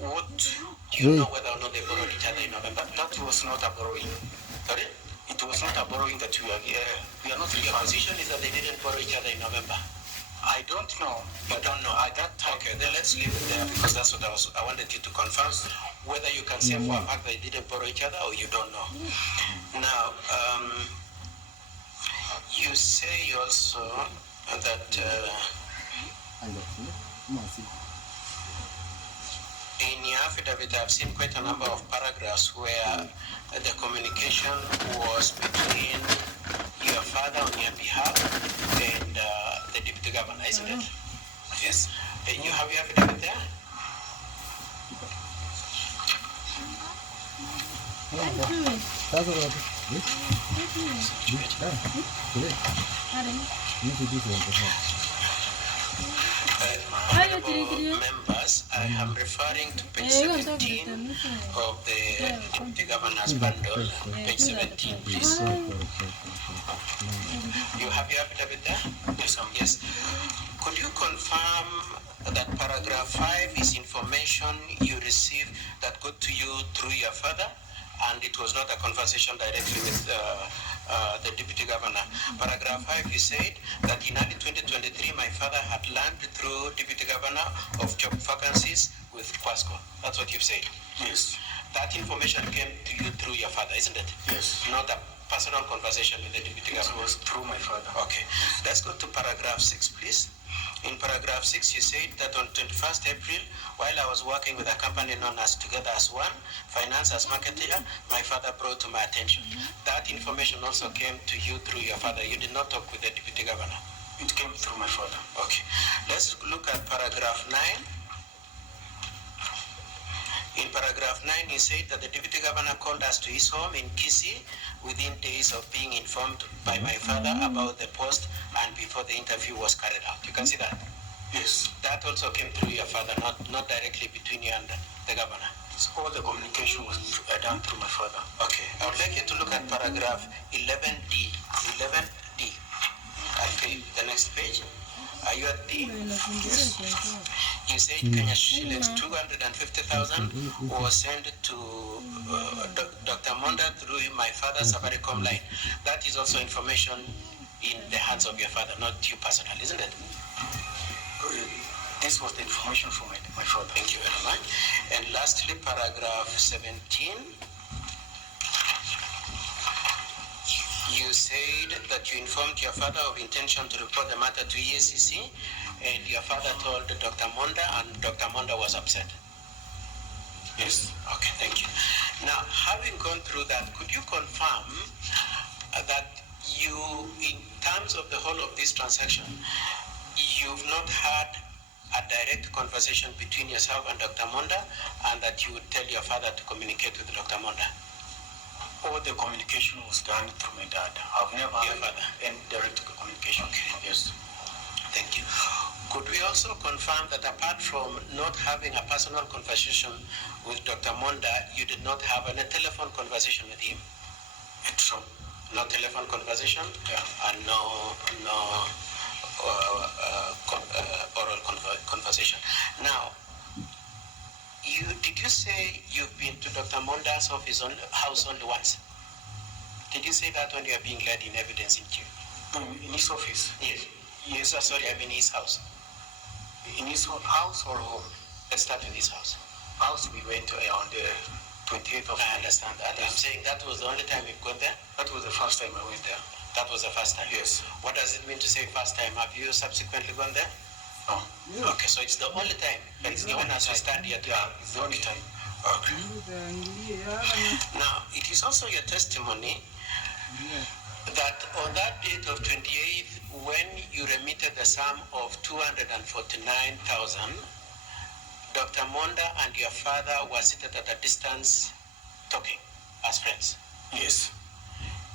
What do you know whether or not they borrowed each other in November? That was not a borrowing. Sorry? It was not a borrowing that we are not. Your position is that they didn't borrow each other in November. I don't know. You don't know. At that time. Okay, then let's leave it there because that's what I wanted you to confirm whether you can say for a fact they didn't borrow each other or you don't know. Now, you say also that in your affidavit, I've seen quite a number of paragraphs where the communication was between your father on your behalf and the deputy governor, isn't it? Yes. You have your affidavit there? Members, I am referring to page 17 of the Deputy Governor's bundle. Page 17, please. You have your affidavit there? Yes. Could you confirm that paragraph 5 is information you received that got to you through your father, and it was not a conversation directly with the deputy governor? Paragraph 5, you said that in early 2023, my father had learned through deputy governor of job vacancies with Quasco. That's what you've said. Yes. That information came to you through your father, isn't it? Yes. Not a personal conversation with the deputy governor. It was through my father. Okay. Let's go to paragraph 6, please. In paragraph 6, you said that on 21st April, while I was working with a company known as Together as One, finance as marketer, my father brought to my attention. That information also came to you through your father. You did not talk with the deputy governor. It came through my father. Okay. Let's look at paragraph 9. In paragraph 9, you said that the deputy governor called us to his home in Kisii within days of being informed by my father about the post and before the interview was carried out. You can see that? Yes. That also came through your father, not directly between you and the governor. So all the communication was done through my father. Okay. I would like you to look at paragraph 11D. 11D. Okay, the next page. Are you at D? Yes. You said Kenya shillings 250,000 was sent to Dr. Monda through my father's Safaricom line. That is also information in the hands of your father, not you personally, isn't it? This was the information from my father. Thank you very much. And lastly, paragraph 17. You said that you informed your father of intention to report the matter to EACC, and your father told Dr. Monda, and Dr. Monda was upset. Yes. Okay, thank you. Now, having gone through that, could you confirm that you, in terms of the whole of this transaction, you've not had a direct conversation between yourself and Dr. Monda, and that you would tell your father to communicate with Dr. Monda? All the communication was done through my dad. I've never had any direct communication. Okay. Yes. Thank you. Could we also confirm that apart from not having a personal conversation with Dr. Monda, you did not have any telephone conversation with him? It's true. No telephone conversation? Yeah. And no oral conversation. Now, did you say you've been to Dr. Monda's house only once? Did you say that when you are being led in evidence in Q? In his office? Yes. Yes, sorry, I mean his house. In his house or home? Let's start with his house. House we went on the 28th of May. I understand that. Yes. I'm saying that was the only time you've gone there? That was the first time I went there. That was the first time? Yes. What does it mean to say first time? Have you subsequently gone there? No. Yeah. Okay, so it's the only time that is given as we stand here today. Yeah, it's the only time. Okay. Now, it is also your testimony that on that date of 28th, when you remitted the sum of 249,000, Dr. Monda and your father were seated at a distance talking as friends. Yes.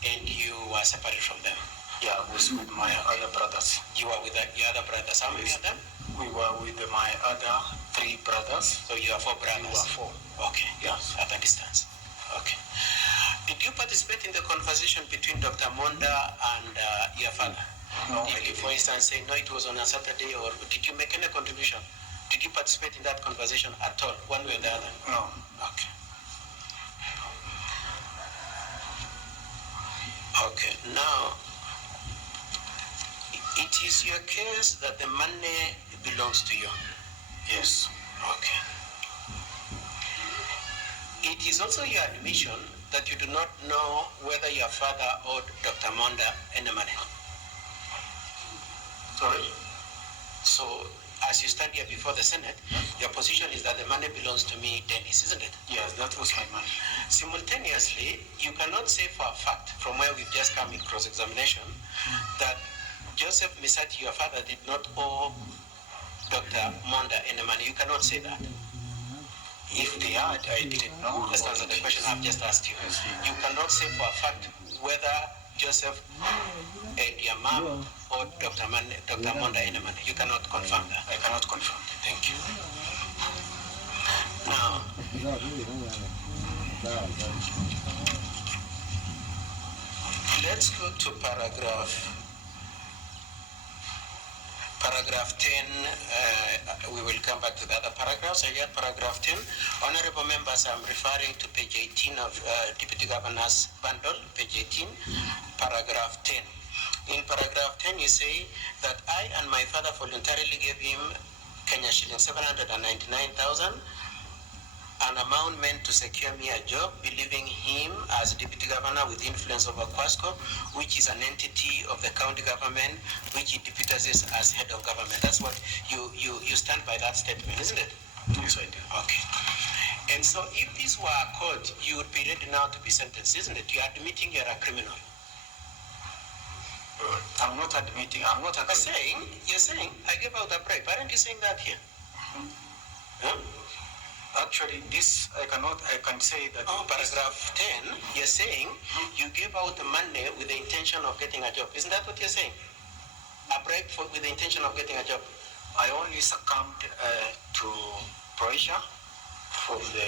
And you were separated from them. Yeah, I was with my other brothers. You were with your other brothers. How many of them? We were with my other 3 brothers. So you are 4 brothers? We were 4. Okay, yes. At a distance. Okay. Did you participate in the conversation between Dr. Monda and your father? No. Did you, for instance, say, no, it was on a Saturday, or did you make any contribution to Did you participate in that conversation at all, one way or the other? No. Okay. Okay, now, it is your case that the money belongs to you. Yes. Okay. It is also your admission that you do not know whether your father owed Dr. Monda any money. Sorry? So, as you stand here before the Senate, your position is that the money belongs to me, Dennis, isn't it? Yes, that was my money. Simultaneously, you cannot say for a fact, from where we've just come in cross-examination, that Joseph Misati, your father, did not owe Dr. Monda any money. You cannot say that. If they had, I didn't know. Just answer the question I've just asked you. You cannot say for a fact whether Joseph and your mom or Dr. Monda any money. You cannot confirm that. I cannot confirm. Thank you. Now, let's go to paragraph 10. We will come back to the other paragraphs. I get paragraph 10. Honorable members, I'm referring to page 18 of Deputy Governor's bundle, page 18, paragraph 10. In paragraph 10, you say that I and my father voluntarily gave him Kenya shilling 799,000, an amount meant to secure me a job, believing him as deputy governor with influence over Kwasco, which is an entity of the county government, which he deputizes as head of government. That's what you stand by that statement, isn't it? Yes, I do. Okay. And so if this were a court, you would be ready now to be sentenced, isn't it? You are admitting you're a criminal. I'm not admitting, I'm not You're saying, I gave out a bribe. Aren't you saying that here? Huh? Actually, this, I can say that... Oh, paragraph 10, you're saying you give out the money with the intention of getting a job. Isn't that what you're saying? A bribe with the intention of getting a job. I only succumbed to pressure from the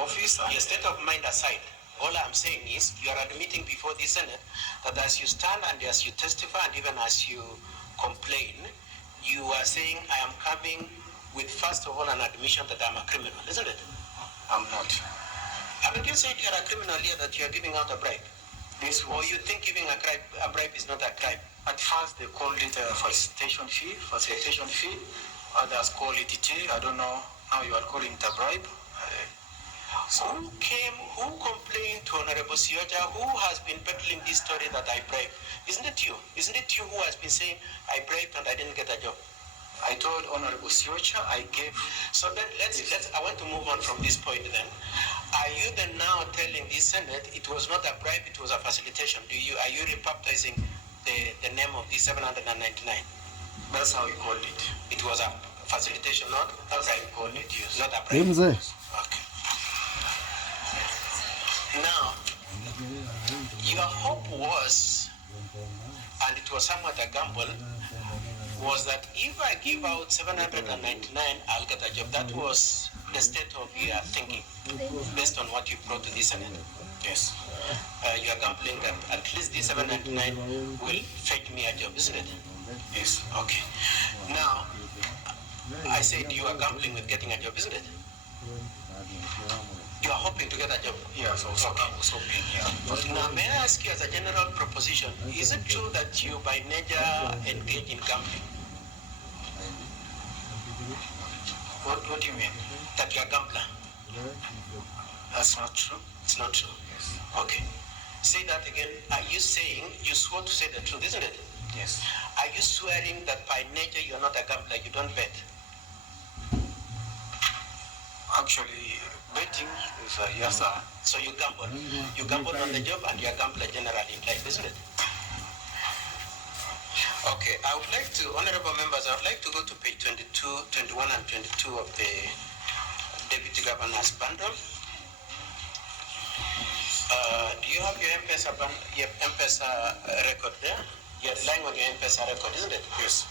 office. Your state of mind aside, all I'm saying is you are admitting before the Senate that as you stand and as you testify and even as you complain, you are saying I am coming with, first of all, an admission that I'm a criminal, isn't it? I'm not. Haven't you said you're a criminal here, that you're giving out a bribe? Or you think giving a bribe is not a crime? At first, they called it a facilitation fee. Others call it tea. I don't know how you are calling it a bribe. Who complained to Honorable Sioja, who has been peddling this story that I bribed? Isn't it you? Isn't it you who has been saying I bribed and I didn't get a job? I told Honorable Sioja I gave. So then I want to move on from this point then. Are you then now telling the Senate it was not a bribe, it was a facilitation? Are you rebaptizing the name of the 799? That's how we called it. It was a facilitation, not? That's how we called it, yes. Not a bribe. Okay. Now, your hope was, and it was somewhat a gamble, was that if I give out 799, I'll get a job. That was the state of your thinking, based on what you brought to this Senate. Yes. You are gambling that at least this 799 will fetch me a job, isn't it? Yes. Okay. Now, I said you are gambling with getting a job, isn't it? You are hoping to get a job. Yes, I was hoping, yeah. Now, may I ask you as a general proposition, is it true that you by nature engage in gambling? What do you mean? That you are a gambler? That's not true. It's not true. Yes. Okay. Say that again. Are you saying, you swore to say the truth, isn't it? Yes. Are you swearing that by nature you are not a gambler, you don't bet? Actually, betting is a yes, sir. So you gamble. You gamble on the job and you are a gambler generally in life, isn't it? Okay, I would like to, honorable members, I would like to go to page 22, 21 and 22 of the Deputy Governor's bundle. Do you have your M-Pesa record there? You're relying on your M-Pesa record, isn't it? Yes.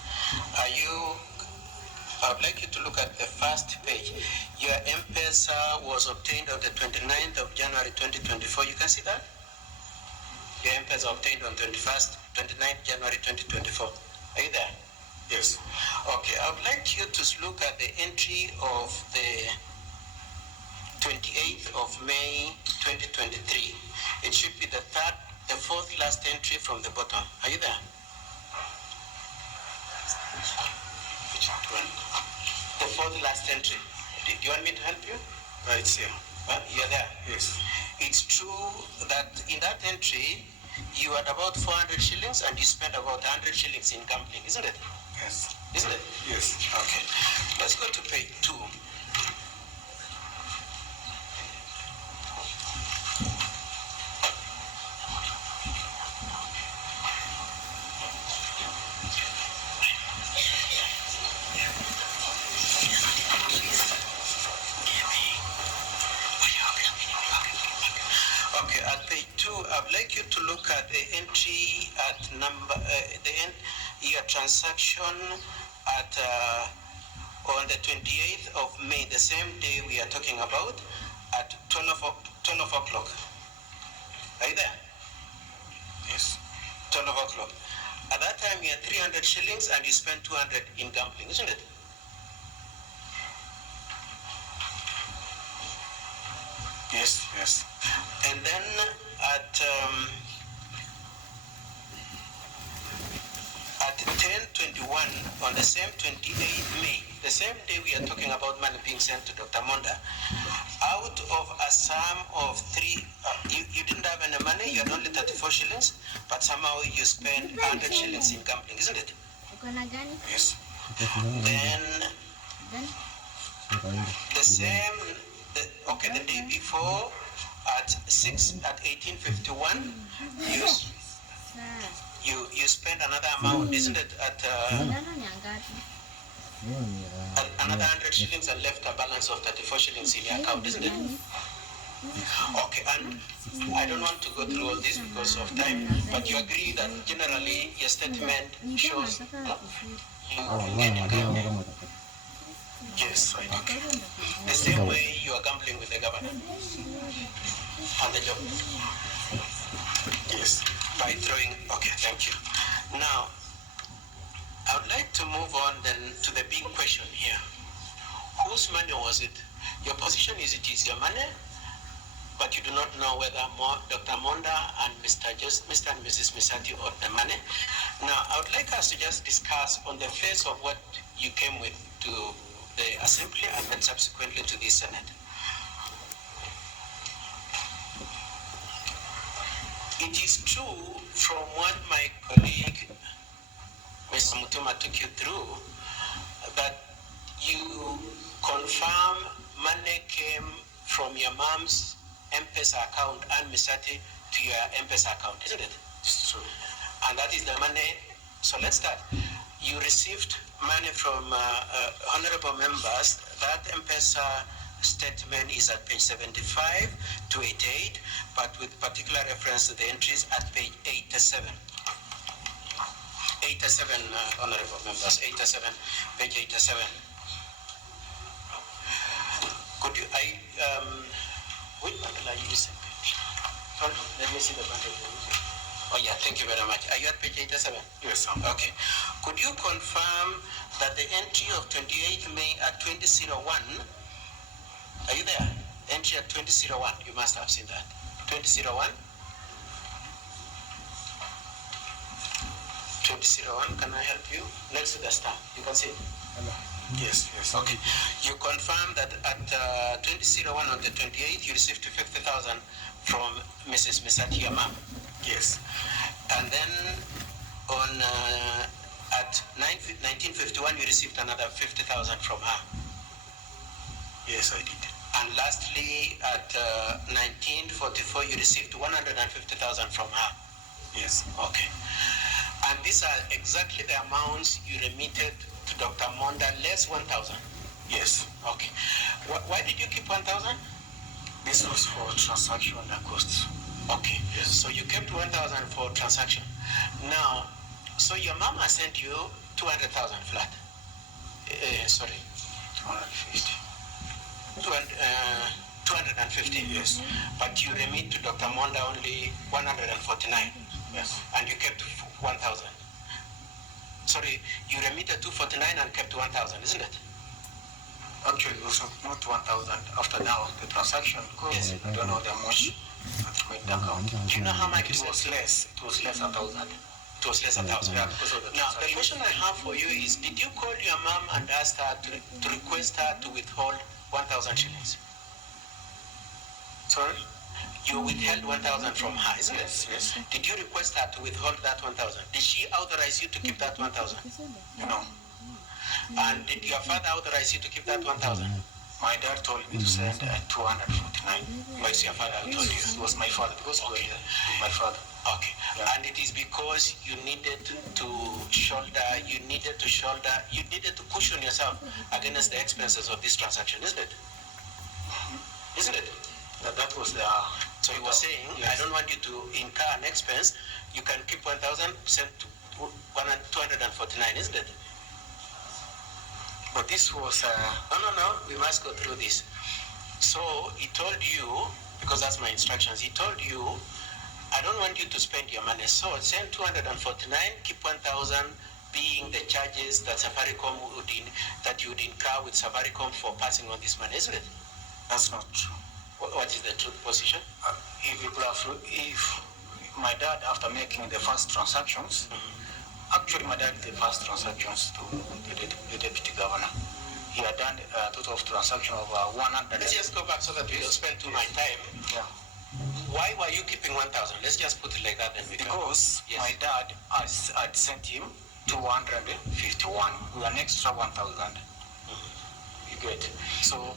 I would like you to look at the first page. Your M-Pesa was obtained on the 29th of January 2024. You can see that? Your M-Pesa obtained on 29th January 2024. Are you there? Yes. Okay, I would like you to look at the entry of the 28th of May 2023. It should be the fourth last entry from the bottom. Are you there? Which one? The fourth last entry. Do you want me to help you? Right here. You're there? Yes. It's true that in that entry, you had about 400 shillings and you spent about 100 shillings in gambling, isn't it? Yes. Isn't it? Yes. Okay. Let's go to page 2. Okay, at page 2, I'd like you to look at the entry at your transaction at on the 28th of May, the same day we are talking about, at 12 o'clock. Are you there? Yes. 12 o'clock. At that time, you had 300 shillings and you spent 200 in gambling, isn't it? Yes. Yes. And then at 10:21 on the same 28th May, the same day we are talking about money being sent to Dr. Monda, out of a sum of you didn't have any money, you had only 34 shillings, but somehow you spent 100 shillings in gambling, isn't it? Yes. Then the day before at 18:51, you spend another amount, isn't it? At another 100 shillings and left a balance of 34 shillings in your account, isn't it? Okay, and I don't want to go through all this because of time, but you agree that generally your statement shows Yes, I do. the same way you are gambling with the government and the job. Yes. By throwing, okay, thank you. Now, I would like to move on then to the big question here. Whose money was it? Your position is it is your money, but you do not know whether Dr. Monda and Mr. and Mrs. Misati owed the money. Now, I would like us to just discuss on the face of what you came with to the Assembly and then subsequently to the Senate. It is true from what my colleague, Mr. Mutuma, took you through, that you confirm money came from your mom's M-Pesa account and Misati to your M-Pesa account, isn't it? It's true. And that is the money. So let's start. You received money from honorable members. That M-Pesa statement is at page 75 to 88, but with particular reference to the entries at page 87. 87, honorable members, 87, page 87. Could you, which bundle are you using? Let me see the bundle. Oh yeah, thank you very much. Are you at page 87? Yes, sir. Okay. Could you confirm that the entry of 28th May at 2001, are you there? Entry at 2001, you must have seen that. 2001? 2001, can I help you? Next to the stamp, you can see it. Yes, yes. Okay. You confirm that at 2001 on the 28th, you received 50,000 from Mrs. Misati, your mom. Yes. And then on at 1951, you received another 50,000 from her. Yes, I did. And lastly, at 1944, you received 150,000 from her. Yes. Okay. And these are exactly the amounts you remitted to Dr. Monda, less 1,000. Yes. Okay. Why did you keep 1,000? This was for transaction costs. Okay. Yes. So you kept 1,000 for transaction. Now, so your mama sent you 200,000 flat. Sorry. 250. 250. Yes. But you remit to Dr. Monda only 149. Yes. And you kept 1,000. Sorry, you remitted 249 and kept 1,000, isn't it? Actually, it was not 1,000. After now, the transaction, because I don't know how much that made the account. Do you know how much It was less. It was less than 1,000. It was less than 1,000. Yeah, because of the Now, the transaction. question I have for you is, did you call your mom and ask her to request her to withhold 1,000 shillings? Sorry? You withheld 1,000 from her, isn't it? Yes. Did you request her to withhold that 1,000? Did she authorize you to keep that 1,000? No. And did your father authorize you to keep that 1,000? My dad told me to send 249. Or it's your father who told you? It was my father, because I was with my father. Okay. Yeah. And it is because you needed to cushion yourself against the expenses of this transaction, isn't it? Isn't it? That was the... So he was saying, Yes. I don't want you to incur an expense. You can keep 1,000, send to 249, isn't it? But this was... No. We must go through this. So he told you, because that's my instructions, he told you, I don't want you to spend your money. So send 249, keep 1,000, being the charges that that you would incur with Safaricom for passing on this money, isn't it? That's not true. What is the truth position? If my dad, after making the first transactions, actually my dad did the first transactions to the deputy governor. He had done a total of transaction of 100. Let's just go back so that we don't spend too much time. Yeah. Why were you keeping 1,000? Let's just put it like that then. Because Yes. my dad, I'd sent him 251 with an extra 1,000. You get. So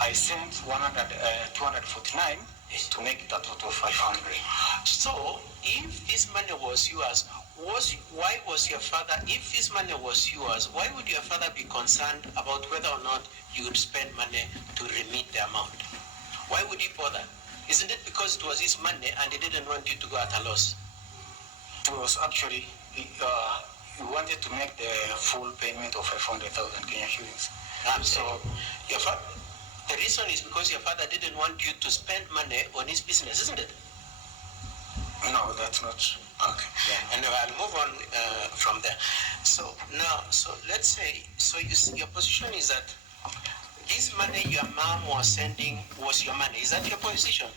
I sent 249 to make it a total of 500. So if this money was yours, why was your father, if this money was yours, why would your father be concerned about whether or not you would spend money to remit the amount? Why would he bother? Isn't it because it was his money and he didn't want you to go at a loss? It was actually, he wanted to make the full payment of 500,000 Kenyan shillings. So the reason is because your father didn't want you to spend money on his business, isn't it? No, that's not. Okay. Yeah. And I'll move on from there. So now, let's say, your position is that this money your mom was sending was your money. Is that your position?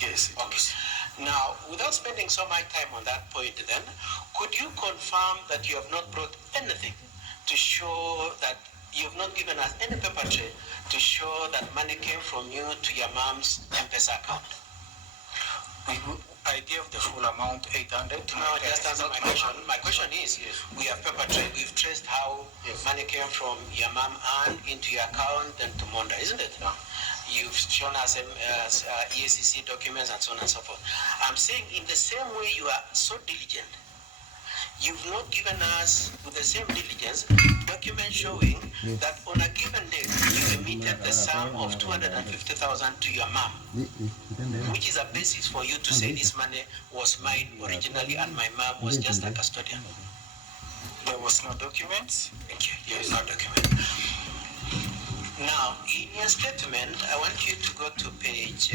Yes. Okay. Now, without spending so much time on that point then, could you confirm that you have not brought anything to show that you have not given us any paper trail to show that money came from you to your mom's M-Pesa account? I gave the full amount, 800. No, just answer my question. My question is, we have paper trail. We've traced how money came from your mom and into your account and to Monda, isn't it? Yeah. You've shown us EACC documents and so on and so forth. I'm saying in the same way you are so diligent, you've not given us, with the same diligence, documents showing that on a given day you remitted the sum of 250,000 to your mom, which is a basis for you to say this money was mine originally and my mom was just a custodian. There was no documents. Thank you. There is no document. Now, in your statement, I want you to go to page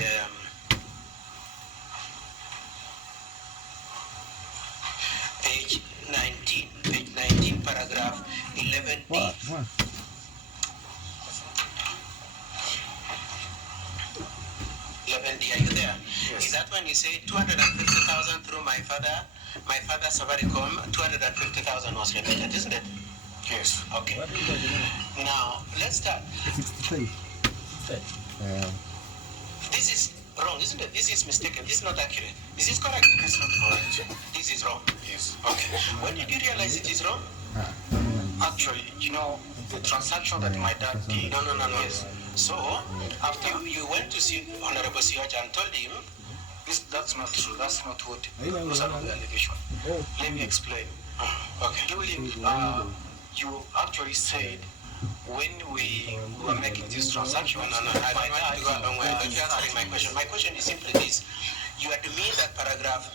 19, paragraph 11D. 11D, are you there? Yes. Is that when you say 250,000 through my father Safaricom, 250,000 was remitted, isn't it? Yes. Okay. Now, let's start. This is wrong, isn't it? This is mistaken. This is not accurate. This is correct. This is not correct. This is wrong. Yes. Okay. When did you realize it is wrong? Actually, the transaction that my dad did. No. Yes. So, after you went to see Honorable Sioja and told him, That's not true. That's not what was another allegation. Let me explain. okay. You actually said when we were making this transaction. No, I don't want to go a long way. I'm answering my question. My question is simply this. You admit that paragraph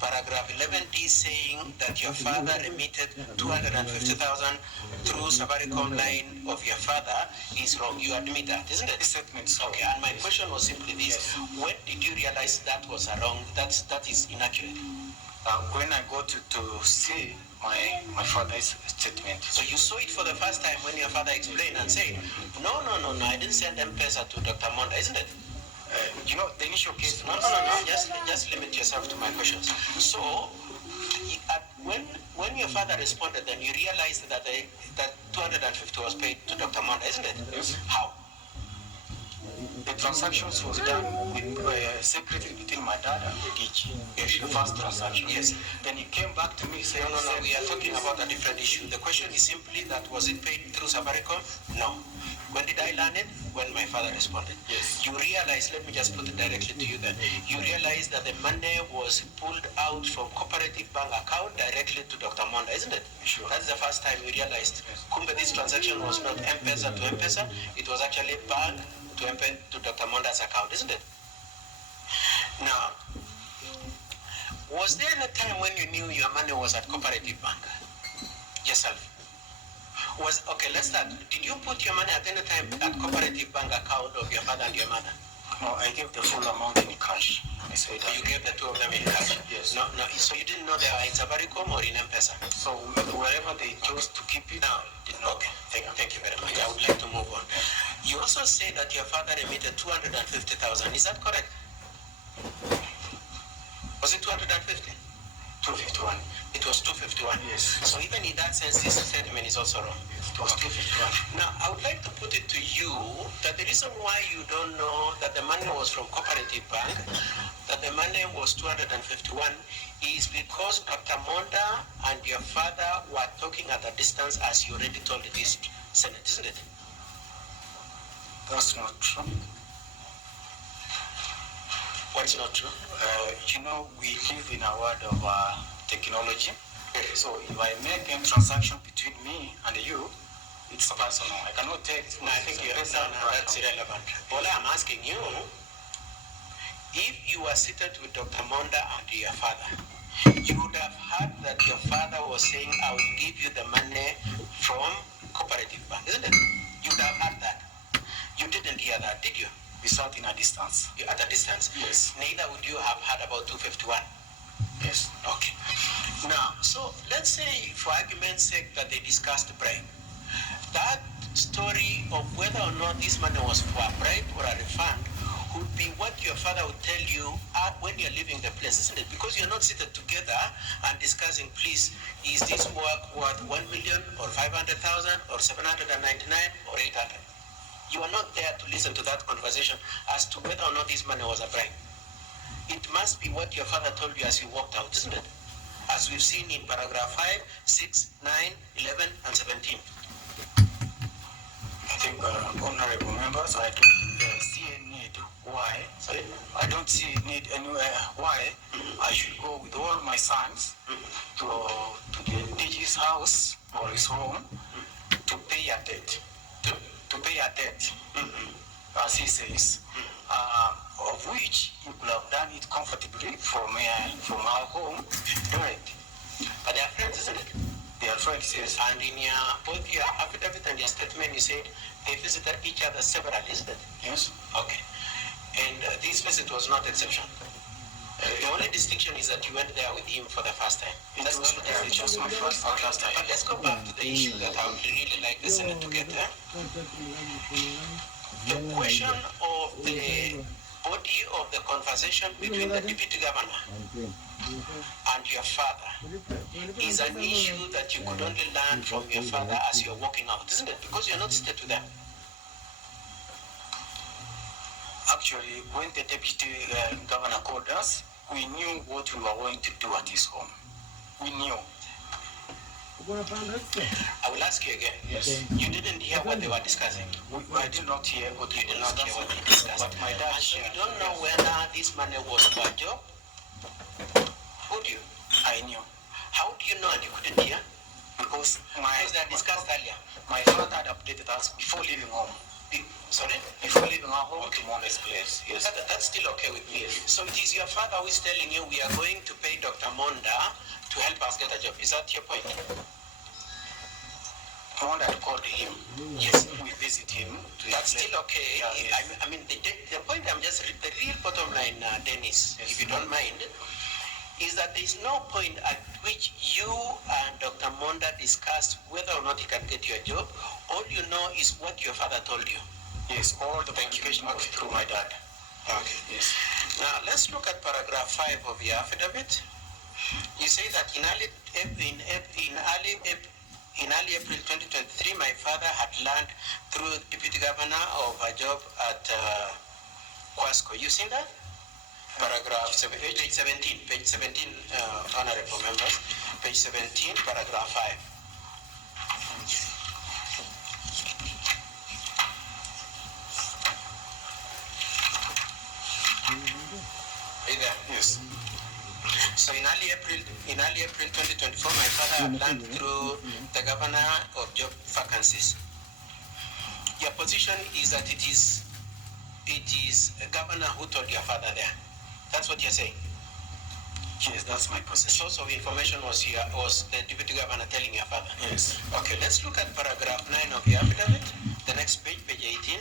11D saying that your father remitted 250,000 through Safaricom line of your father is wrong. You admit that, isn't it? Okay, and my question was simply this. When did you realize that was wrong, that is inaccurate? When I go to see my father's statement. So you saw it for the first time when your father explained and said, no, I didn't send M-Pesa to Dr. Monda, isn't it? The initial case. No. Just limit yourself to my questions. So, when your father responded, then you realized that that 250 was paid to Dr. Monda, isn't it? Yes. How? The transactions was done with secretly between my dad and DG. Yes, the first transaction. Yes. Then he came back to me saying, No, we are talking about a different issue. The question is simply that was it paid through Safaricom? No. When did I learn it? When my father responded. Yes. You realize, let me just put it directly to you then. You realize that the money was pulled out from Cooperative Bank account directly to Dr. Monda, isn't it? Sure. That's the first time you realized. Yes. Kumbe, this transaction was not M-Pesa to M-Pesa. It was actually bank to Dr. Monda's account, isn't it? Now, was there any time when you knew your money was at Cooperative Bank? Yourself? Let's start. Did you put your money at any time at Cooperative Bank account of your father and your mother? No, I gave the full amount in cash. I said You gave the two of them in cash? Yes. No, so you didn't know they were in Safaricom or in M-Pesa? So wherever they chose to keep it, Now, okay, thank you very much. I would like to move on. You also say that your father emitted 250,000. Is that correct? Was it 250? 251. It was 251. Yes. So even in that sense, this statement is also wrong. It was 251. Now, I would like to put it to you that the reason why you don't know that the money was from Cooperative Bank, that the money was 251, is because Dr. Monda and your father were talking at a distance, as you already told this Senate, isn't it? That's not true. What's not true? We live in a world of technology. So if I make any transaction between me and you, it's personal. I cannot tell. No, I think that's irrelevant. All I'm asking you, if you were seated with Dr. Monda and your father, you would have heard that your father was saying, I will give you the money from Cooperative Bank, isn't it? You would have heard that. You didn't hear that, did you? We sat in a distance. You're at a distance? Yes. Neither would you have heard about 251. Yes. Okay. Now, so let's say, for argument's sake, that they discussed bribe. That story of whether or not this money was for a bribe or a refund would be what your father would tell you when you're leaving the place, isn't it? Because you're not seated together and discussing, please, is this work worth 1 million or 500,000 or 799 or 800? You are not there to listen to that conversation as to whether or not this money was a bribe. It must be what your father told you as you walked out, isn't it? As we've seen in paragraph 5, 6, 9, 11, and 17. I think, honorable members, I don't see a need why. Sorry? I don't see a need anywhere why I should go with all my sons to the DG's house or his home to pay a debt. To pay a debt, as he says, of which you could have done it comfortably from our home, right? But they are friends, isn't it? They are friends, yes. And in both your affidavit and your statement, you said they visited each other severally, isn't it? Yes. Okay. And this visit was not exception. The only distinction is that you went there with him for the first time. That's the only distinction. Just my first time. But let's go back to the issue that I would really like the Senate to get there. The question of the body of the conversation between the deputy governor and your father is an issue that you could only learn from your father as you're walking out, isn't it? Because you're not seated with them. Actually, when the deputy governor called us, we knew what we were going to do at his home. We knew. I will ask you again. Yes. You didn't hear what they were discussing. I did not hear what You did not hear what they discussed. But my dad So you shared. don't know whether this money was for a job? Would you? I knew. How do you know and you couldn't hear? Because They are discussed earlier. my father had updated us before leaving home. Sorry? Before leaving our home to Monda's place. Yes. That's still okay with me. So it is your father who is telling you we are going to pay Dr. Monda to help us get a job. Is that your point? Monda had called him. Yes. We visit him. That's still okay. Yeah, yes. I mean, the point I'm just, the real bottom line, Dennis, Yes. if you don't mind, is that there is no point at which you and Dr. Monda discussed whether or not he can get you a job. All you know is what your father told you. Yes, all the communication was through my dad. Okay. Yes. Now let's look at paragraph 5 of your affidavit. You say that in early April 2023, my father had learned through deputy governor of a job at Quasco. You seen that? Paragraph page 17, honorable members, page 17, paragraph 5. Are you there? Yes. So in early April 2024, my father had learned through the governor of job vacancies. Your position is that it is a governor who told your father there. That's what you're saying. Yes, that's my position. The source of information was the deputy governor telling your father. Yes. Okay, let's look at paragraph 9 of your affidavit. The next page, page 18.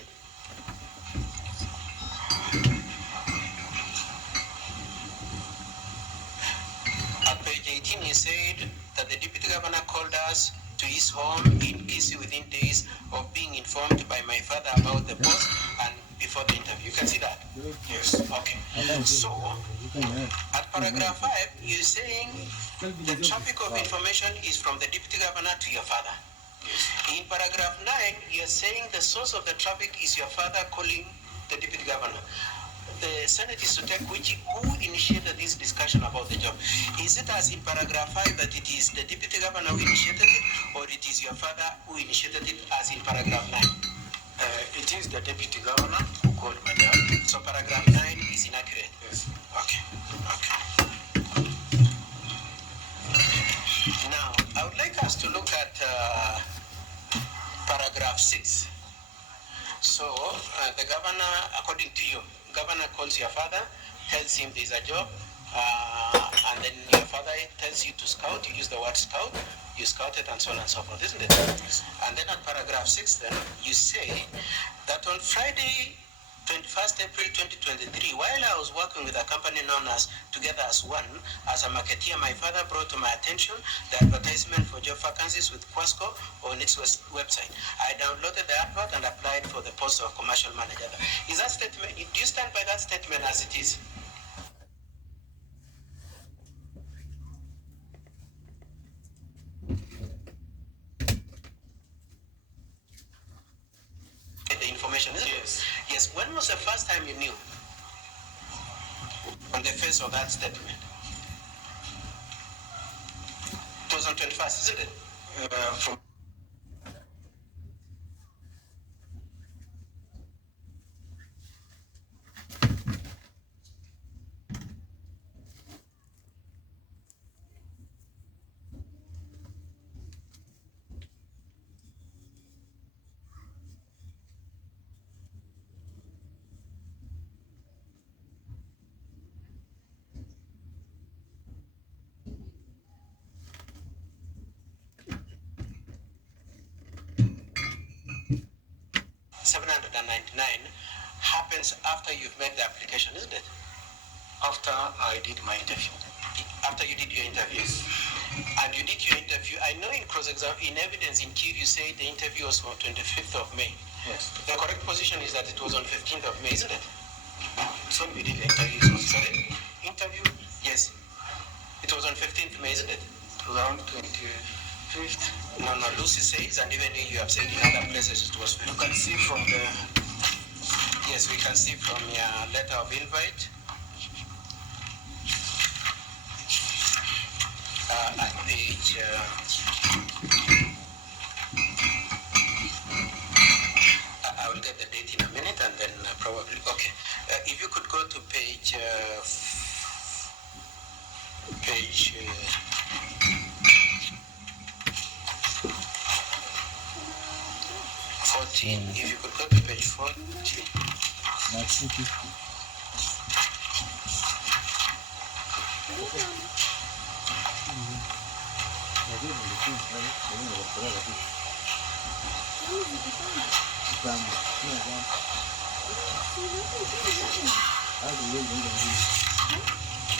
At page 18, he said that the deputy governor called us to his home in Kisii within days of being informed by my father about the post and before the interview. You can see that? Yes. Okay. So, at paragraph 5, you're saying the topic of information is from the deputy governor to your father. In paragraph 9, you're saying the source of the traffic is your father calling the deputy governor. The Senate is to take who initiated this discussion about the job. Is it as in paragraph 5 that it is the deputy governor who initiated it, or it is your father who initiated it as in paragraph 9? It is the deputy governor who called my dad. So paragraph 9 is inaccurate? Yes. Okay. Now, I would like us to look at paragraph 6. So, the governor, according to you, governor calls your father, tells him there's a job, and then your father tells you to scout. You use the word scout. You scout it and so on and so forth, isn't it? And then at paragraph 6, then, you say that on Friday, 21st April 2023, while I was working with a company known as Together as One, as a marketeer, my father brought to my attention the advertisement for job vacancies with Quasco on its website. I downloaded the advert and applied for the post of commercial manager. Is that statement, do you stand by that statement as it is? The information, isn't Yes. it? Yes. When was the first time you knew? On the face of that statement. 2021st, isn't it? From $799 happens after you've made the application, isn't it? after I did my interview. After you did your interview. And you did your interview. I know in in evidence in Kyiv you say the interview was on 25th of May. Yes. The correct position is that it was on 15th of May, isn't it? So we did interviews. Sorry? Interview? Yes. It was on 15th May, isn't it? Around 25th. No, Lucy says, and even you have said in other places it was. You can see from the. Yes, we can see from your letter of invite. At page. I will get the date in a minute and then probably. Okay. If you could go to page. Page. 14. If you could go to page 14.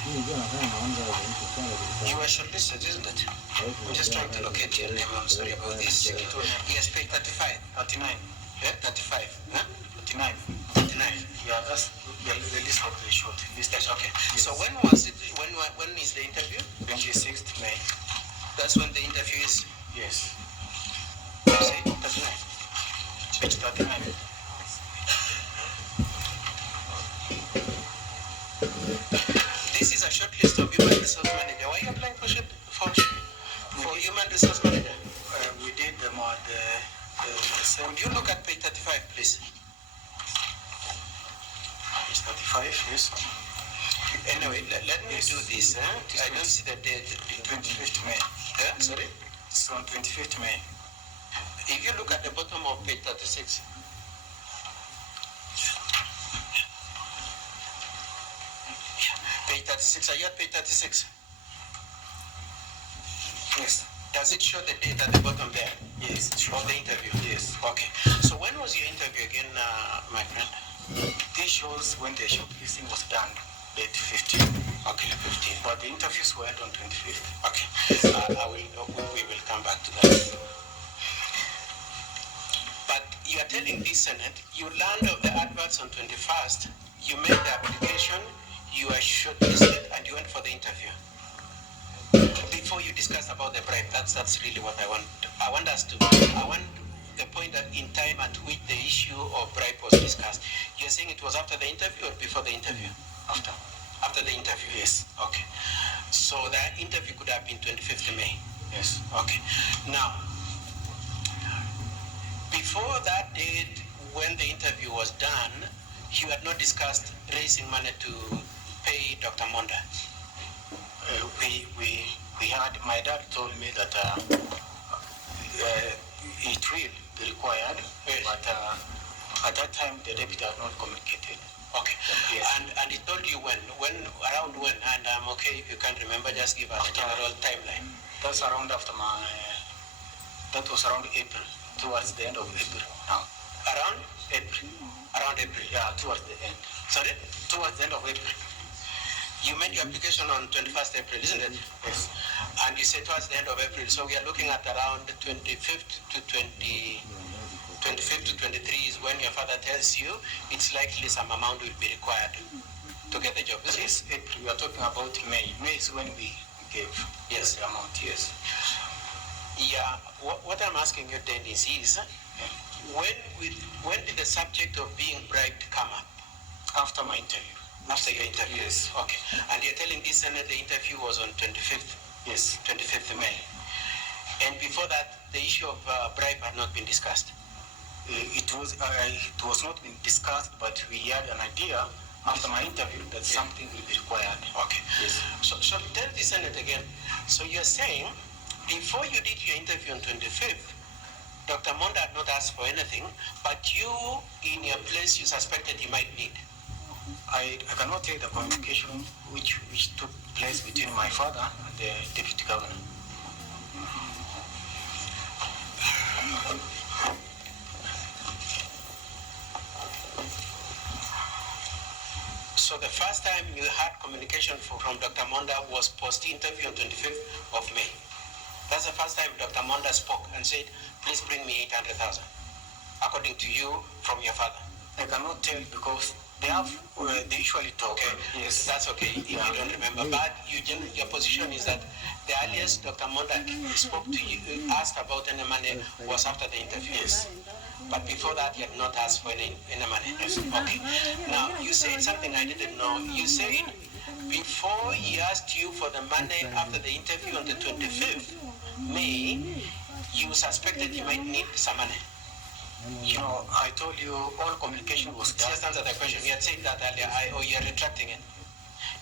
You were shortlisted, isn't it? I'm just trying to locate your name. I'm sorry about this. Check it. Yes, page 35. 39. Yeah, 35. Huh? 39. 39. Yeah, that's the list of the short. List. Yes, okay. Yes. So when was it? When is the interview? 26th May. That's when the interview is. Yes. See, 39. Page 39. This is a short list of human resource manager. Why are you applying for human resource manager? We did the same. Would you look at page 35, please? Page 35, yes. Anyway, let me do this. I don't see the date. 25th May. Sorry? It's on 25th May. If you look at the bottom of page 36. Page 36, are you at page 36? Yes. Does it show the date at the bottom there? Yes. Of the interview? Yes. Okay. So when was your interview again, my friend? This shows when the shortlisting was done, date 15. Okay, 15. But the interviews were held on 25th. Okay. We will come back to that. But you are telling this Senate, you learned of the adverts on 21st, you made the application, you are shortlisted, and you went for the interview. Before you discuss about the bribe, that's really what I want. I want the point that in time at which the issue of bribe was discussed. You're saying it was after the interview or before the interview? After. After the interview? Yes. Okay. So that interview could have been 25th May? Yes. Okay. Now, before that date, when the interview was done, you had not discussed raising money to pay Dr. Monda? We had, my dad told me that it will be required, yes. But at that time the deputy had not communicated. Okay. Yes. And he told you around when, and I'm okay if you can't remember, just give us a general timeline. That's around after that was around April, towards the end of April now. Around? April. Around April? Yeah, towards the end. Sorry? Towards the end of April. You made your application on 21st April, isn't it? Yes. And you said towards the end of April, so we are looking at around 25th to 23 is when your father tells you it's likely some amount will be required to get the job. Yes, April. We are talking about May. May is when we gave yes. the amount, yes. Yeah, what I'm asking you, Dennis, is when did the subject of being bribed come up? After my interview. After your interview? Yes. Okay. And you're telling this Senate the interview was on 25th? Yes. 25th May. And before that, the issue of bribe had not been discussed? It was not been discussed, but we had an idea after my interview that something will be required. Okay. Yes. So tell the Senate again. So you're saying, before you did your interview on 25th, Dr. Monda had not asked for anything, but you, in your place, you suspected he might need? I cannot tell the communication which took place between my father and the deputy governor. So the first time you had communication from Dr. Monda was post-interview on 25th of May. That's the first time Dr. Monda spoke and said, please bring me 800,000, according to you, from your father. I cannot tell because they usually talk. Okay. Yes. That's okay if you don't remember. But your position is that the earliest Dr. Monda spoke to you, asked about any money was after the interview. Yes. But before that, he had not asked for any money. Yes. Okay. Now, you said something I didn't know. You said before he asked you for the money after the interview on the 25th May, you suspected he might need some money. You know, I told you all communication was done. Just answer the question. You had said that earlier, or you're retracting it.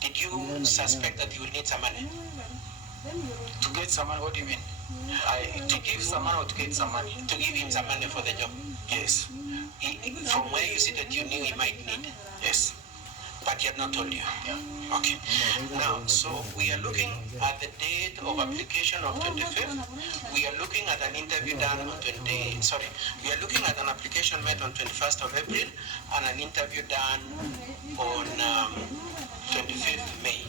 Did you suspect that you will need some money? To get some money, what do you mean? To give some money or to get some money? To give him some money for the job? Yes. From where you sit that you knew he might need? Yes. But he had not told you? Yeah. Okay. Now, so we are looking at the date of application of 25th. We are looking at an interview done on we are looking at an application made on 21st of April and an interview done on 25th May.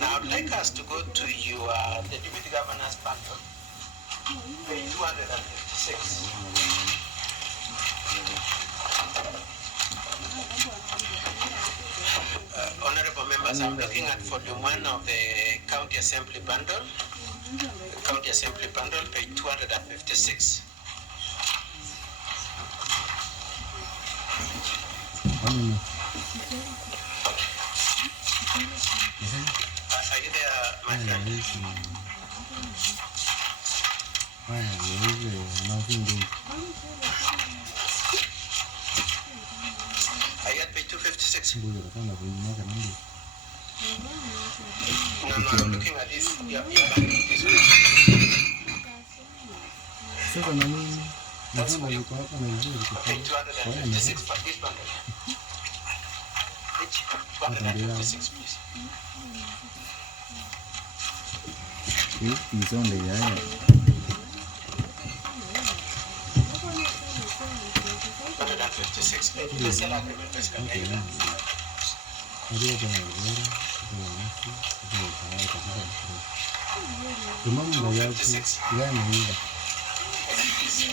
Now, I'd like us to go to the Deputy Governor's bundle, page 256. Honorable members, I'm looking at volume 1 of the County Assembly bundle, page 256. Are you there, my friend? Are you at page 256? No, I'm looking at this. Yeah, this one. That's page 256 for this bundle. Page 256, please. He's only there. 256 page. The sale agreement, basically.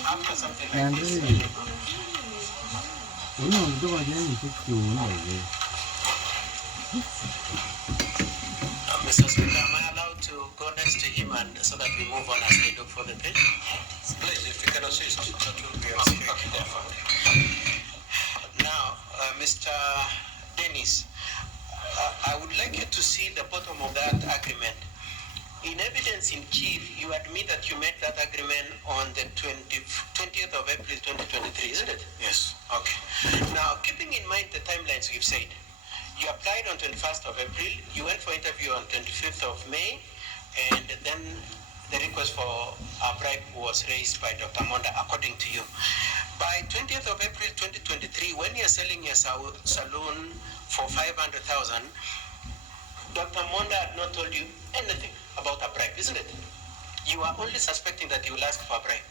After something like this. Mr. Speaker, am I allowed to go next to him and so that we move on as we look for the page? Please, if you can assist, that will be okay. Therefore. Now, Mr. Dennis, I would like you to see the bottom of that agreement. In evidence in chief, you admit that you made that agreement on the 20th of April 2023, isn't it? Yes. Okay. Now, keeping in mind the timelines we've said, you applied on 21st of April, you went for interview on 25th of May, and then the request for a bribe was raised by Dr. Monda, according to you. By 20th of April 2023, when you're selling your saloon for 500,000, Dr. Monda had not told you anything about a bribe, isn't it? You are only suspecting that he will ask for a bribe.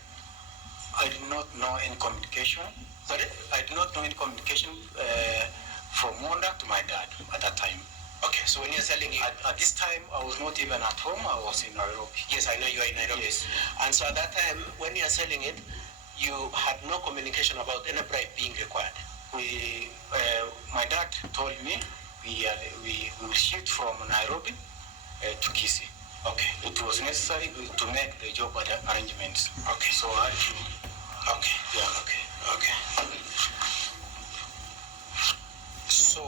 I did not know any communication. Sorry? I did not know any communication from Monda to my dad at that time. Okay, so when you're selling it... At this time, I was not even at home. I was in Nairobi. Yes, I know you are in Nairobi. Yes. And so at that time, when you're selling it, you had no communication about any bribe being required. My dad told me we will shift from Nairobi to Kisii. Okay. It was necessary to make the job arrangements. Okay. So I had to... Okay. Yeah. Okay. So,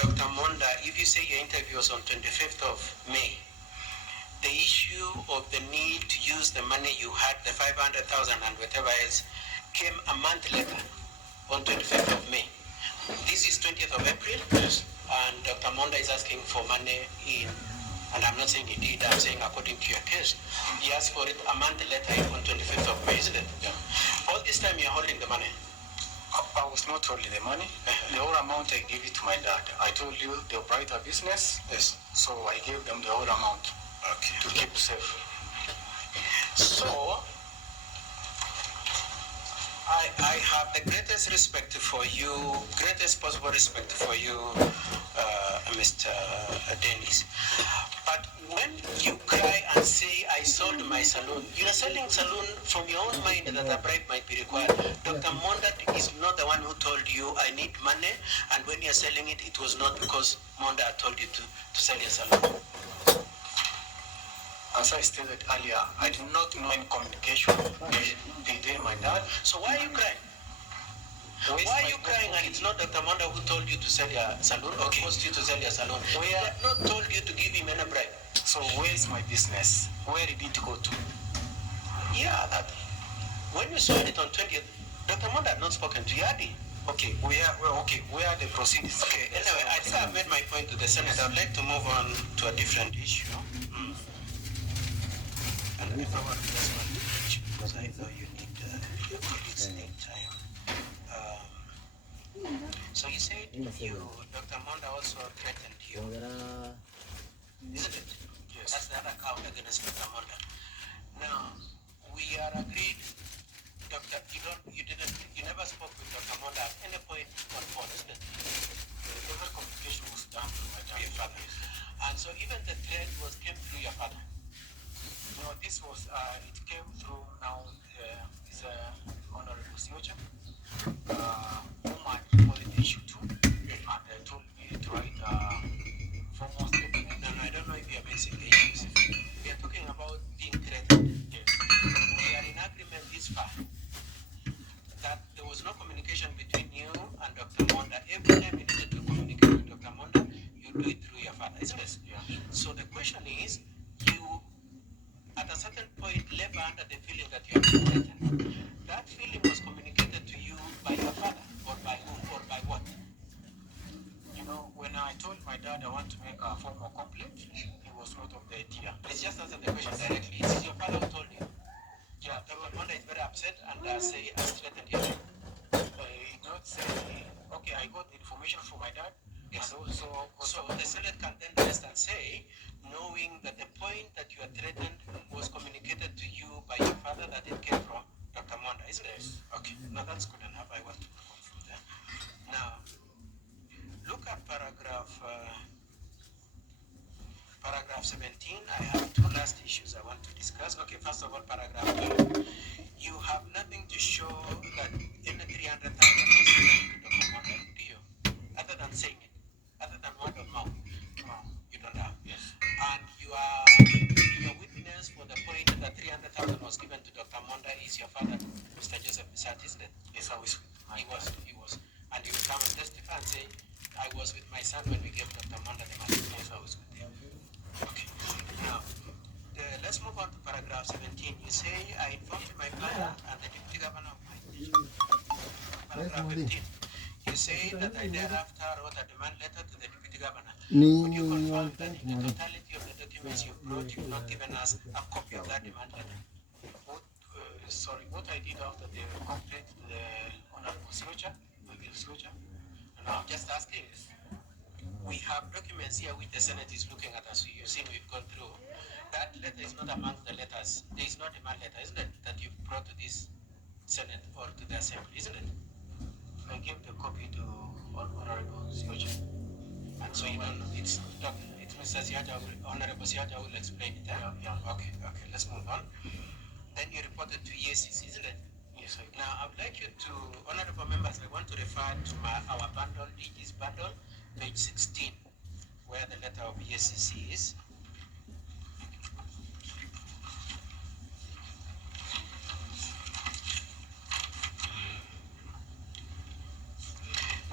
Dr. Monda, if you say your interview was on 25th of May, the issue of the need to use the money you had, the 500,000 and whatever else, came a month later, on 25th of May. This is 20th of April, Yes. And Dr. Monda is asking for money in, and I'm not saying he did, I'm saying according to your case, he asked for it a month later on 25th of May, isn't it? Yeah. All this time you're holding the money. I was not holding the money. The whole amount I gave it to my dad. I told you they operate a business. Yes. So I gave them the whole amount Okay. to keep safe. So, I have the greatest respect for you, greatest possible respect for you, Mr. Dennis. But when you cry and say, I sold my saloon, you are selling saloon from your own mind that a bribe might be required. Dr. Monda is not the one who told you, I need money, and when you're selling it, it was not because Monda told you to sell your saloon. As I stated earlier, I did not know any communication between my dad. So why are you crying? Why are you crying and it's not Dr. Monda who told you to sell your saloon or forced you to sell your saloon? We have not told you to give him any bribe. So where is my business? Where did it go to? Yeah, that. When you sold it on 20th, Dr. Monda had not spoken to you, had he? Okay, where are the proceedings? Okay, anyway, I think I've made my point to the Senate. I'd like to move on to a different issue. And let me forward this one because I know you need your colleagues need time. So you said you, Dr. Monda, also also threatened you, isn't it? Yes. That's the other count against Dr. Monda. Now, we are agreed, Doctor, you never spoke with Dr. Monda at any point on phone, isn't it? Every communication was done through my To your father. And so even the threat came through your father. No, this was, it came through now, is Honorable Siocha, whom I reported the issue to, and told me to write formal statement. No, I don't know if you are mixing the issues. We are talking about being threatened. Yes. We are in agreement this far that there was no communication between you and Dr. Monda. Every time you needed to communicate with Dr. Monda, you do it through your father, isn't it? Yeah. So the question is, you at a certain point labor under the feeling that you are being threatened. That feeling was communicated to you by your father, or by whom, or by what? You know, when I told my dad I want to make a formal complaint, he was not of the idea. Let's just answer the question directly. Is it your father who told you? Yeah, Dr. Monda is very upset and say has threatened you. he not say, okay, I got the information from my dad. Yes. And also, So the Senate can then rest and say, knowing that the point that you are threatened was communicated to you by your father, that it came from Dr. Monda, isn't it? Okay, now that's good enough. I want to move from there. Now, look at paragraph 17. I have two last issues I want to discuss. Okay, first of all, paragraph 12. You have nothing to show that any 300,000 was given to Dr. Monda, do you? Other than saying it, other than word of mouth. No, you don't have. yes. And your witness for the point that 300,000 was given to Dr. Monda is your father, Mr. Joseph Bissat, isn't it? Yes, I was. He was. And he will come and testify and say, I was with my son when we gave Dr. Monda the money. Yes, I was with him. Okay. Now, let's move on to paragraph 17. You say, I informed my father and the deputy governor of my district. Paragraph 15. You say that I thereafter wrote a demand letter to the deputy governor. Could you confirm that in the totality of the documents you brought, you've not given us a copy of that demand letter? What I did after the complaint to the Honorable Siocha, No, I'm just asking. We have documents here which the Senate is looking at us. You've seen we've gone through. That letter is not among the letters. There is no demand letter, isn't it, that you've brought to this Senate or to the Assembly, isn't it? I gave the copy to Honorable Siocha. And so you don't know. It's Mr. Siaja, Honorable Siaja will explain it. Yeah. Okay, let's move on. Then you reported to EACC, isn't it? Yes, I did. Now, I would like you to, honorable members, I want to refer to our bundle, DG's bundle, page 16, where the letter of EACC is.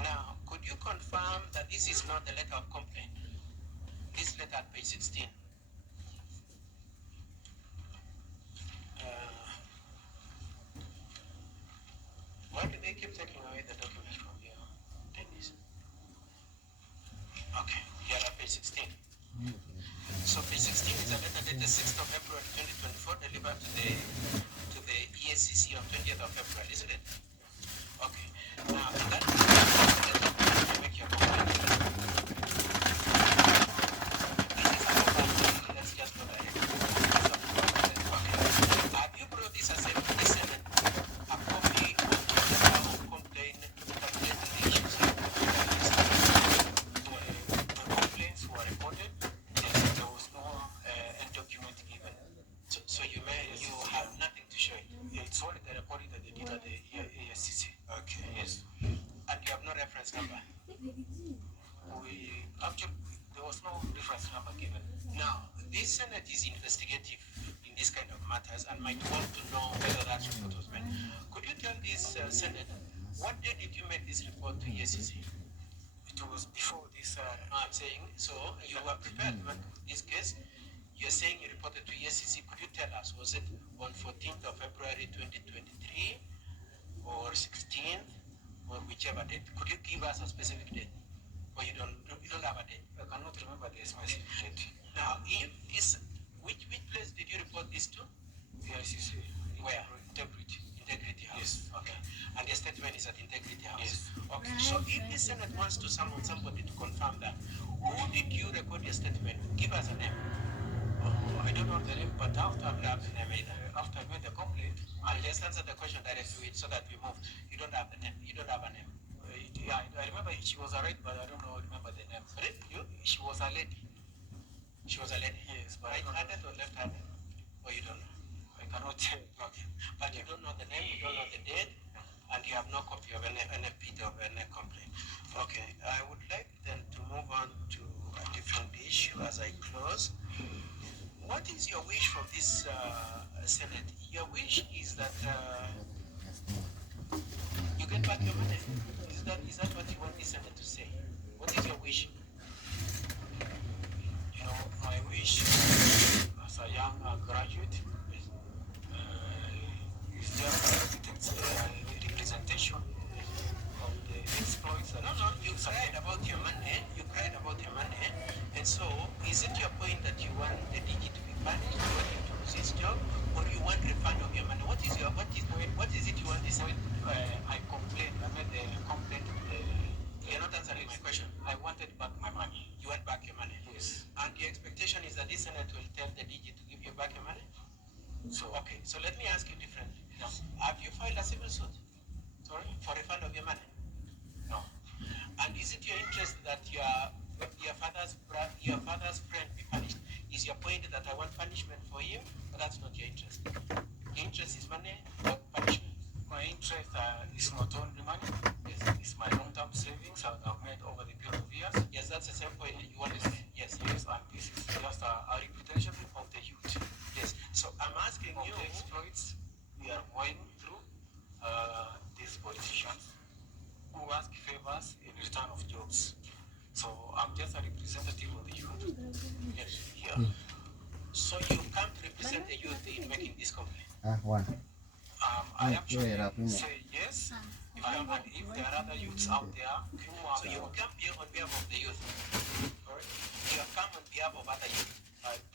Now, could you confirm that this is not the letter of complaint? This letter at page 16. Why do they keep taking away the documents from you, Dennis? Okay, here at page 16. So page 16 is a letter dated 6th of February 2024, delivered to the EACC on 20th of February, isn't it? Okay. Now, in that you make your complaint. This is a complaint. Let's just go direct. Okay. Have you brought this as a Senate? A copy of the letter of complaint that relates to the issues here? The complaints were recorded. There was no document given. So you have nothing to show it. It's only the recording that they did at the EACC. Okay. Yes. And you have no reference number. Actually, there was no reference number given. Now, this Senate is investigative in this kind of matters and might want to know whether that report was made. Could you tell this Senate, what day did you make this report to EACC? It was before this. I'm saying, so you were prepared to make this case. You're saying you reported to EACC. Could you tell us, was it on 14th of February 2023 or 16th or whichever date? Could you give us a specific date? Or you don't have a date? I cannot remember the specific date. Now, if this, which place did you report this to? EACC. Where? Integrity House. Yes. Okay. And the statement is at Integrity House. Yes. Okay. So if the Senate wants to summon somebody to confirm that, Who did you record your statement? Give us a name. I don't know the name, but after I made the complaint, And let's answer the question directly so that we move. You don't have the name. You don't have a name. yeah, I remember she was a lady, but I don't remember the name. Sorry? She was a lady. She was a lady. Yes, but I don't know. Right-handed or left-handed? Or you don't know? I cannot tell. Okay. But you don't know the name, you don't know the date, and you have no copy of any bit of any complaint. Okay. I would like then to move on to a different issue as I close. What is your wish from this Senate? Your wish is that you get back your money. Is that what you want the Senate to say? What is your wish? You know, my wish as a young graduate is just representation of the exploits. No, you cried about your money. You cried about your money. And so, is it your point that you want the DG to be punished, you want him to lose his job, or you want refund of your money? What is it you want this? I complained. I made a complaint. You're not answering my question. I wanted back my money. You want back your money? Yes. And your expectation is that this Senate will tell the DG to give you back your money? So, Okay, so let me ask you differently. no. Have you filed a civil suit Sorry? for refund of your money? No. And is it your interest that your father's friend be punished? Is your point that I want punishment for him, but that's not your interest? Your interest is money, not punishment. My interest is not only money. Yes. It's my long-term savings I've made over the period of years. Yes, that's the same point you want to Yes. say. Yes. Yes, and this is just a reputation of the youth. Yes. So I'm asking Of you. the exploits we are going through, these politicians who ask favors in return of jobs. So I'm just a representative of the youth. Yes. Here. So you come to represent the youth in making this complaint. One. I actually yeah, Rapina. say yes, and if there are other youths out there who are So you come here on behalf of the youth. Correct? You have come on behalf of other youth.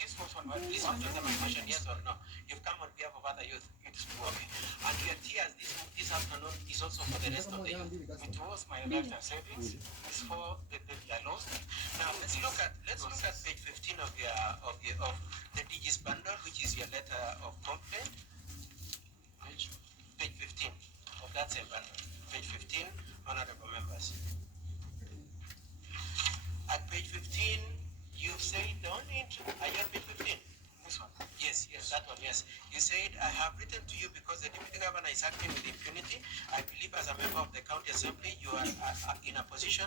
this was on my Please answer my question, yes or no. You've come on behalf of other youth. It's Okay. And your tears this afternoon is also for the rest of the youth. It was my lifetime savings. It's for the baby I lost. Now let's look at page 15 of the DG's bundle, which is your letter of complaint. Page 15 of that same bundle. Page 15, honorable members. At page 15, you said the only are you on page 15? This one. Yes, that one, yes. You said, I have written to you because the deputy governor is acting with impunity. I believe as a member of the county assembly, you are in a position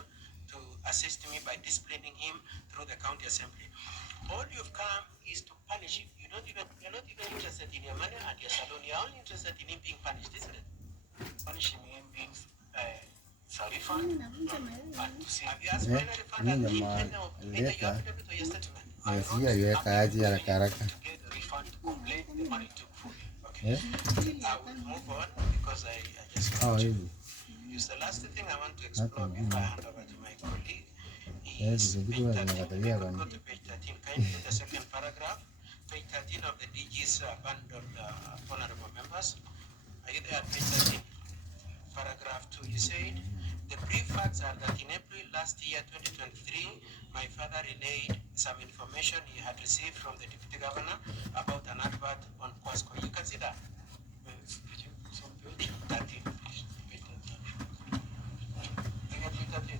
to assist me by disciplining him through the county assembly. All you've come is to punish him. You're not even interested in your money and your salon. You're only interested in him being punished, isn't it? Punishing him means it's a refund and to see. Have you asked for any refund at Mimi any of either your leta. affidavit or your statement? Sijajiweka aje haraka haraka. To get the refund to complain, the money took fully. Okay. Eh? I will move on because I just Oh, want to hivi. use the last thing I want to explore before I hand over to my colleague Eh, is vitu page huwa 13. zinakatalia We could kwani. go to page 13. Kindly the second paragraph, page 13 of the DG's bundle, honorable members. Are you there at page 13? Paragraph 2. You said, the brief facts are that in April last year, 2023, my father relayed some information he had received from the deputy governor about an advert on Quasco. You can see that? It's on page. 13. Page 13. You get page 13?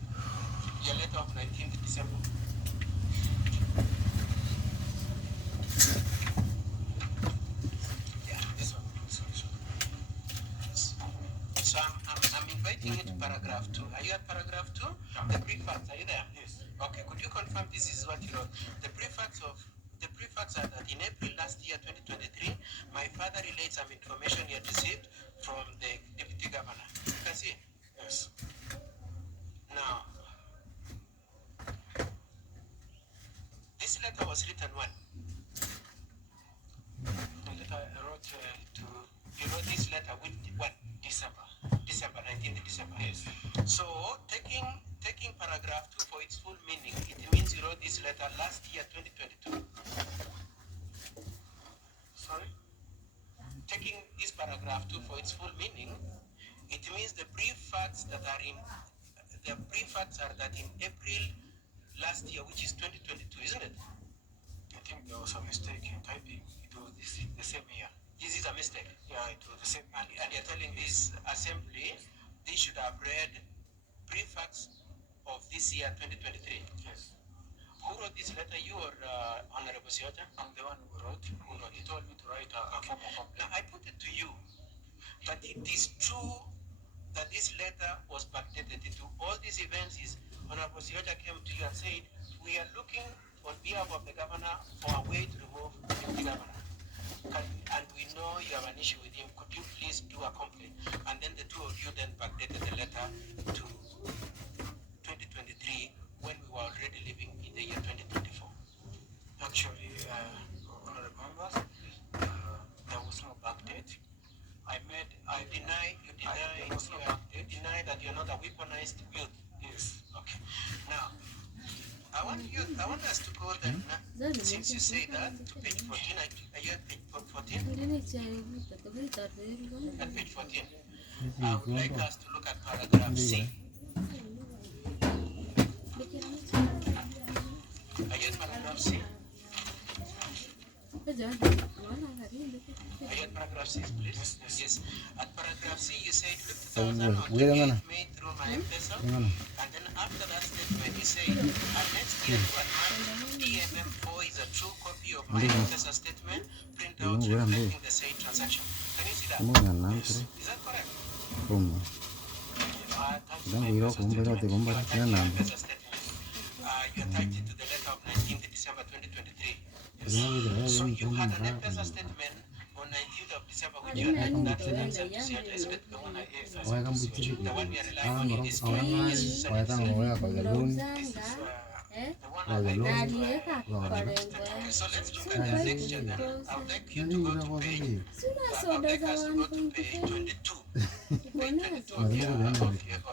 Your letter of 19th December. Yeah, this one. Yes. So I'm inviting you to paragraph 2. Are you at paragraph 2? The brief facts, are you there? Yes. Okay, could you confirm this is what you wrote? The brief facts are that in April last year, 2023, my father relayed some information he had received from the deputy governor. You can see? Yes. Now, this letter was written when? The letter I wrote You wrote this letter with when? December. December, 19th December. Yes. So, taking paragraph 2 for its full meaning, it means you wrote this letter last year, 2022. Sorry? Taking this paragraph 2 for its full meaning, it means the brief facts are that in April last year, which is 2022, isn't it? I think there was a mistake in typing. It was the same year. This is a mistake. Yeah, it was the same. And you're telling this assembly they should have read prefix of this year 2023. Yes. Who wrote this letter, you or Honorable Siota? I'm the one who wrote. He told me to write a form of complaint. Now I put it to you that it is true that this letter was backdated to all these events. Is Honorable Siota came to you and said, we are looking on behalf of the governor for a way to remove the governor. And we know you have an issue with him. Could you please do a complaint? And then the two of you then backdated the letter to 2023 when we were already living in the year 2024. Actually, honorable members, there was no backdate. You deny that you're not a weaponized youth. Yes. Okay. Now, I want us to go then, since you say that, to page 14. Are you at page 14? At page 14. I would like us to look at paragraph C. Are you at paragraph C? Are you at paragraph C, please? Yes. At paragraph C, you said 50,000 made through my M-Pesa. And then after that statement, you say, and next year to advance, DMM4 is a true copy of my M-Pesa statement, print out reflecting the same transaction. Can you see that? Yes. Is that correct? You attached it to the letter of 19th December 2023. So you had an M-Pesa statement on 19th of December which you had that letter and sent to Siata, isn't it? The one we are relying on in this case. So let's look at the next year then. I would like you to go to page, I would like us to go to page 22. Page 22 of that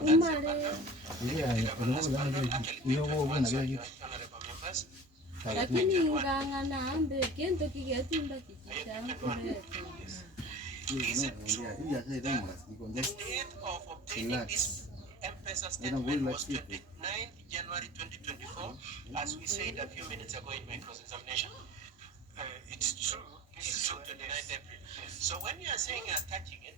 same paragraph. Actually, page 21, sorry, honorable members. Lakini ungangana ambe kento kigetimba Is it true that the date of obtaining this M-Pesa statement was 29th January 2024, as we said a few minutes ago in my cross-examination? It's true. It's true, 29th April. So when you are saying you're attaching it,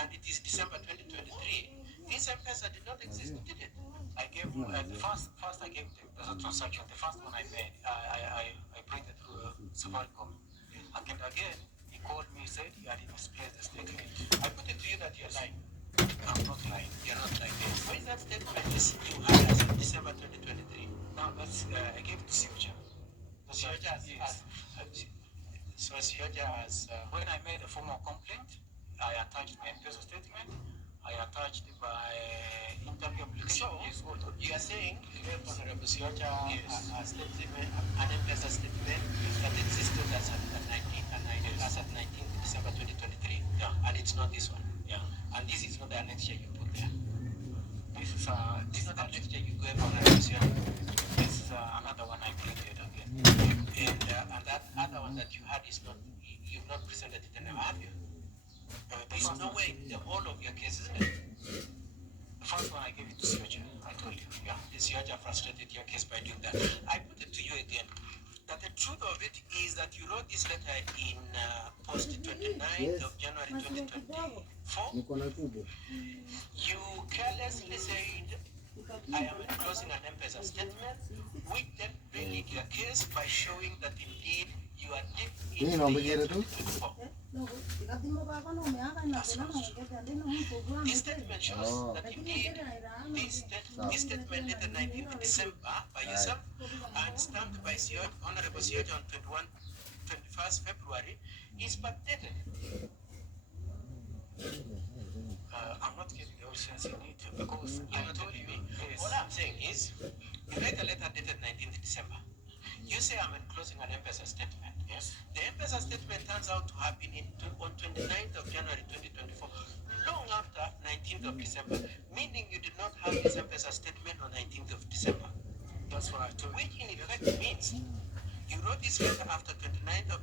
and it is December 2023, this M-Pesa did not exist, did it? I gave the first I gave the transaction. The first one I made, I printed through Safaricom, and then again he called me, said he had misplaced the statement. I put it to you that you're lying. I'm not lying. You're not lying. Where is that statement you had as of December 2023? Now that's I gave it to Sioja. Sioja has. So Sioja has. When I made a formal complaint, I attached my M-Pesa statement. I attached my interview application. So, you are saying you gave Honorable Sioja a statement, an M-Pesa statement that existed as at 19th December 2023. Yeah. And it's not this one. Yeah. And this is not the annexure you put there. This is not the annexure you gave Honorable Sioja. This is another one I printed again. And that other one that you had is not, you've not presented it anywhere, have you? There's no way in the whole of your case, isn't it? The first one I gave it to Sioja, I told you. Yeah, the Sioja frustrated your case by doing that. I put it to you again, that the truth of it is that you wrote this letter in post 29th of January 2024. You carelessly said, I am enclosing an M-Pesa statement, which then pleaded your case by showing that indeed you are deep into the year 2024. This statement shows that indeed this statement dated 19th December by yourself and stamped by Honorable Sioja on 21st February is backdated. I'm not getting the sense in it because You're not telling me. All I'm saying is, you write a letter dated 19th December. You say I'm enclosing an M-Pesa statement. Yes. The M-Pesa statement turns out to have been on 29th of January 2024, long after 19th of December, meaning you did not have this M-Pesa statement on 19th of December. That's what I told you. Which in effect means you wrote this letter after 29th of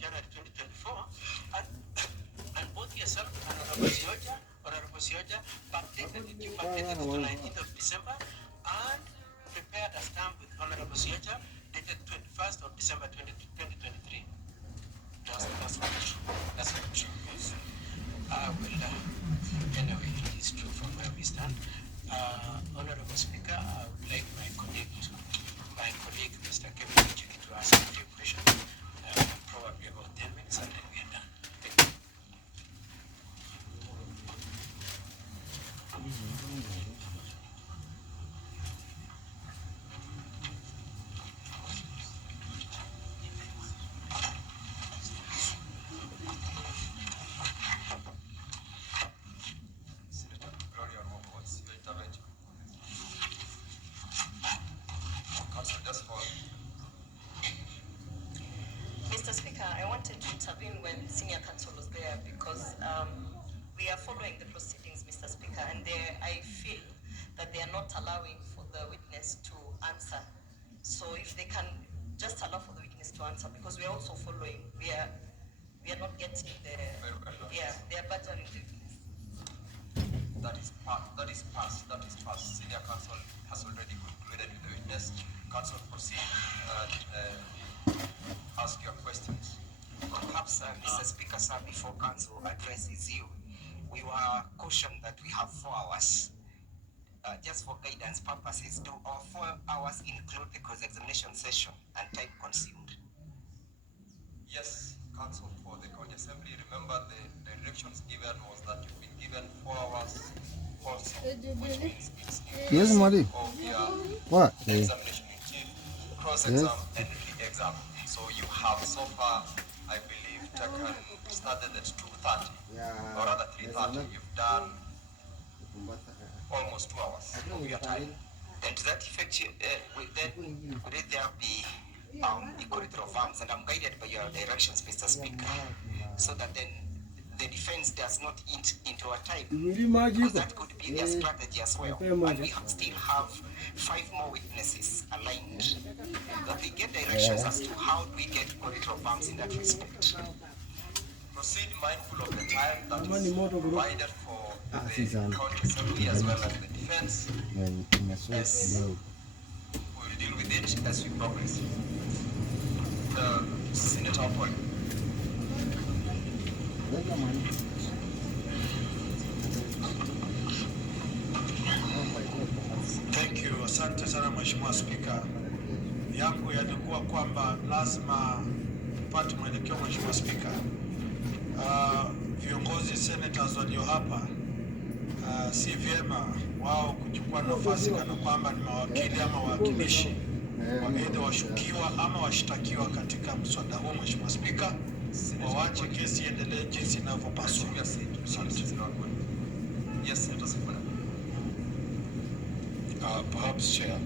January 2024, and both yourself and Honorable Sioja backdated it. You backdated it to 19th of December, and prepared a stamp with Honorable Siecha dated 21st of December 2023. That's not true. That's not true. Yes. Anyway, it is true from where we stand. Honorable Speaker, I would like my colleague, Mr. Kevin Michuki, to ask a few questions, probably about 10 minutes, and then we are done. Thank you. Mr. Speaker, I wanted to intervene when Senior Counsel was there because we are following the proceedings, Mr. Speaker, and I feel that they are not allowing for the witness to answer. So if they can just allow for the witness to answer, because we are also following, we are not getting the, they are badgering the witness. That is passed. Senior Counsel has already concluded with the witness. Counsel, proceed and ask your questions. Perhaps, Mr. Speaker, sir, before Council addresses you, we were cautioned that we have 4 hours. Just for guidance purposes, do our 4 hours include the cross-examination session and time consumed? Yes, Counsel, for the County Assembly, remember the directions given was that you've been given 4 hours also, which means it's Yes, Mari. of your What? examination in chief, cross-exam and re-exam. So you have so far, I believe, started at 2:30, or rather 3:30. You've done almost 2 hours of your time. And to that effect, would there be the corridor of arms? And I'm guided by your directions, Mr. Speaker, so that then the defense does not eat into our time, because that could be their strategy as well. And we still have 5 more witnesses aligned. But we get directions as to how do we get corridor of arms in that respect. Proceed mindful of the time that is provided for the County Assembly as well as the defense. Yes. We'll deal with it as we progress. Senator Paul. Thank you. Asante sana Mheshimiwa Spika. Yangu yalikuwa kwamba lazima upate mwelekeo Mheshimiwa Spika. Viongozi senators walio hapa si vyema wao kuchukua nafasi kana kwamba ni mawakili ama wawakilishi wa aidha washukiwa ama washtakiwa katika mswada huu Mheshimiwa Spika. Wawache kesi iendelee jinsi inavyopaswa. Yes, Senator Sifuna. Perhaps, Chair,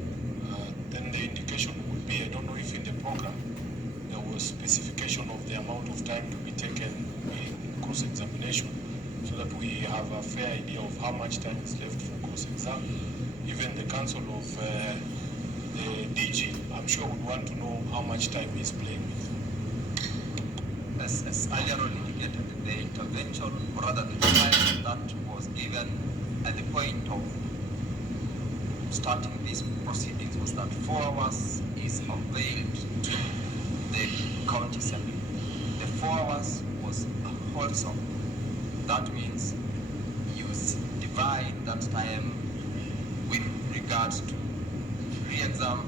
then the indication would be, I don't know if in the program there was specification of the amount of time to be taken in cross-examination, so that we have a fair idea of how much time is left for cross-exam. Even the Council of the DG, I'm sure would want to know how much time he's playing with. As earlier on indicated, the intervention, or rather the time that was given at the point of starting these proceedings was that 4 hours is availed to the County Assembly. The 4 hours was wholesome. That means you divide that time with regards to re-exam,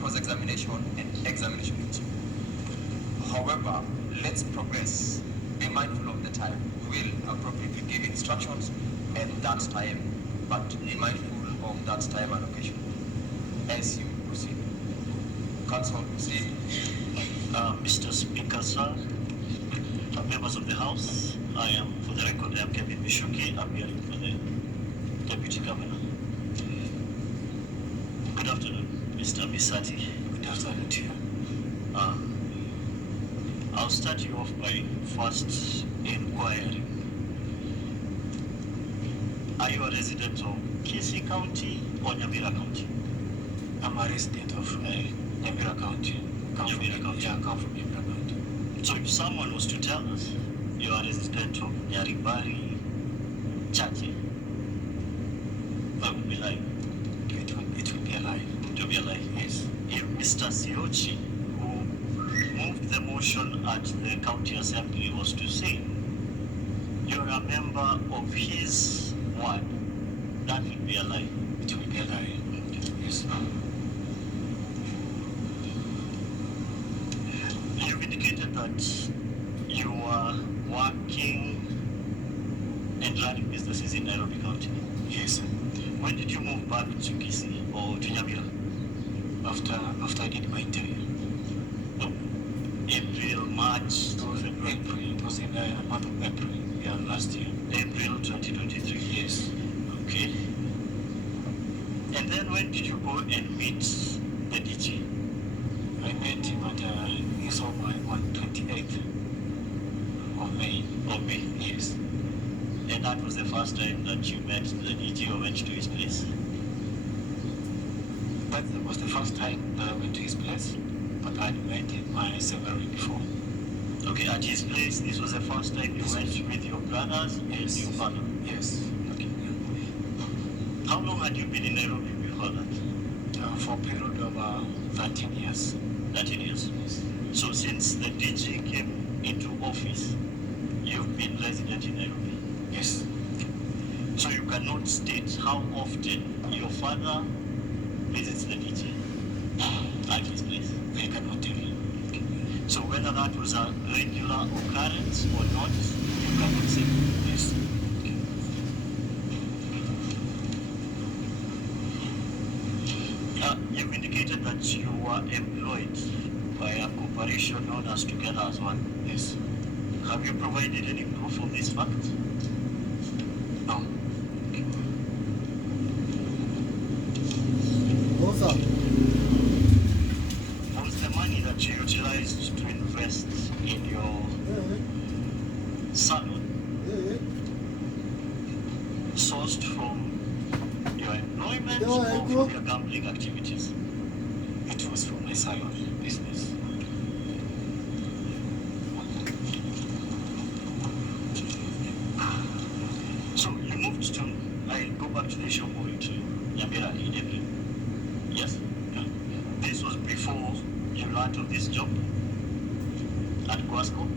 cross-examination, and examination in chief. However, let's progress. Be mindful of the time. We will appropriately give instructions at that time, but be mindful of that time allocation as you proceed. Council, proceed. Mr. Speaker, sir, members of the House, I am, for the record, I am Kevin Michuki, appearing for the Deputy Governor. Good afternoon, Mr. Misati. Good afternoon to you. I'll start you off by first inquiring. Are you a resident of Kisii County or Nyamira County? I'm a resident of Nyamira County. Come from Nyamira County. So if someone was to tell us you are a resident of Nyaribari Chache, that would be lying. It will be a lie. It to be alive. Yes. If Mr. Siochi, who moved the motion at the county assembly, was to say, you're a member of his ward, that would be a lie. It will be a lie. Yes. You've indicated that you are working and running businesses in Nairobi County. Yes. When did you move back to Kisii or to Nyamira? After I did my interview. No. April, March, February. April. It was in the month of April. Yeah, last year. April 2023. Yes. Okay. And then when did you go and meet the DG? I met him at his home on 28th of May. Of May? Yes. And that was the first time that you met the DG or went to his place? That was the first time that I went to his place, but I had met him several before. Okay, at his place, this was the first time you went with your brothers and your father? Yes. Okay. How long had you been in Nairobi before that? For a period of 13 years. 13 years? Yes. So since the DG came into office, you've been resident in Nairobi? Yes. So you cannot state how often your father visits the DG at his place? I cannot tell you. So whether that was a regular occurrence or not, you cannot say? Yes. You've indicated that you were employed by a corporation known as Together as One. Yes. Have you provided any proof of this fact? No. What's up? Was the money that you utilized to invest in your salon sourced from your employment or from your gambling activities? It was from my salon business. So you moved to, I go back to the issue of moving to Nyamira in April. Yes? Yeah. This was before you learned of this job at Guasco?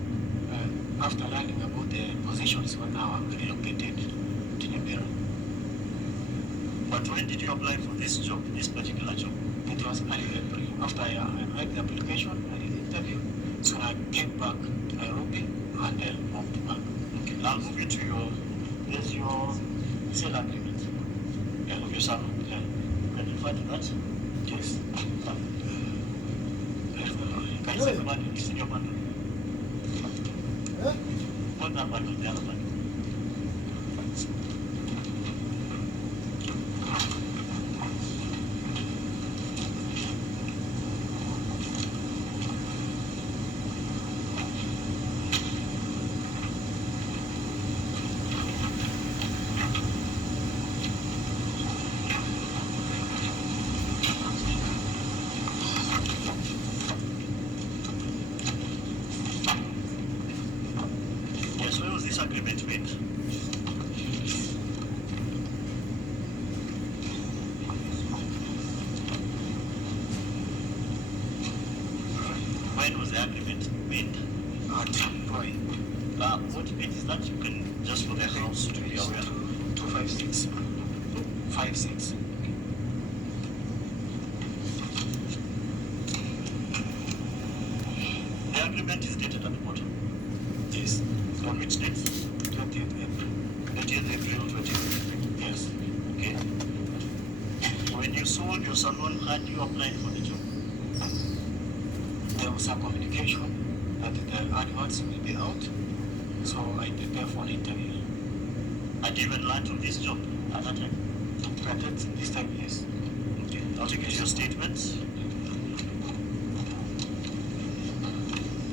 After learning about the positions when now I'm relocated to Nyamira. But when did you apply for this job, this particular job? It was early April. After I made the application, I did the interview. So I came back to Nairobi and moved back. Okay. I'll move you to your, there's your sale agreement. Yeah, of your salon. Yeah. Can you refer to that? Yes. Can you say the bundle? It's in your bundle. Not that bundle, the other bundle. Yes, where was this agreement made? When was the agreement made? What date is that? You can, just for the house to be aware. 256. 56. The agreement is dated at the bottom. Yes. On which date? 20th April. 30th April 2023. Yes. Okay. When you sold your salon, had you applied for the job? There was a communication that the adverts will be out. So I prepared for an interview. Had you even learned of this job at that time? Granted, this time, yes. Okay. I'll take it to your statements.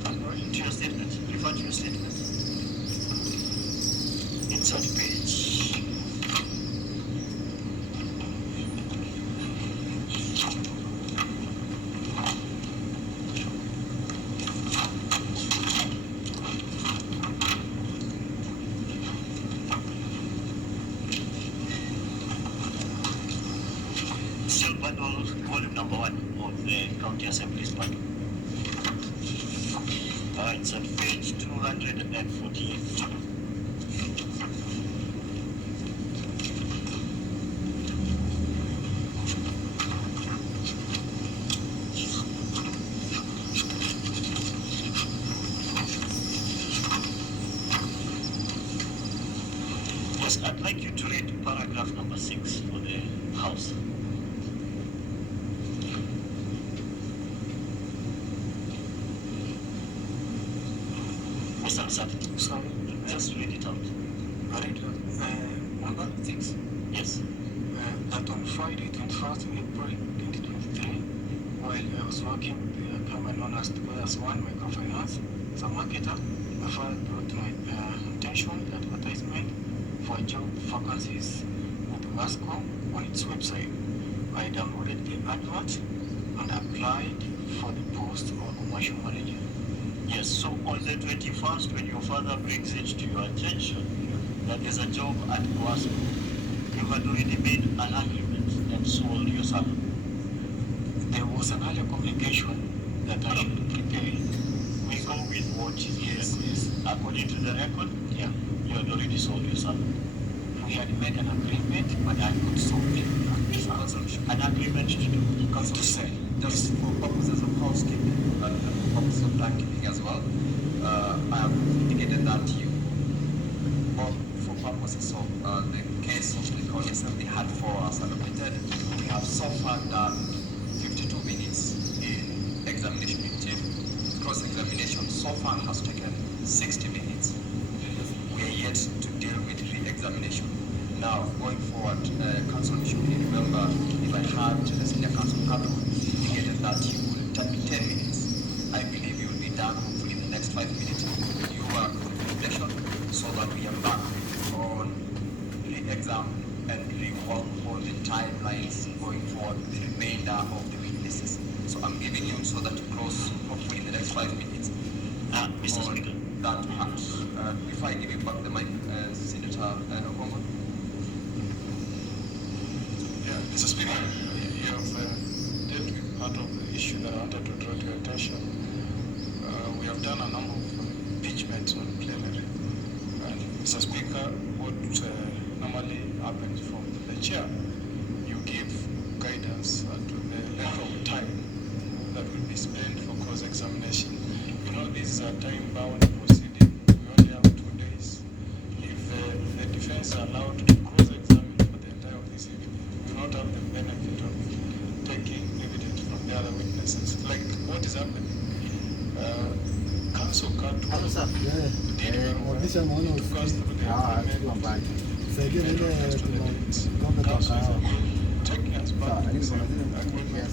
To your statement. Refer to your statement. Insert page. Still bundle, volume number 1 of the County Assembly's bundle. It's on page 248. Yes, I'd like you to read paragraph number 6 for the House. Mr. Asad, sorry, just read it out. Number 6. Yes. That on Friday, 21st April 2023, while I was working with a company known as Tobias One Microfinance as a marketer, my father brought to my attention the advertisement for job vacancies with Masco on its website. I downloaded the advert and applied for the post of commercial manager. Yes, so on the 21st, when your father brings it to your attention that there's a job at Guasco, you had already made an agreement and sold your son. There was an earlier communication that I should prepare. We go with what is Yes. according to the record. Yeah. You had already sold your son. We had made an agreement, but I could solve it. An agreement to do. To sell. Just for purposes of housekeeping and for purposes of timekeeping as well, I have indicated that you, both for purposes of the case of the County Assembly had 4 hours allocated. We have so far done 52 minutes in examination in chief. Cross-examination so far has taken 60 minutes. We are yet to deal with re-examination. Now, going forward, Council Mishuki, remember, if I had the Senior Council Kato indicated that you will take 10 minutes, I believe you will be done hopefully in the next 5 minutes with your reflection so that we are back on re-exam and rework on the timelines going forward with the remainder of the witnesses. So I'm giving you so that you close hopefully in the next 5 minutes. Mr. Speaker. That part. Before I give you back the mic, Senator Okongo. Yeah, Mr. Speaker, you have dealt with part of the issue that I wanted to draw to your attention. We have done a number of impeachments on plenary. And Mr. Speaker, what normally happens from the chair, you give guidance to the length of time that will be spent for cross-examination. You know, this is a time-bound proceeding. We only have 2 days. If the defense are allowed to cross-examine for the entire of this evening, we will not have the benefit of taking evidence from the other witnesses. Like what is happening? Council Kato did very well. He took us through the agreement. He made reference to the dates. Council is taking us back to the same agreement,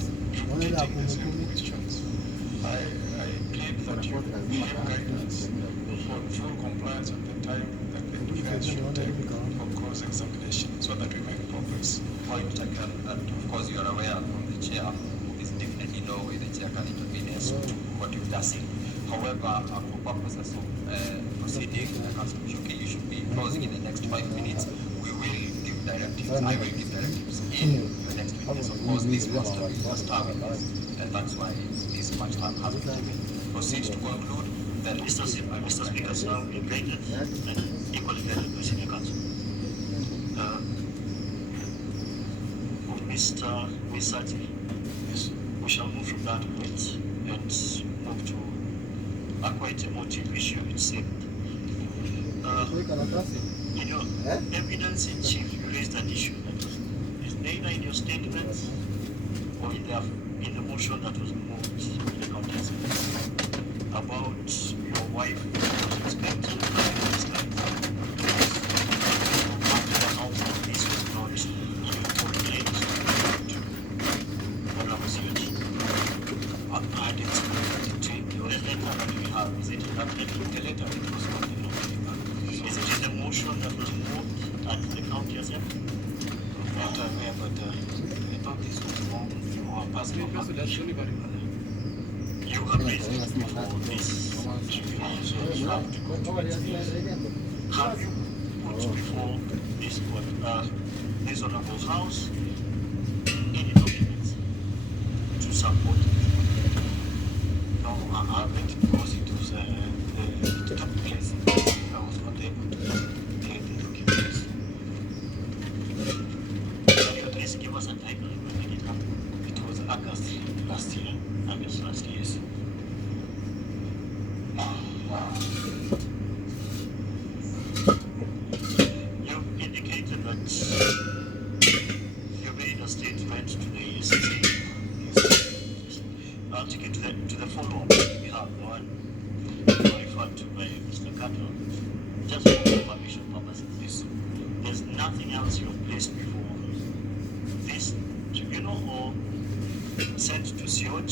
repeating the same questions. I plead that you give guidance for full compliance at the time that the defense should take for cross-examination so that we make progress. Point taken, and of course you are aware from the chair, who is definitely no way the chair can intervene as to what you've just said. However, for purposes of proceeding, Council Mishuki, you should be closing in the next 5 minutes. We will give directives. I will give directives in the next witness. Of course, this must have witness, and that's why this much time has been given. Proceed to conclude. Then Mr. Speaker, sir, we graded and equally graded by Senior Counsel. Mr. Misati, we shall move from that point and move to a quite emotive issue, it seemed. In your evidence in chief, you raised an issue that is neither in your statements or in the motion that was moved in the County Assembly about your wife who was expecting this guy. This was not coordinated to program research. I didn't speak that it changed. The letter that we have, is it in that letter? The letter it was not in the Is it in the motion that was moved at the County Assembly? not aware, but I thought this was more for a personal application. You have raised it before this tribunal, so you have to go to it. Have you put before this honorable house any documents support this one. No, I haven't because it was it took place. I was not able to get the documents. Can you at least give us a timeline when did it happen? It was August last year. August last year. Yes. You've indicated that you made a statement to the ECC. I'll take it to the follow-up. We have the one referred to by Mr. Kato. Just for information purposes, there's nothing else you've placed before this tribunal or sent to COG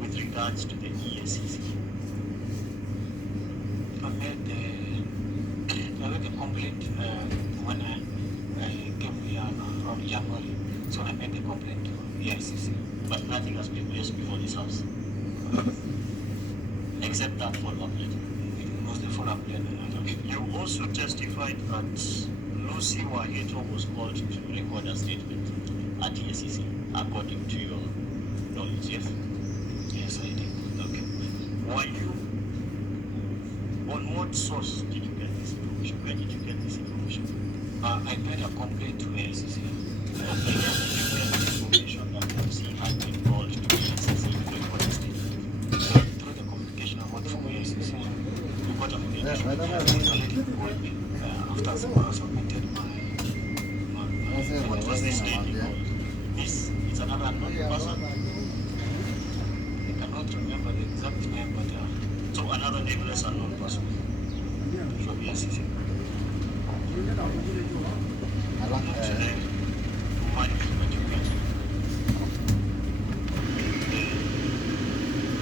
with regards to the EACC. I made a complaint when I came here around January. So I made a complaint to EICC. But nothing has been placed before this house. Except that follow-up letter. It was the follow-up letter. You also testified that Lucy Wahito was called to record a statement at EACC, according to your knowledge, yes? Yes, I did. Okay. Were you, on what source did you get this information? Where did you get this information? I made a complaint to EICC. Okay, you get information that Lucy had been called to EACC to record a statement. Through the communication I got from EICC, You got a communication. after I submitted What was this lady called? This is another unknown person. I cannot remember the exact name, but So another nameless unknown person from EACC. Alah, Today, money that you get.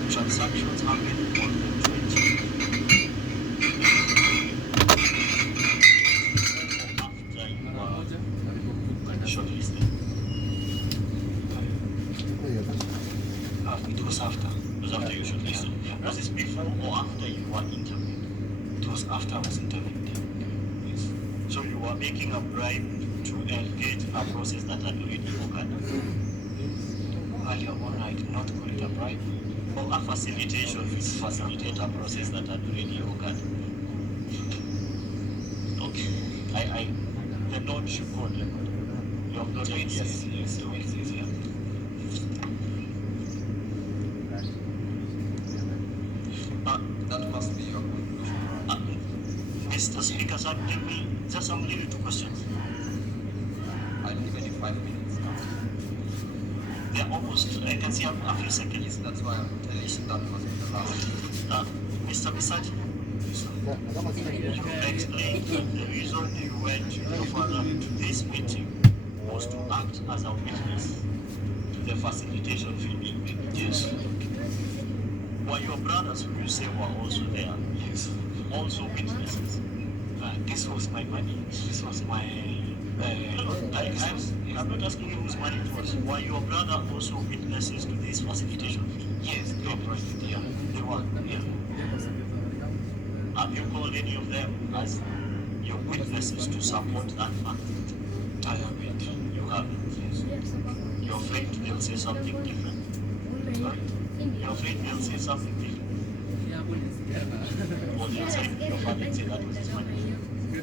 The transactions happened on the 20th. After you were shortlisted. it was after. It was after you shortlisted. Was this before or after you were interviewed? It was after I was interviewed. Yes. So you were making a bribe to engage a process that had already occurred. Earlier on, I did not call it a bribe. Or a facilitation to facilitate a process that had already occurred. Okay. The note should go on record. You have noted yes. Yes, yes, yeah. That must be your conclusion. Mr. Speaker, sir, give me just some little two questions. I'll give you 5 minutes now. They are almost, I can see a few seconds. That's why I'm telling you that must be the last. Mr. Bisaji, you explained that the reason you went with your father to this meeting was to act as a witness to the facilitation fee being paid. Yes. Were your brothers who you say were also there? Yes. Also witnesses? This was my money. This was my. I'm not asking you whose money it was. Were your brother also witnesses to this facilitation fee? Yes, they were present. Yeah. They were. Yeah. Have you called any of them as your witnesses to support that fact? I haven't. You haven't. Yes. You're afraid they'll say something different. Sorry? You're afraid they'll say something different. Or they'll say your father said that was his money. I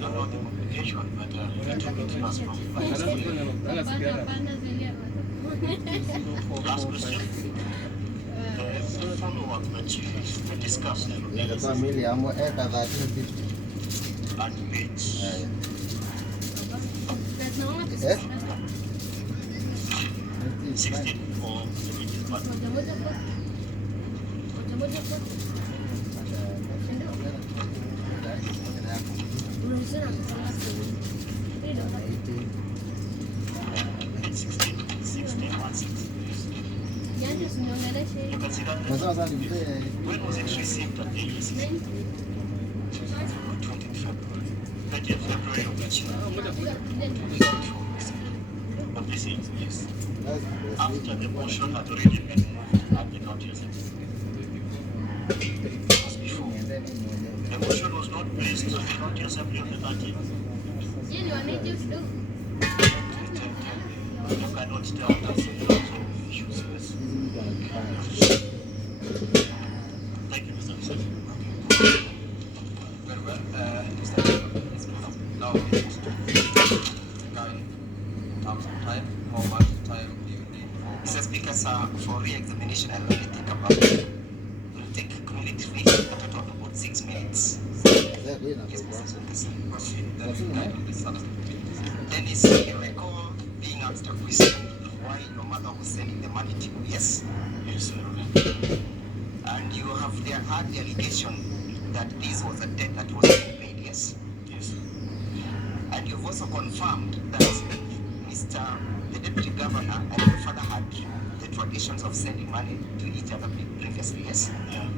don't know the communication, but it took it last from last year. Last question. The follow-up that you discussed ilikuwa mili amo eka 1350. at page Eh? 16 or the pages back. Page 16, 16, 16. You can see that. Nasema sasa nimpe When was it received at the EACC? 20th February. 30th February of which year? Of this year? Yes. After the motion had already been moved at the county assembly. It was before. The motion was not placed at the county assembly on the 30th. You cannot tell us. So Thank you, Mr. Officer. Very well. Mr. Speaker, now it is to guide in terms of time. How much time do you need for? Mr. Speaker, sir, for re-examination, I only think about it will take cumulatively a total of about 6 minutes. Yes, Mr. Speaker. Proceed. Then guide this other activities. Dennis, you recall being asked a question why your mother was sending the money to you, yes? Yes, I remember. And you have had the allegation that this was a debt that was being paid, yes? Yes. And you've also confirmed that the Deputy Governor and your father had the traditions of sending money to each other previously, yes? Yeah.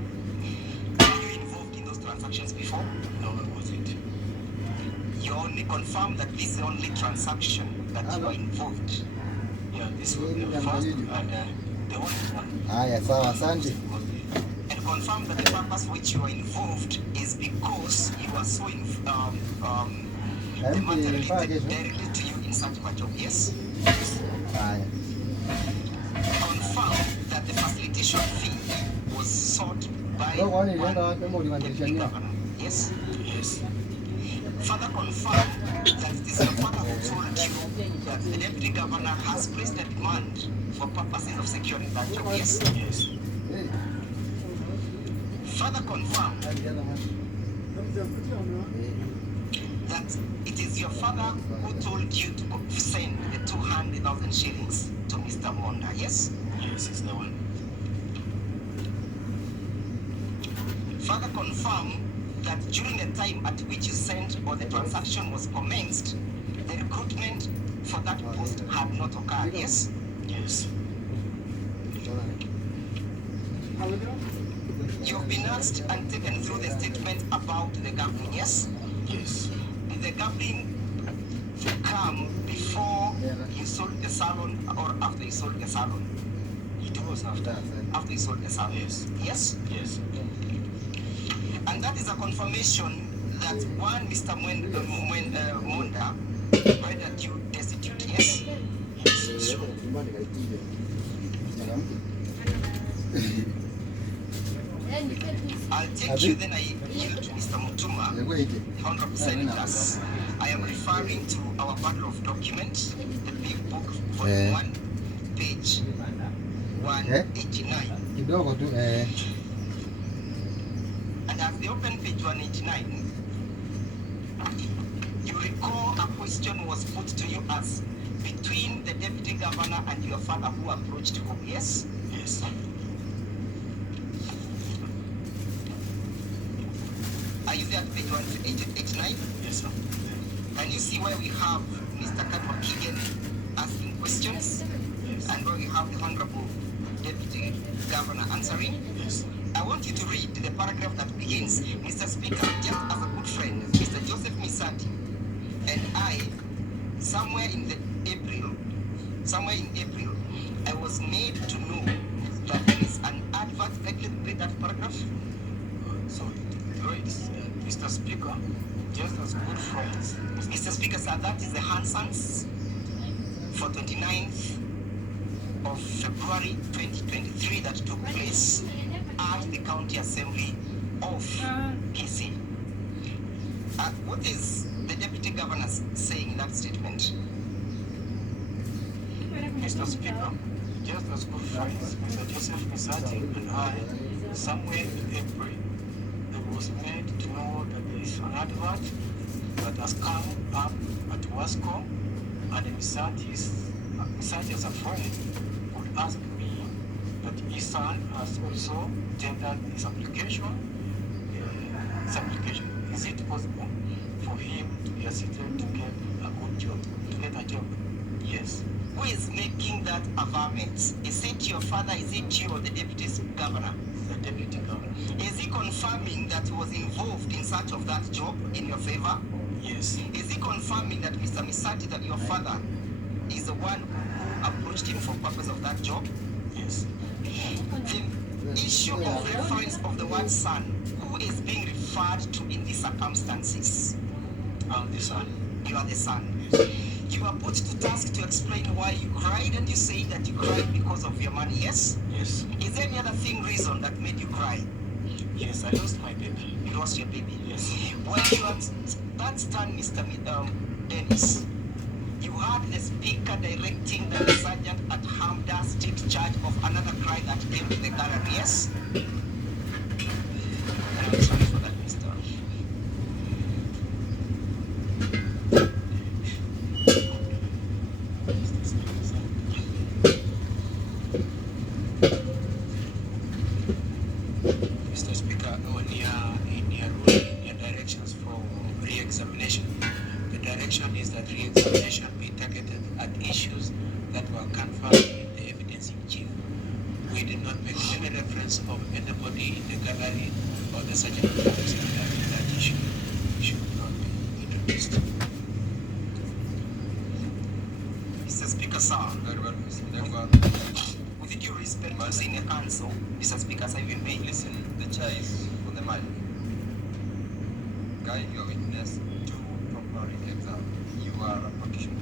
Were you involved in those transactions before? No, I wasn't. You only confirmed that this is the only transaction that you are involved. Yeah, this was the first and the only one. Haya, sawa, asante. And confirm that the purpose which you are involved is because you are so the matter related directly to you in such a job, yes? Haya. Confirm that the facilitation fee was sought by Wewe kwani ulienda one wapi ama uliwaandilisha deputy nini? governor, yes? Yes. Further confirm that it is your father who told you that the deputy governor has placed a demand for purposes of securing that job, yes? Yes. Hey, Further confirm hadi jana mwana. that it is your father who told you to send the 200,000 shillings to Mr. Monda, yes? Yes, it's the one. Further confirm that during the time at which you sent or the transaction was commenced, the recruitment for that post had not occurred, yes? Yes. You've been asked and taken through the statement about the gambling, yes? Yes. Did the gambling come before you sold the salon or after you sold the salon? It was after. After you sold the salon? Yes. Yes? Yes. And that is a confirmation that one Mr. Monda rendered you destitute, yes? Yes. Sure. I'll take you, then I yield to Mr. Mutuma, Ilikuwa hiki. 100% plus. I am referring to our bundle of documents, the big book, volume 1, page 189. Kidogo tu And as they open page 189, you recall a question was put to you as between the deputy governor and your father who approached you, yes? Yes. Are you there at page 189? Yes, sir. Can you see where we have Mr. Katwa Kigen asking questions? Yes. And where we have the Honorable Deputy Governor answering? Yes. I want you to read the paragraph that begins, Mr. Speaker, just as a good friend, Mr. Joseph Misati and I, somewhere in April, I was made to know that there is an advert. Can you read that paragraph? So it reads, Mr. Speaker, just as good friends. Mr. Speaker, sir, that is the Hansons for 29th of February 2023 that took place at the County Assembly of KC. What is the Deputy Governor saying in that statement? Mr. Speaker, just as good friends, Mr. Joseph Misati and I, somewhere in April, I was made to know that there is an advert that has come up at Wasco, and Misati as a friend would ask me that his son has also tendered his application. Is it possible for him to be assisted to get a good job, to get a job? Yes. Who is making that averment? Is it your father? Is it you or the Deputy Governor? The Deputy Governor. Is he confirming that he was involved in search of that job in your favor? Yes. Is he confirming that Mr. Misati, that your father, is the one who approached him for purpose of that job? Yes. The issue of reference of the word son, who is being referred to in these circumstances? I'm the son. You are the son. You are put to task to explain why you cried, and you say that you cried because of your money, yes? Yes. Is there any other reason that made you cry? Yes, I lost my baby. You lost your baby? Yes. When you are that stand, Mr. Dennis, you heard the speaker directing the sergeant at Hamdas to take charge of another cry that came to the gallery, yes? I'm sorry for that, Mr. Mr. Speaker, in your ruling, in your directions for re-examination, the direction is that re-examination be targeted at issues that were confirmed in the evidence in chief. We did not make any reference of anybody in the gallery or the sergeant at arms regarding that issue. It should not be introduced. Mr. Speaker, sir. Very well, Mr. Ndegwa. With due respect to senior counsel, Mr. Speaker, sir, you may Listen, the chair is on the mic. Guide your witness to properly examine. You are a practitioner.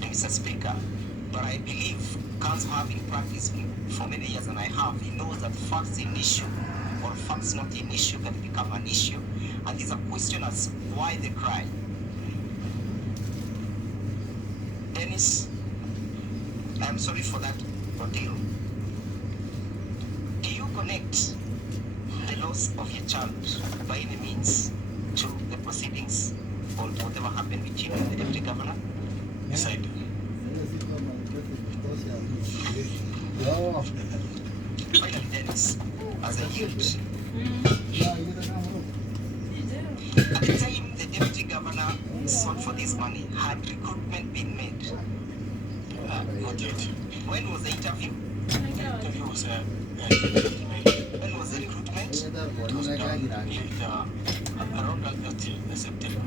Mr. Speaker, but I believe counsel having practiced for many years and I have, he knows that facts in issue or facts not in issue can become an issue, and there's a question as why they cry. Dennis, I'm sorry for that ordeal. Do you connect the loss of your child by any means to the proceedings or to whatever happened between you and the deputy governor? Yes, I do. Finally, Dennis, as a youth, at the time the deputy governor sought for this money, had recruitment been made? Not yet. When was the interview? The interview was When was the recruitment? it was done late, around September.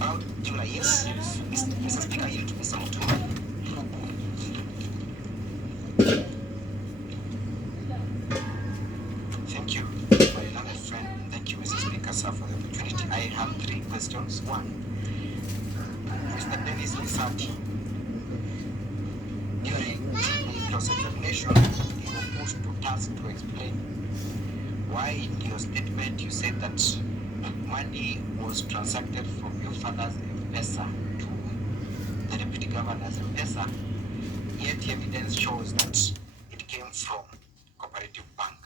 Around July, yes? Yes. Mr. Speaker, I yield to Mr. Mutuma. Thank you, my learned friend. Thank you, Mr. Speaker, sir, for the opportunity. I have 3 questions. One, Mr. Dennis Lisati, during the cross-examination, you were pushed to task to explain why in your statement you said that money was transacted from your father's M-Pesa to the deputy governor's M-Pesa, yet evidence shows that it came from Cooperative Bank.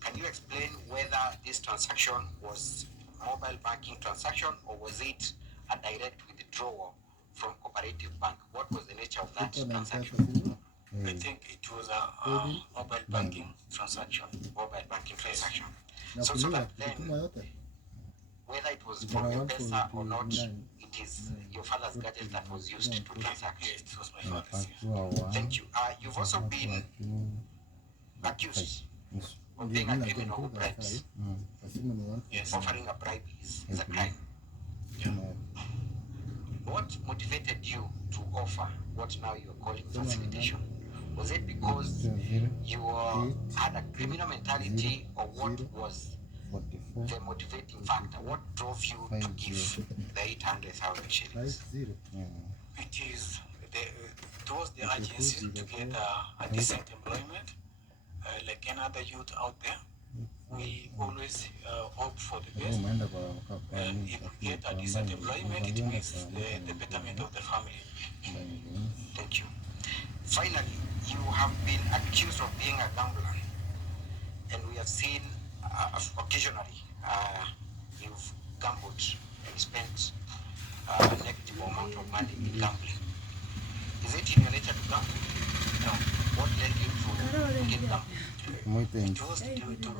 Can you explain whether this transaction was mobile banking transaction or was it a direct withdrawal from Cooperative Bank? What was the nature of that transaction? I think it was a mobile banking transaction. Mobile banking transaction. So that then, whether it was from your pesa or not, it is your father's gadget that was used to transact. Yes, it was my father's. Thank you. You've also been accused of being a criminal who bribes. Yes. Offering a bribe is a crime. Yeah. What motivated you to offer what now you are calling facilitation? Was it because you had a criminal mentality, or what was the motivating factor? What drove you to give the 800,000 shillings? It is it was the urgency to get a decent employment, like any other youth out there. We always hope for the best. If we get a decent employment, it means the betterment of the family. Thank you. Finally, you have been accused of being a gambler, and we have seen occasionally you've gambled and spent a negative amount of money in gambling. Is it in your nature to gamble? No. What led you to get gambling? It was due to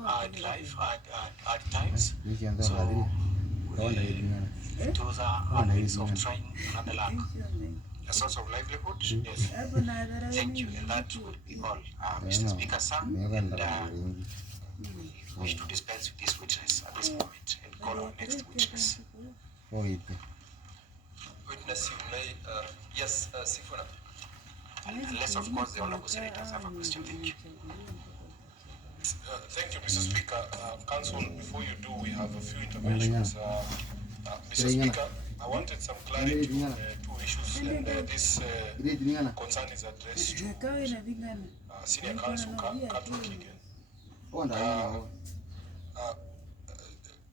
hard life at times. So it was a means of trying another luck. A source of livelihood? Yes. Thank you, and that would be all. Mr. Speaker, sir, and we wish to dispense with this witness at this moment and call our next witness. Witness, you may, yes, Sifuna. Unless, of course, the honorable senators have a question. Thank you. Thank you, Mr. Speaker. Council, before you do, we have a few interventions. Mr. Speaker, I wanted some clarity on two issues, and this concern is addressed to Senior Counsel Katwa Kigen.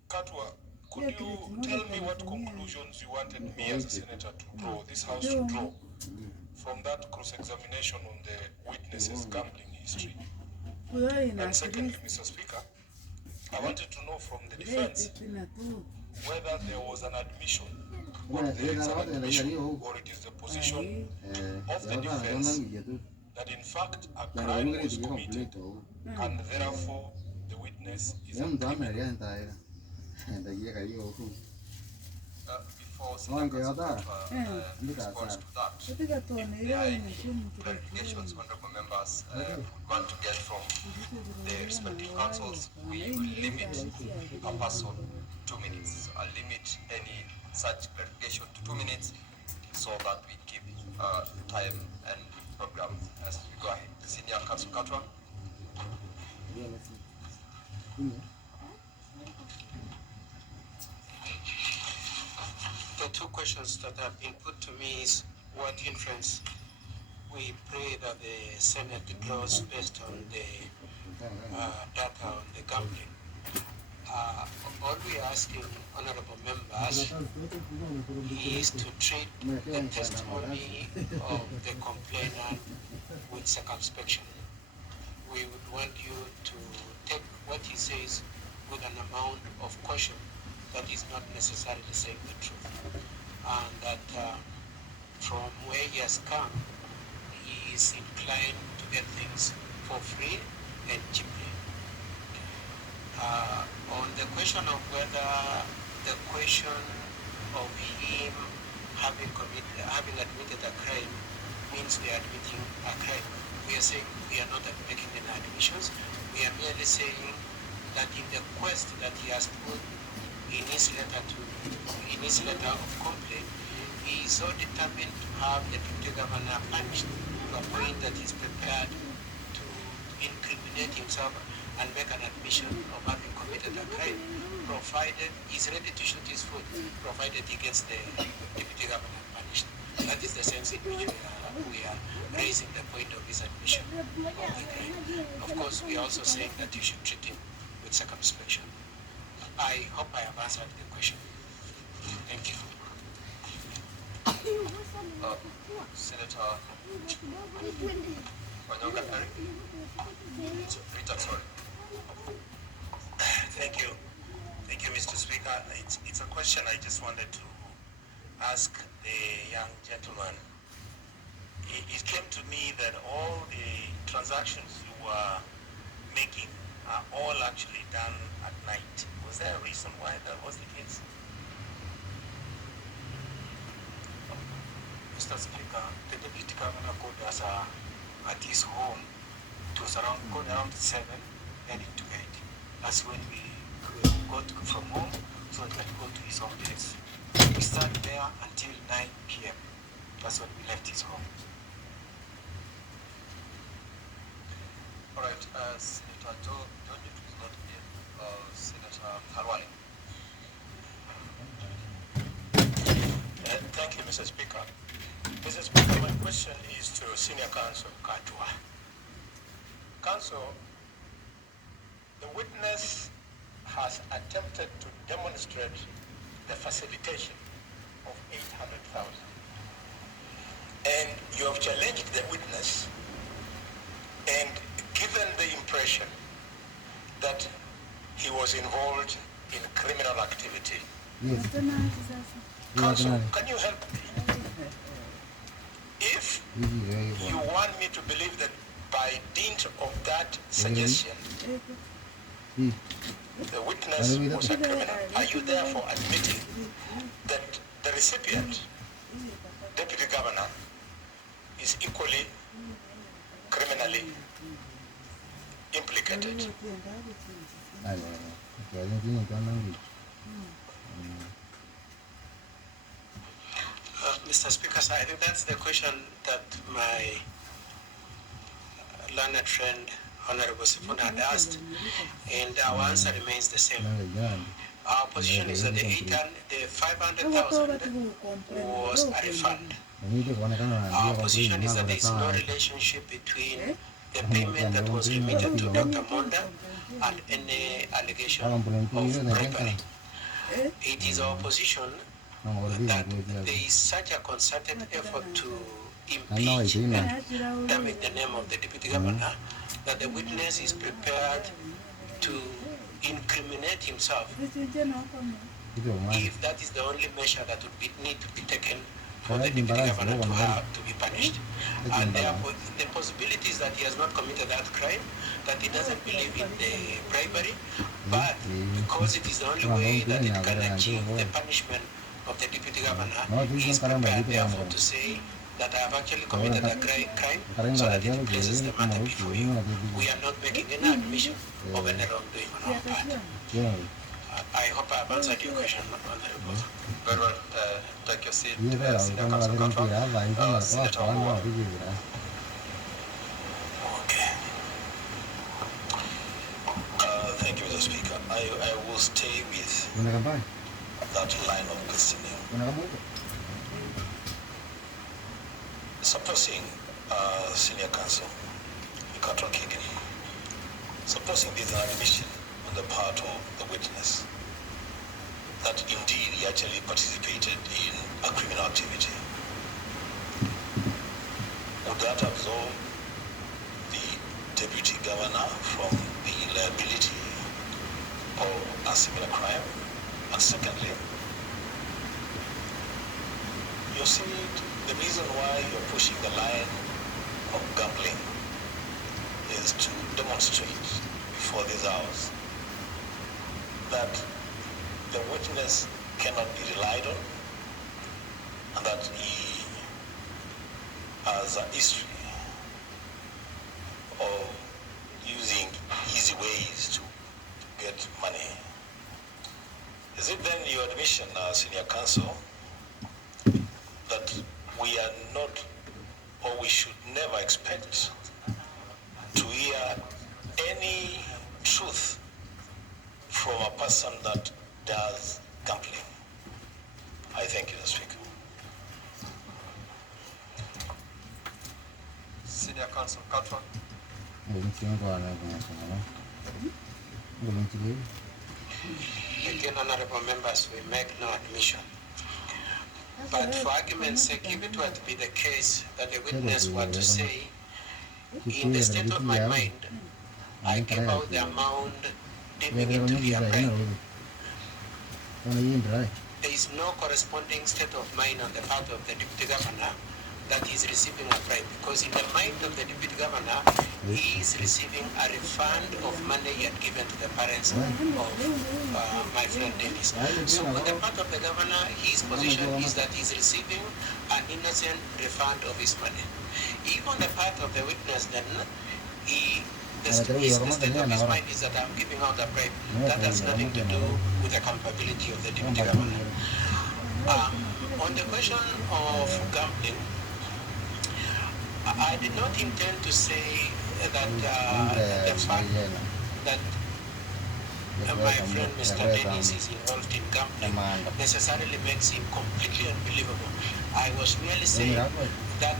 Katwa, could you tell me what conclusions you wanted me as a senator to draw, this house to draw, from that cross-examination on the witnesses' gambling history? And secondly, Mr. Speaker, I wanted to know from the defense whether there was an admission, or there is an admission, or it is the position of the defense that in fact a crime was committed and therefore the witness is a criminal. Before Senator responds to that, if there are any clarifications, honorable members, want to get from the respective councils, we will limit a person 2 minutes. I'll limit any such clarification to 2 minutes so that we keep time and program as we go ahead. Senior Counsel Katwa. The two questions that have been put to me is what inference we pray that the Senate draws based on the data on the gambling. All we are asking, honorable members, is to treat the testimony of the complainant with circumspection. We would want you to take what he says with an amount of caution that is not necessarily saying the truth, and that from where he has come, he is inclined to get things for free and cheaply. On the question of whether the question of him having admitted a crime means we are admitting a crime, we are saying we are not making any admissions. We are merely saying that in the quest that he has put in his letter of complaint, he is so determined to have the deputy governor punished to a point that he is prepared to incriminate himself and make an admission of having committed a crime, provided he's ready to shoot his foot, provided he gets the deputy governor punished. That is the sense in which we are raising the point of his admission of the crime. Of course, we are also saying that you should treat him with circumspection. I hope I have answered the question. Thank you. Senator Wanyoka Eric. Richard, sorry. Thank you. Thank you, Mr. Speaker. It's a question I just wanted to ask the young gentleman. It came to me that all the transactions you were making are all actually done at night. Was there a reason why that was the case? Mr. Speaker, the deputy governor called us at his home. It was around 7 heading to 8. That's when we got from home so that we can go to his home place. We stayed there until 9 p.m. That's when we left his home. All right, Senator George is not here. Senator Harwani. Thank you, Mr. Speaker. Mr. Speaker, my question is to Senior Counsel Katwa. Counsel, the witness has attempted to demonstrate the facilitation of 800,000. And you have challenged the witness and given the impression that he was involved in criminal activity. Yes. Counsel, can you help me? If you want me to believe that by dint of that suggestion, the witness was a criminal, are you therefore admitting that the recipient, Deputy Governor, is equally criminally implicated? Mr. Speaker, I think that's the question that my learned friend, Honorable Sifuna, had asked, and our answer remains the same. Our position is that the 500,000 was a refund. Our position is that there is no relationship between the payment that was remitted to Dr. Monda and any allegation of bribery. It is our position that there is such a concerted effort to impeach and damage the name of the deputy governor that the witness is prepared to incriminate himself if that is the only measure that would need to be taken for the deputy governor to be punished. And therefore, the possibility is that he has not committed that crime, that he doesn't believe in the bribery, but because it is the only way that it can achieve the punishment of the deputy governor, he is prepared therefore to say that I have actually committed a crime so that it places the matter before you. We are not making any admission of any wrongdoing on our part. I hope I have answered your question on the report. Very well. Take your seat, Senior Counsel Katwa. Senator Ward. Okay. Thank you, Mr. Speaker. I will stay with that line of questioning. Supposing, Senior Counsel Katwa Kigin, supposing this is an admission on the part of the witness that indeed he actually participated in a criminal activity, would that absolve the deputy governor from the liability of a similar crime? And secondly, you see, the reason why you're pushing the line of gambling is to demonstrate before this house that the witness cannot be relied on and that he has a history of using easy ways to get money. Is it then your admission, Senior Counsel, that we are not, or we should never expect to hear any truth from a person that does gambling? I thank you, Mr. Speaker. Senior Counsel Katwa. Again, honorable members, we make no admission. But for argument's sake, if it were to be the case that the witness were to say, in the state of my mind, I gave out the amount deeming it to be a bribe, there is no corresponding state of mind on the part of the deputy governor that he is receiving a bribe, because in the mind of the deputy governor, he is receiving a refund of money he had given to the parents of my friend Dennis. So on the part of the governor, his position is that he is receiving an innocent refund of his money. Even on the part of the witness, then the state of his mind is that I'm giving out a bribe. That has nothing to do with the culpability of the deputy governor. On the question of gambling, I did not intend to say that the fact that my friend Mr. Dennis is involved in gambling necessarily makes him completely unbelievable. I was merely saying that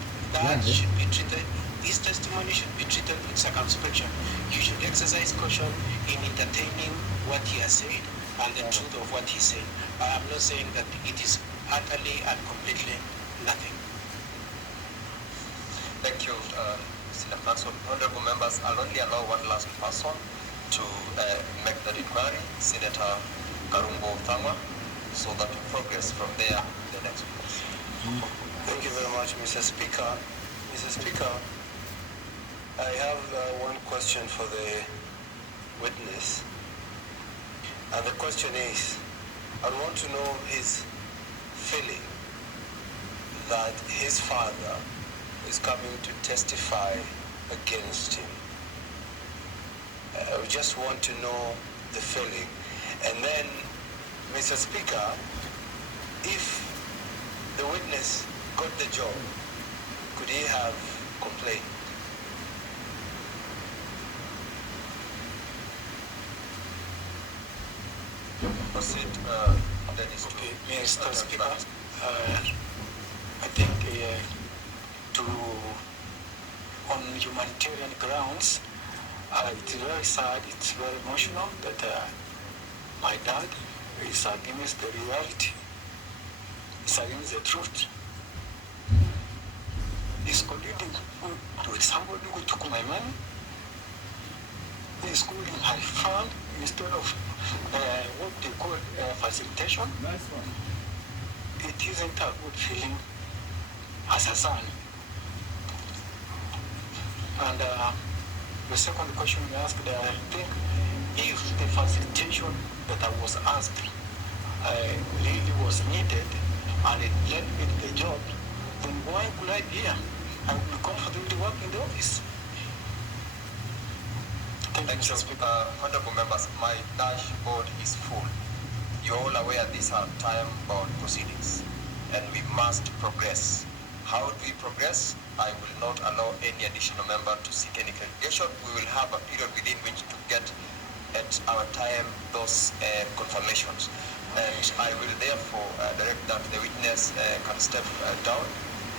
should be treated, his testimony should be treated with circumspection. You should exercise caution in entertaining what he has said and the truth of what he said. I am not saying that it is utterly and completely nothing. Thank you, Senior Counsel. Honorable members, I'll only allow one last person to make the inquiry, Senator Karumbo Thangwa, so that we progress from there to the next place. Thank you very much, Mr. Speaker. Mr. Speaker, I have one question for the witness. And the question is, I want to know his feeling that his father is coming to testify against him. I just want to know the feeling. And then, Mr. Speaker, if the witness got the job, could he have complained? Proceed, Dennis. Okay, Mr. Speaker, I think on humanitarian grounds, it's very sad, it's very emotional that my dad is against the reality, it's against the truth. He's colluding with somebody who took my money. He's calling my fund instead of what they call facilitation. Nice one. It isn't a good feeling as a son. And the second question you asked, I think if the facilitation that I was asked really was needed and it led me to the job, then why could I be here? I would be comfortably work in the office. Thank you, Mr. Speaker. Honorable members, my dashboard is full. You're all aware these are time-bound proceedings, and we must progress. How do we progress? I will not allow any additional member to seek any clarification. We will have a period within which to get at our time those confirmations. And I will therefore direct that the witness can step down.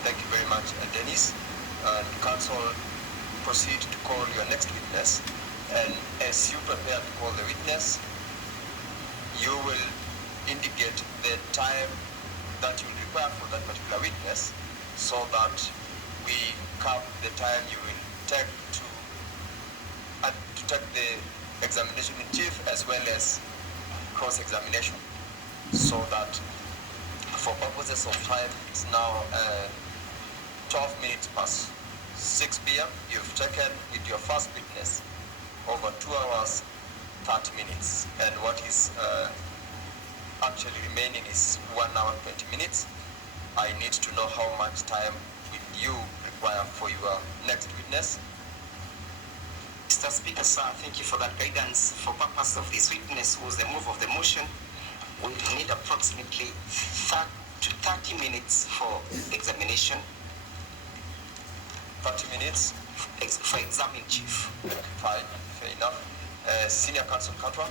Thank you very much, Dennis. And counsel, proceed to call your next witness. And as you prepare to call the witness, you will indicate the time that you will require for that particular witness so that we cap the time you will take to take the examination in chief as well as cross-examination, so that for purposes of time, it's now 12 minutes past 6 p.m. You've taken with your first witness over 2 hours, 30 minutes. And what is actually remaining is 1 hour, 20 minutes. I need to know how much time will you require for your next witness. Mr. Speaker, sir, thank you for that guidance. For purpose of this witness who was the move of the motion, we need approximately 30 minutes for examination. 30 minutes? For examining chief. Fine, fair enough. Senior Counsel Katwa.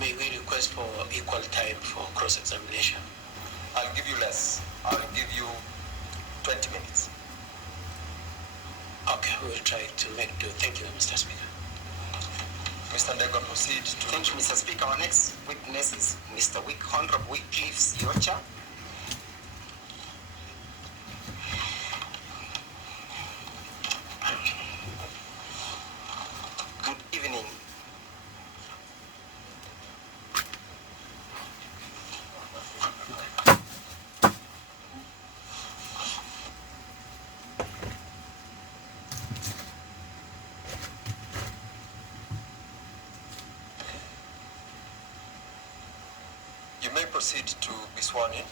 May we request for equal time for cross-examination? I'll give you less. I'll give you 20 minutes. Okay, we will try to make do. Thank you, Mr. Speaker. Mr. Ndegwa, proceed to... Thank you, Mr. Speaker. Our next witness is Mr. Honorable Wycliffe Siocha. Good evening. You may proceed to be sworn in.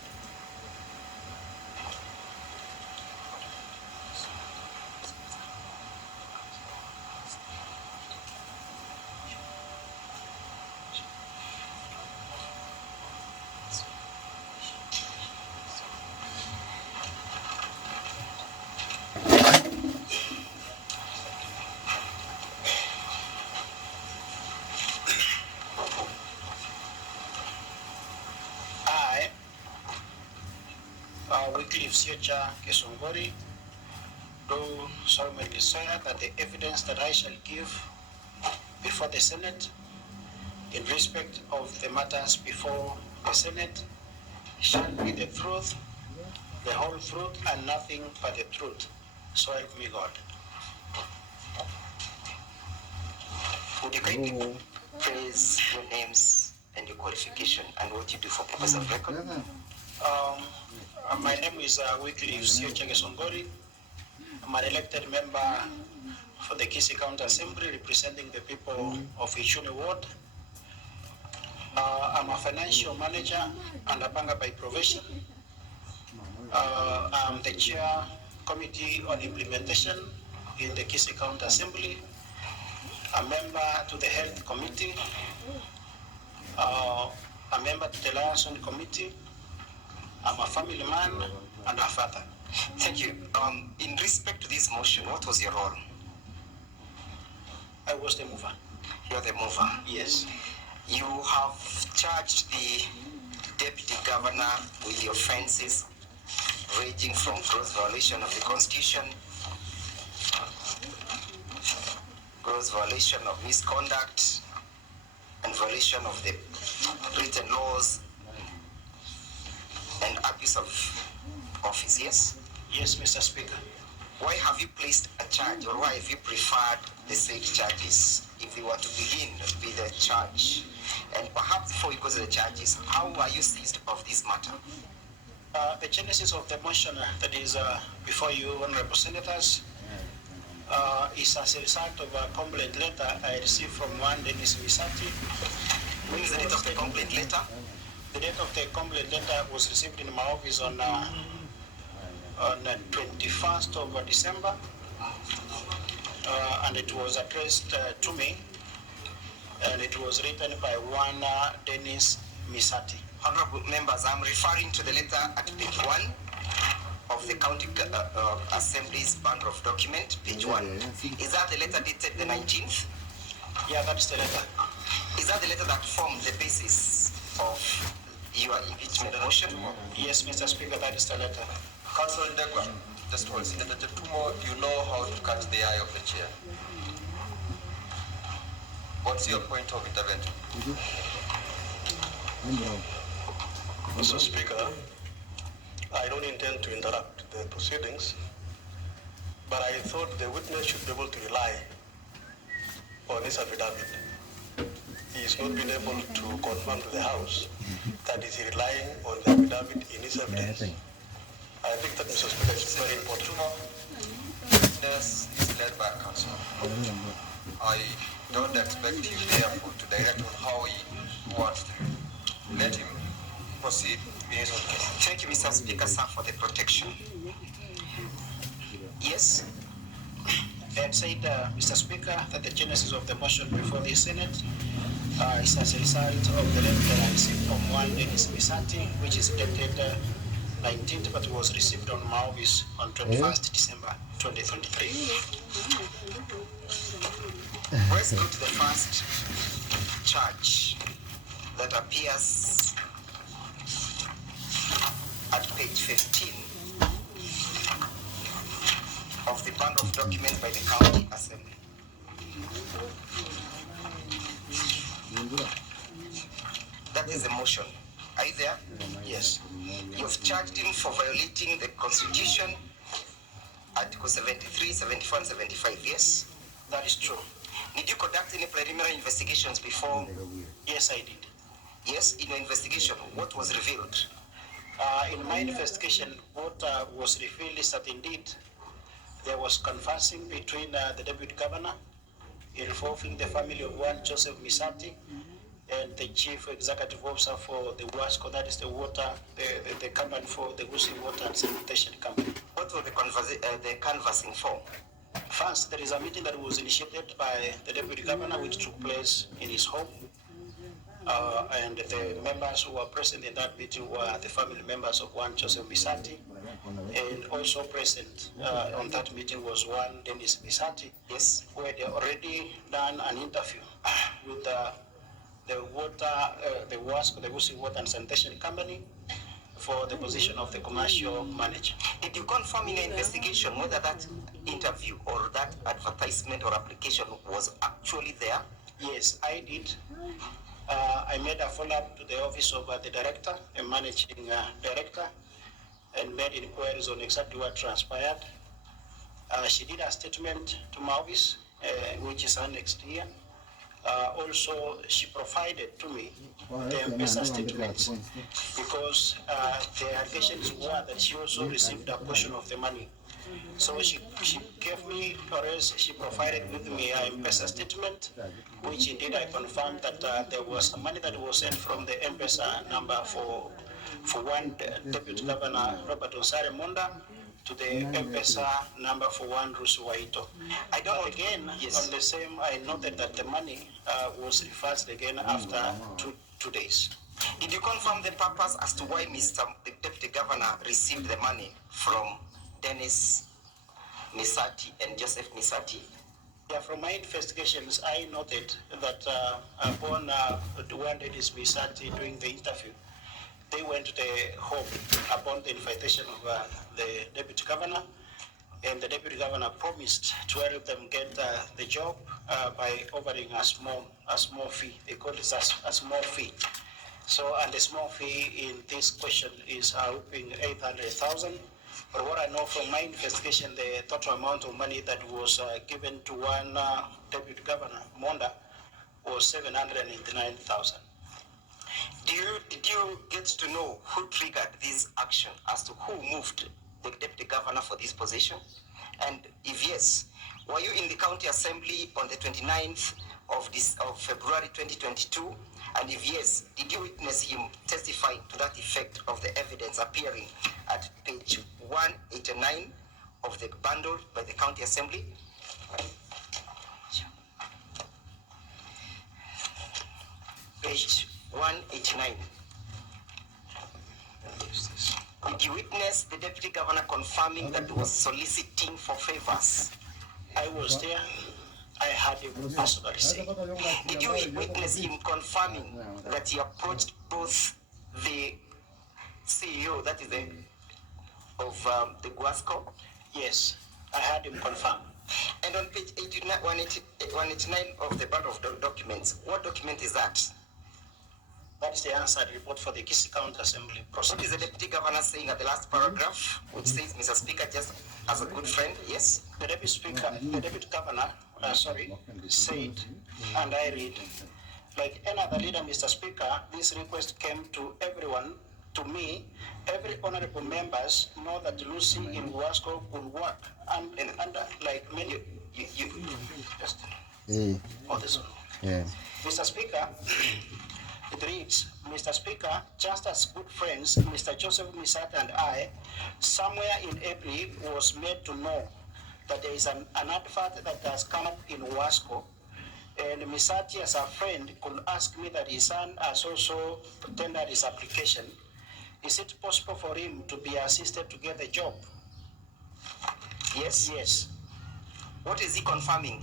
Wycliffe Siocha Kesongori, do solemnly swear that the evidence that I shall give before the Senate in respect of the matters before the Senate shall be the truth, the whole truth, and nothing but the truth. So help me God. Would you kindly praise your names and your qualification and what you do for purpose of record? My name is Wycliffe Siocha Kesongori. I'm an elected member for the Kisii County Assembly representing the people of Ichuni Ward. I'm a financial manager and a banker by profession. I'm the chair committee on implementation in the Kisii County Assembly, a member to the health committee, a member to the liaison committee. I'm a family man and a father. Thank you. In respect to this motion, what was your role? I was the mover. You're the mover. Yes. You have charged the deputy governor with the offenses ranging from gross violation of the constitution, gross violation of misconduct, and violation of the written laws, and abuse of office, yes? Yes, Mr. Speaker. Why have you placed a charge, or why have you preferred the said charges? If we were to begin with the charge, and perhaps before we go to the charges, how are you seized of this matter? The genesis of the motion that is before you, honorable senators, is as a result of a complaint letter I received from one Dennis Misati. When is the date of the complaint letter? The date of the complaint letter was received in my office on 21st of December, and it was addressed to me, and it was written by one Dennis Misati. Honorable members, I'm referring to the letter at page 1 of the County Assembly's bundle of document, page 1. Is that the letter dated the 19th? Yeah, that's the letter. Is that the letter that formed the basis of your impeachment motion? Yes, Mr. Speaker, that is the letter. Councillor Ndegwa, just hold. Senator Tumo, do you know how to catch the eye of the chair? What's your point of intervention? Mr. Speaker, I don't intend to interrupt the proceedings, but I thought the witness should be able to rely on his affidavit. He has not been able to confirm to the House that is relying on the affidavit in his evidence. I think that, Mr. Speaker, is very important. Witness is led by a councillor. I don't expect you, therefore, to direct on how he wants to. Let him proceed in his own case. Thank you, Mr. Speaker, sir, for the protection. Yes? I had said, Mr. Speaker, that the genesis of the motion before the Senate is as a result of the letter I received from one Dennis Misati, which is dated 19th, but was received on my office on 21st December 2023. Let's go to the first charge that appears at page 15 of the bundle of documents by the County Assembly. That is the motion. Are you there? Yes. You've charged him for violating the Constitution, Article 73, 74, and 75, yes? That is true. Did you conduct any preliminary investigations before? Yes, I did. Yes, in your investigation, what was revealed? In my investigation, what was revealed is that indeed there was conversing between the deputy governor involving the family of one Joseph Misati and the chief executive officer for the WASCO, that is the water, the company for the Gusii Water and Sanitation Company. What were the canvassing for? First, there is a meeting that was initiated by the deputy governor, which took place in his home. And the members who were present in that meeting were the family members of one Joseph Misati. And also present on that meeting was one Dennis Misati, yes, who had already done an interview with the WASCO, the Gusii Water and Sanitation Company, for the position of the commercial manager. Did you confirm in your investigation whether that interview or that advertisement or application was actually there? Yes, I did. I made a follow-up to the office of the director, a managing director, and made inquiries on exactly what transpired. She did a statement to my office, which is annexed here. Also, she provided to me the M-Pesa statements because the allegations were that she also received a portion of the money. So she gave me, or else she provided with me a M-Pesa statement, which indeed I confirmed that there was some money that was sent from the M-Pesa number for one Deputy Governor Robert Onsare Monda to the M-Pesa number for one Rusu Waito. I don't know again, yes. On the same, I noted that the money was reversed again after two days. Did you confirm the purpose as to why Mr. Deputy Governor received the money from Dennis Misati and Joseph Misati? Yeah, from my investigations, I noted that upon when Dennis Misati doing the interview, they went to the home upon the invitation of the deputy governor, and the deputy governor promised to help them get the job by offering a small fee. They call it a small fee. So, and the small fee in this question is 800,000. But what I know from my investigation, the total amount of money that was given to one deputy governor, Monda, was 789,000. Did you get to know who triggered this action as to who moved the deputy governor for this position? And if yes, were you in the county assembly on the 29th of February 2022? And if yes, did you witness him testifying to that effect of the evidence appearing at page 189 of the bundle by the county assembly? Page 189. Did you witness the deputy governor confirming that he was soliciting for favors? I was there. I had him personally say. Did you witness him confirming that he approached both the CEO, that is the Guasco? Yes, I had him confirm. And on page 189 of the bundle of documents, what document is that? That is the answer report for the Kisii County Assembly process. What is the deputy governor saying at the last paragraph, which says, Mr. Speaker, just as a good friend, yes? The deputy governor, said, and I read, like any other leader, Mr. Speaker, this request came to everyone, to me. Every honorable members know that Lucy in Guasco will work, and like many, just, this one. Yeah. Mr. Speaker, it reads, Mr. Speaker, just as good friends, Mr. Joseph Misati and I, somewhere in April was made to know that there is an advert that has come up in Wasco, and Misati as a friend could ask me that his son has also tendered his application. Is it possible for him to be assisted to get the job? Yes. Yes. What is he confirming?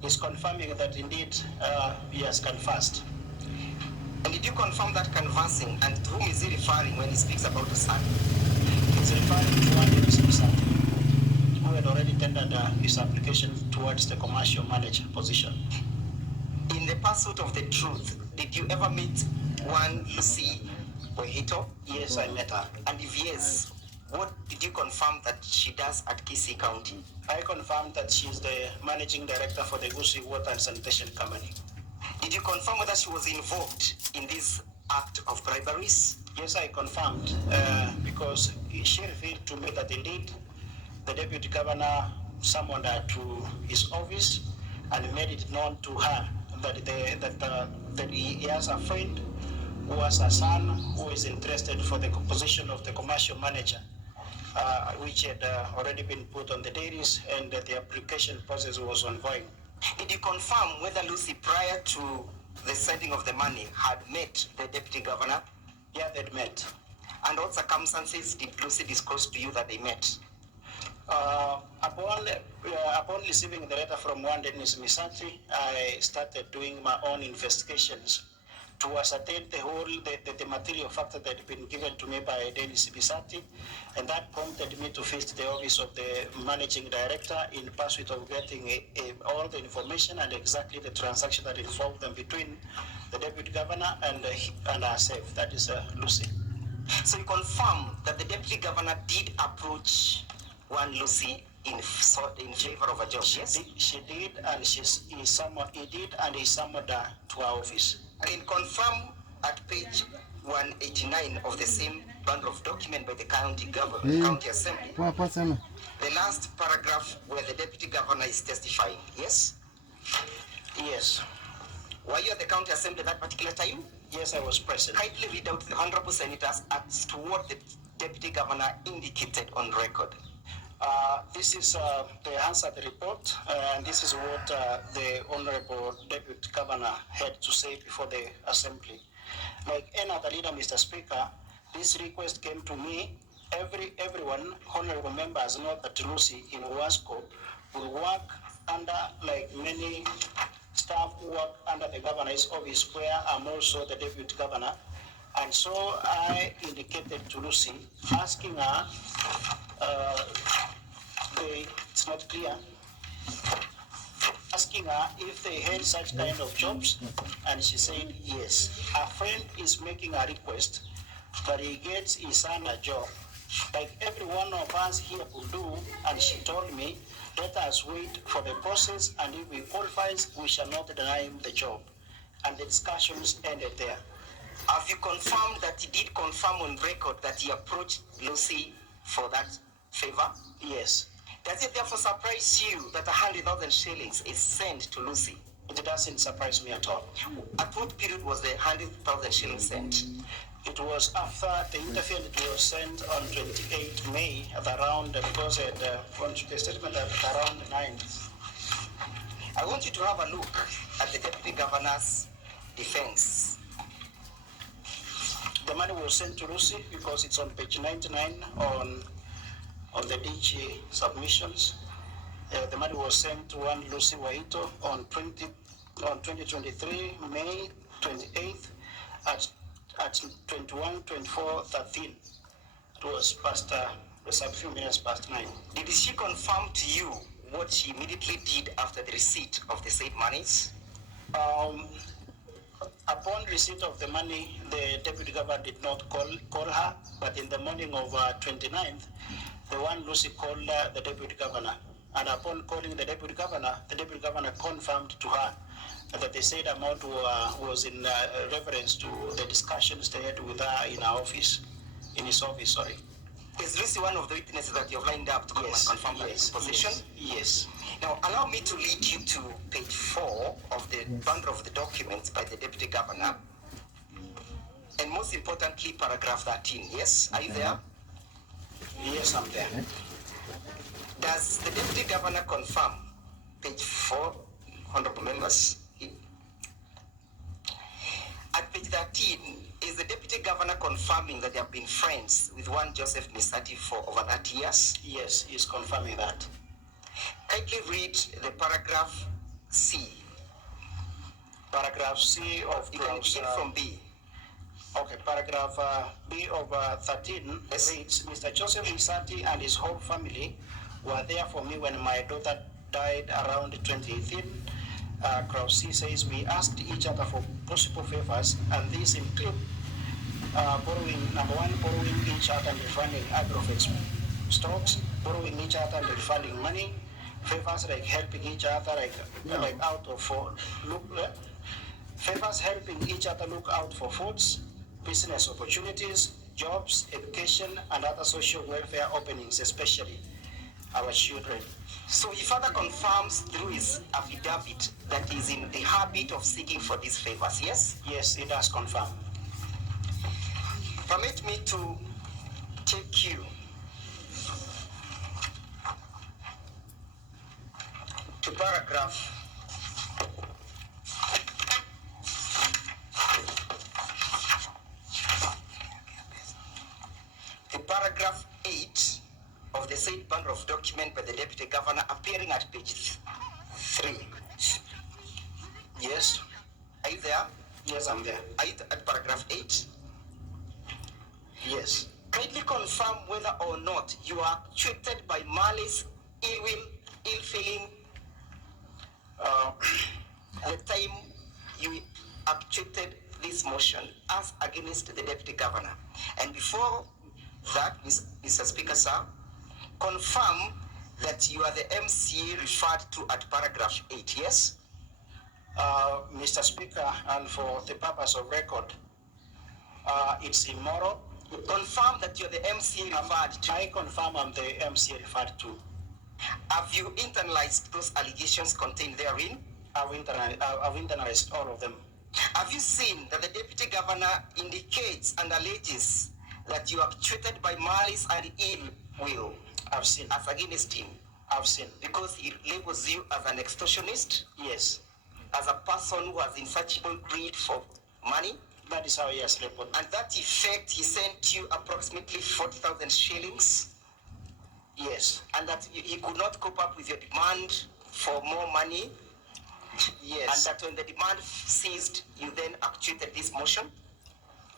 He's confirming that indeed he has confessed. And did you confirm that canvassing, and to whom is he referring when he speaks about the son? He's referring to one Misati, who had already tendered his application towards the commercial manager position. In the pursuit of the truth, did you ever meet one Lucy Wehito? Yes, I met her. And if yes, what did you confirm that she does at Kisii County? I confirmed that she's the managing director for the Gusii Water and Sanitation Company. Did you confirm whether she was involved in this act of briberies? Yes, I confirmed, because she revealed to me that indeed the deputy governor summoned her to his office and made it known to her that he has a friend who has a son who is interested for the position of the commercial manager, which had already been put on the dairies, and the application process was ongoing. Did you confirm whether Lucy, prior to the sending of the money, had met the deputy governor? Yeah, they'd met. And what circumstances did Lucy disclose to you that they met? Upon receiving the letter from one Dennis Misati, I started doing my own investigations to ascertain the material factor that had been given to me by Dennis Misati, and that prompted me to visit the office of the managing director in pursuit of getting all the information and exactly the transaction that involved them between the deputy governor and herself, that is Lucy. So you confirm that the deputy governor did approach one Lucy in favor of a job, yes? She did, and he summoned her to our office. And confirm at page 189 of the same bundle of document by the county government, county assembly, the last paragraph where the deputy governor is testifying, yes? Yes. Were you at the county assembly that particular time? Yes, I was present. Kindly read out the honorable senators as to what the deputy governor indicated on record. This is the answer to the report, and this is what the Honorable Deputy Governor had to say before the Assembly. Like any other leader, Mr. Speaker, this request came to me everyone, honorable members, know that Lucy in Wasco will work under, like many staff who work under the governor's office, where I'm also the deputy governor. And so I indicated to Lucy, asking her, it's not clear, asking her if they had such kind of jobs, and she said yes. Her friend is making a request that he gets his son a job, like every one of us here could do, and she told me, let us wait for the process, and if he qualifies, we shall not deny him the job. And the discussions ended there. Have you confirmed that he did confirm on record that he approached Lucy for that favor? Yes. Does it therefore surprise you that 100,000 shillings is sent to Lucy? It doesn't surprise me at all. At what period was the 100,000 shillings sent? It was after the interview. It was sent on 28 May at around, because the statement at around 9. I want you to have a look at the deputy governor's defense. The money was sent to Lucy because it's on page 99 on the DG submissions. The money was sent to one Lucy Waito on 2023 May 28th at 21:24:13. It was past a few minutes past 9. Did she confirm to you what she immediately did after the receipt of the said monies? Upon receipt of the money, the deputy governor did not call her, but in the morning of 29th, the one Lucy called the deputy governor. And upon calling the deputy governor confirmed to her that the said amount was in reference to the discussions they had with her in her office, in his office, sorry. Is Lucy one of the witnesses that you've lined up to come and confirm that position? Yes. Now, allow me to lead you to page 4 of the bundle of the documents by the deputy governor. And most importantly, paragraph 13. Yes, are you there? Yes, I'm there. Does the deputy governor confirm, page 4, honorable members? At page 13, is the deputy governor confirming that they have been friends with one Joseph Misati for over 30 years? Yes, he's confirming that. Kindly read the paragraph C. Paragraph C of clause, from B. Okay, paragraph B of 13 reads, Mr. Joseph Misati and his whole family were there for me when my daughter died around 2018. Clause C says, we asked each other for possible favors, and these include borrowing each other and refunding agro-fix stocks, borrowing each other and refunding money, favors like helping each other favors helping each other look out for foods, business opportunities, jobs, education, and other social welfare openings, especially our children. So he further confirms through his affidavit that he's in the habit of seeking for these favors, yes? Yes, it does confirm. Permit me to take you to paragraph paragraph 8 of the said bundle of document by the deputy governor, appearing at page 3. Yes. Are you there? Yes, I'm there. Are you at paragraph 8? Yes. Kindly confirm whether or not you are actuated by malice, ill will, ill feeling at the time you actuated this motion as against the deputy governor. And before that, Mr. Speaker, sir, confirm that you are the MCA referred to at paragraph 8, yes? Mr. Speaker, and for the purpose of record, it's immoral. Confirm that you're the MCA referred to. I confirm I'm the MCA referred to. Have you internalized those allegations contained therein? I've internalized all of them. Have you seen that the deputy governor indicates and alleges that you are treated by malice and ill will? I've seen. As against him? I've seen. Because he labels you as an extortionist? Yes. As a person who has insatiable greed for money? That is how he has labeled. And that effect, he sent you approximately 40,000 shillings. Yes. And that he could not cope up with your demand for more money. Yes. And that when the demand ceased, you then actuated this motion.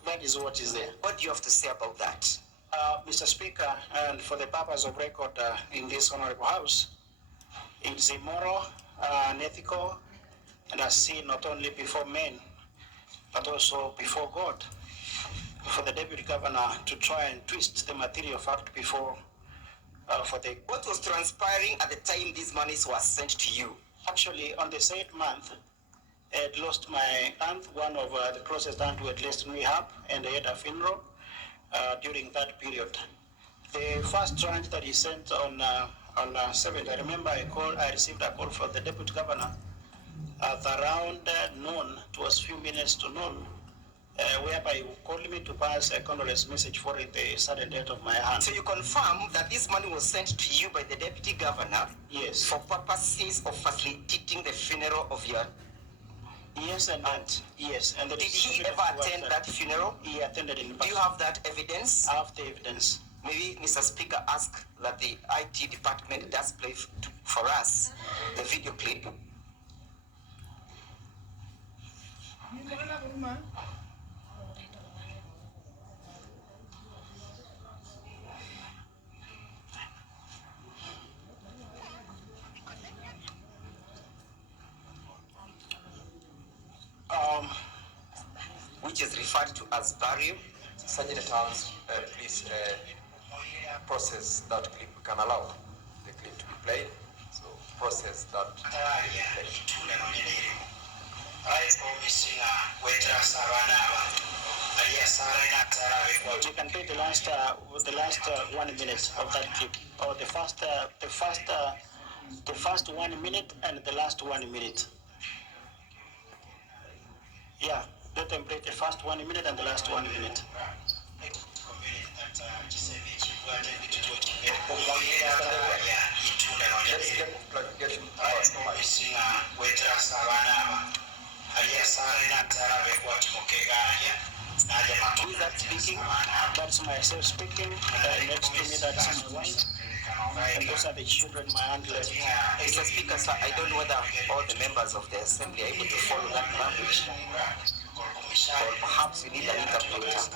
That is what is there. What do you have to say about that? Mr. Speaker, and for the purpose of record in this honorable house, it's immoral, unethical, and a sin not only before men, but also before God, for the deputy governor to try and twist the material fact before for the... What was transpiring at the time these monies were sent to you? Actually, on the said month, I had lost my aunt, one of the closest aunt who had left rehab, and I had a funeral during that period. The first tranche that he sent on 7th, I remember I received a call from the deputy governor at around noon. It was few minutes to noon, whereby he called me to pass a condolence message for the sudden death of my aunt. So you confirm that this money was sent to you by the deputy governor? Yes. For purposes of facilitating the funeral of your... Yes, and yes. And did he ever attend that funeral? He attended in person. Do you have that evidence? I have the evidence. Maybe, Mr. Speaker, ask that the IT department does play for us the video clip. Which is referred to as burial. Sergeant Arms, please process that clip. We can allow the clip to be played. So process that. You can play the last 1 minute of that clip, or the first 1 minute and the last 1 minute. Yeah, let them play the first 1 minute and the last 1 minute. Who is that speaking? That's myself speaking. Next to me, that's my wife. And those are the children my aunt left. Mr. Speaker, sir, I don't know whether all the members of the assembly are able to follow that language. Or perhaps you need an interpreter. Yes,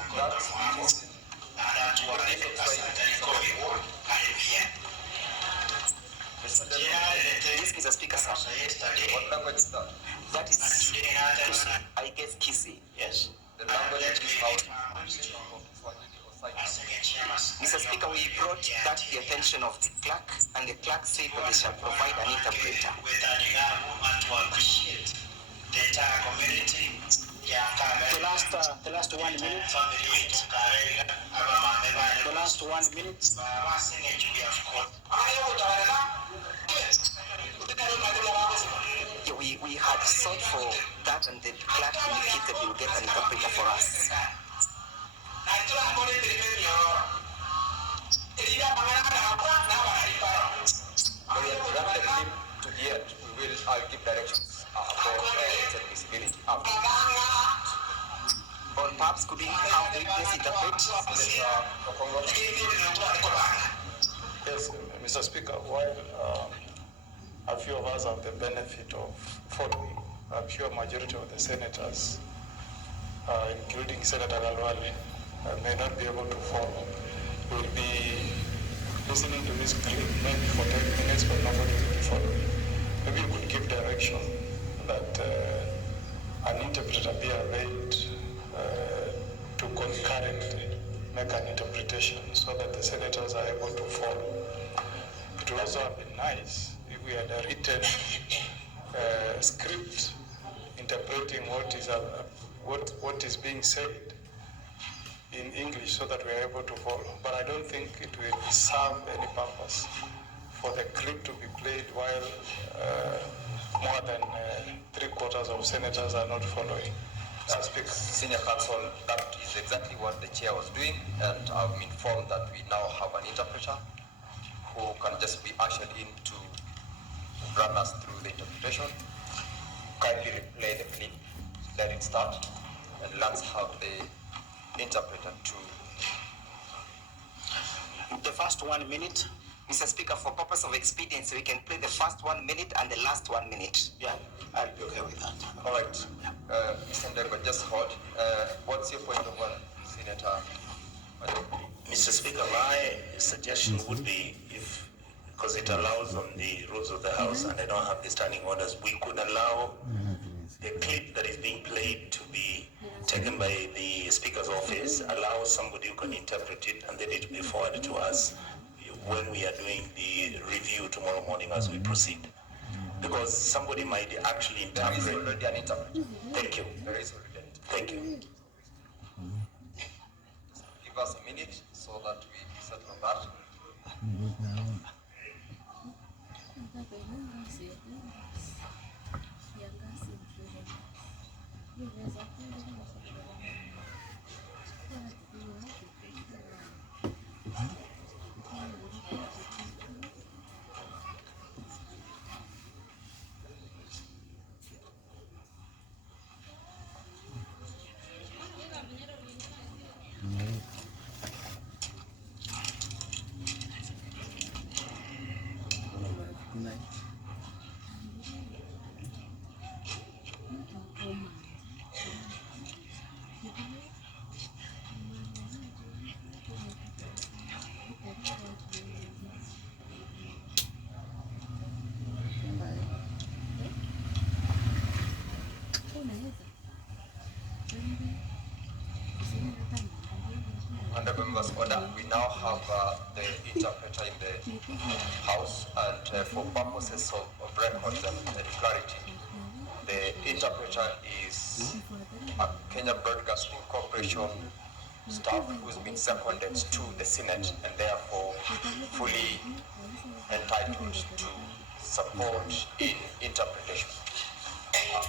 Mr. Speaker, sir. What language is that? That is, I guess, Kisi. Yes. The language is how. Mr. Speaker, we brought that to the attention of the clerk, and the clerk said that they shall provide an interpreter. The last 1 minute. The last 1 minute. Yeah, we had sought for that, and the clerk indicated we will get an interpreter for us. I'll give directions for its admissibility after. Or perhaps could we have the witness interpret? Yes, Mr. Speaker, while a few of us have the benefit of following, a pure majority of the senators, including Senator Galwale, may not be able to follow. We'll be listening to this clip maybe for 10 minutes, but nobody will be following. Maybe you could give direction that an interpreter be arranged to concurrently make an interpretation so that the senators are able to follow. It would also have been nice if we had a written script interpreting what is being said in English so that we are able to follow. But I don't think it will serve any purpose for the clip to be played while more than 3/4 of senators are not following. Speaker, Senior Counsel, that is exactly what the chair was doing, and I'm informed that we now have an interpreter who can just be ushered in to run us through the interpretation. Kindly replay the clip, let it start. and let's have the interpreter too. The first 1 minute. Mr. Speaker, for purpose of expediency, we can play the first 1 minute and the last 1 minute. Yeah, I'll be okay with that. All right. Mr. Ndegwa, just hold. What's your point of order, Senator? Mr. Speaker, my suggestion would be, if, because it allows on the rules of the House, and I don't have the standing orders, we could allow the clip that is being played to be taken by the Speaker's office, allow somebody who can interpret it, and then it will be forwarded to us when we are doing the review tomorrow morning as we proceed. Because somebody might actually interpret. There is already an interpreter. Thank you. There is already an interpreter. Thank you. Give us a minute so that we settle on that. Under members' order, we now have the interpreter in the House, and for purposes of records and clarity, the interpreter is a Kenya Broadcasting Corporation staff who's been seconded to the Senate and therefore fully entitled to support in interpretation.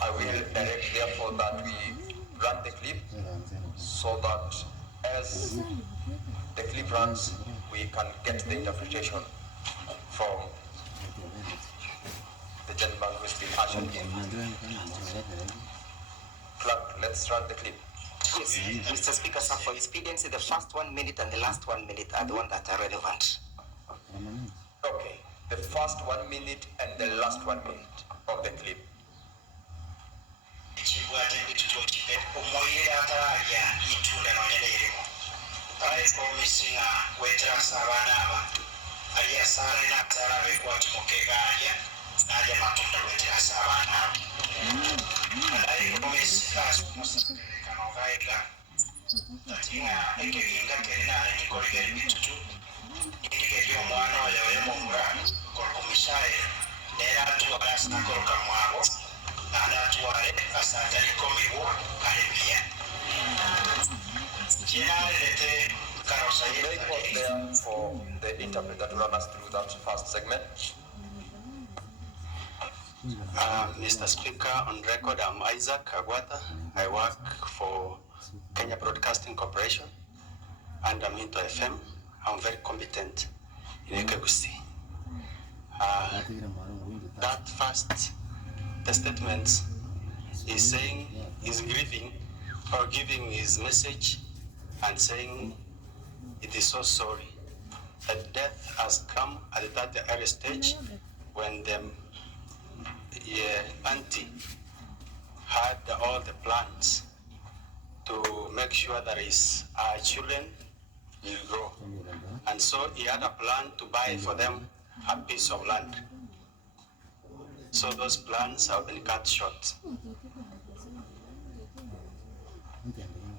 I will direct therefore that we run the clip so that as the clip runs, we can get the interpretation from the gentleman who's been ushered in. Clerk, let's run the clip. Yes, Mr. Speaker, sir, for expediency, the first 1 minute and the last 1 minute are the ones that are relevant. Okay, the first 1 minute and the last 1 minute of the clip. May pause there for the interpreter to run us through that first segment. Mr. Speaker, on record, I'm Isaac Kagwata. I work for Kenya Broadcasting Corporation and I'm into FM. I'm very competent in Ekegusi. That first, the statement is saying he's grieving or giving his message and saying it is so sorry that death has come at that early stage when the auntie had all the plans to make sure that his children will grow. And so he had a plan to buy for them a piece of land. So those plans have been cut short.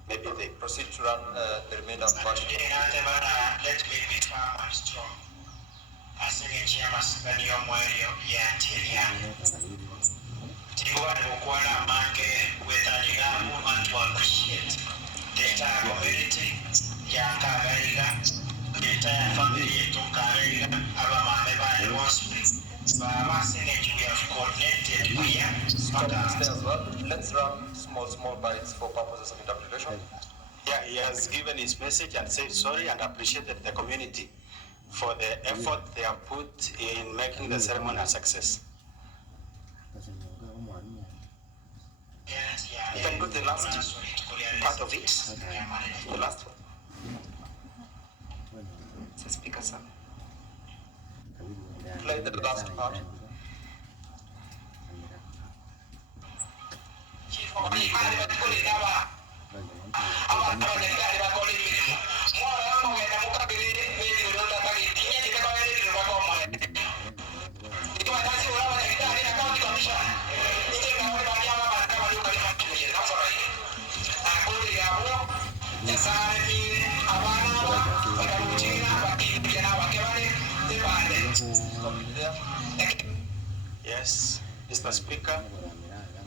Maybe they proceed to run the remainder of the question. Let me be calm and strong. As a chairman, to appreciate the entire community, the entire family, as well. Let's run small bites for purposes of interpretation. Yeah, he has given his message and said sorry and appreciated the community for the effort they have put in making the ceremony a success. You can do the last. part of it. The last one. Mr. Speaker, sir. Play the last part. Yes, Mr. Speaker,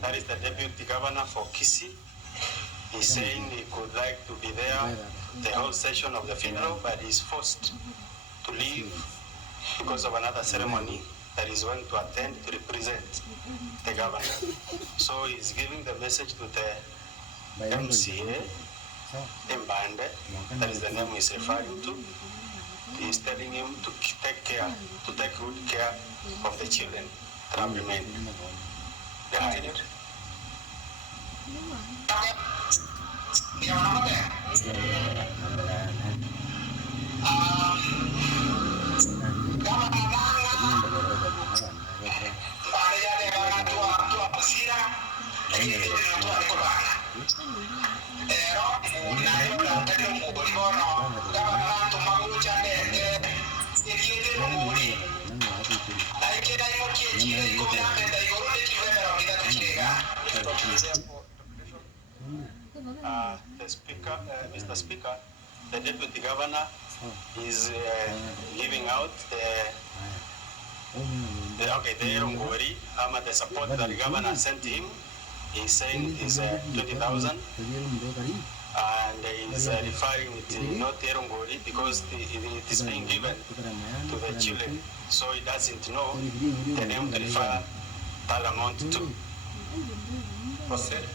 that is the Deputy Governor for Kisii. He's saying he could like to be there the whole session of the funeral, but he's forced to leave because of another ceremony that he's going to attend to represent the governor. So he's giving the message to the MCA, Mbande, that is the name he's referring to. He's telling him to take good care of the children that have remained behind. Mr. Speaker, the Deputy Governor is giving out the Erongori, the support that the Governor sent him. He's saying it is 20,000, and he's referring it not Erongori because it is being given to the children, so he doesn't know the name to refer that amount to. Proceed.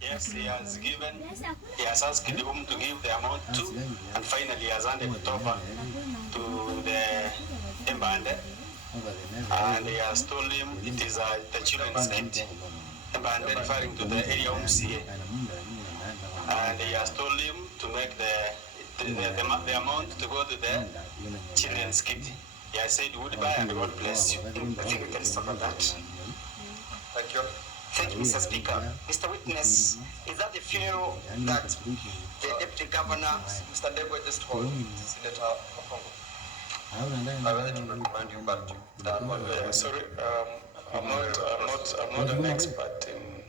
Yes, he has asked him to give the amount to, and finally he has handed it over to the Mbande, and he has told him it is the children's gift. Mbande referring to the area MCA, and he has told him to make the amount to go to the children's gift. He has said goodbye and God bless you. I think we can stop at that. Thank you. Thank you, Mr. Speaker. Mr. Witness, is that the funeral that the Deputy Governor... Mr. Ndegwa, just hold. Senator Apongo. I wanted to recommend you, but you've done one way. Sorry, I'm not an expert in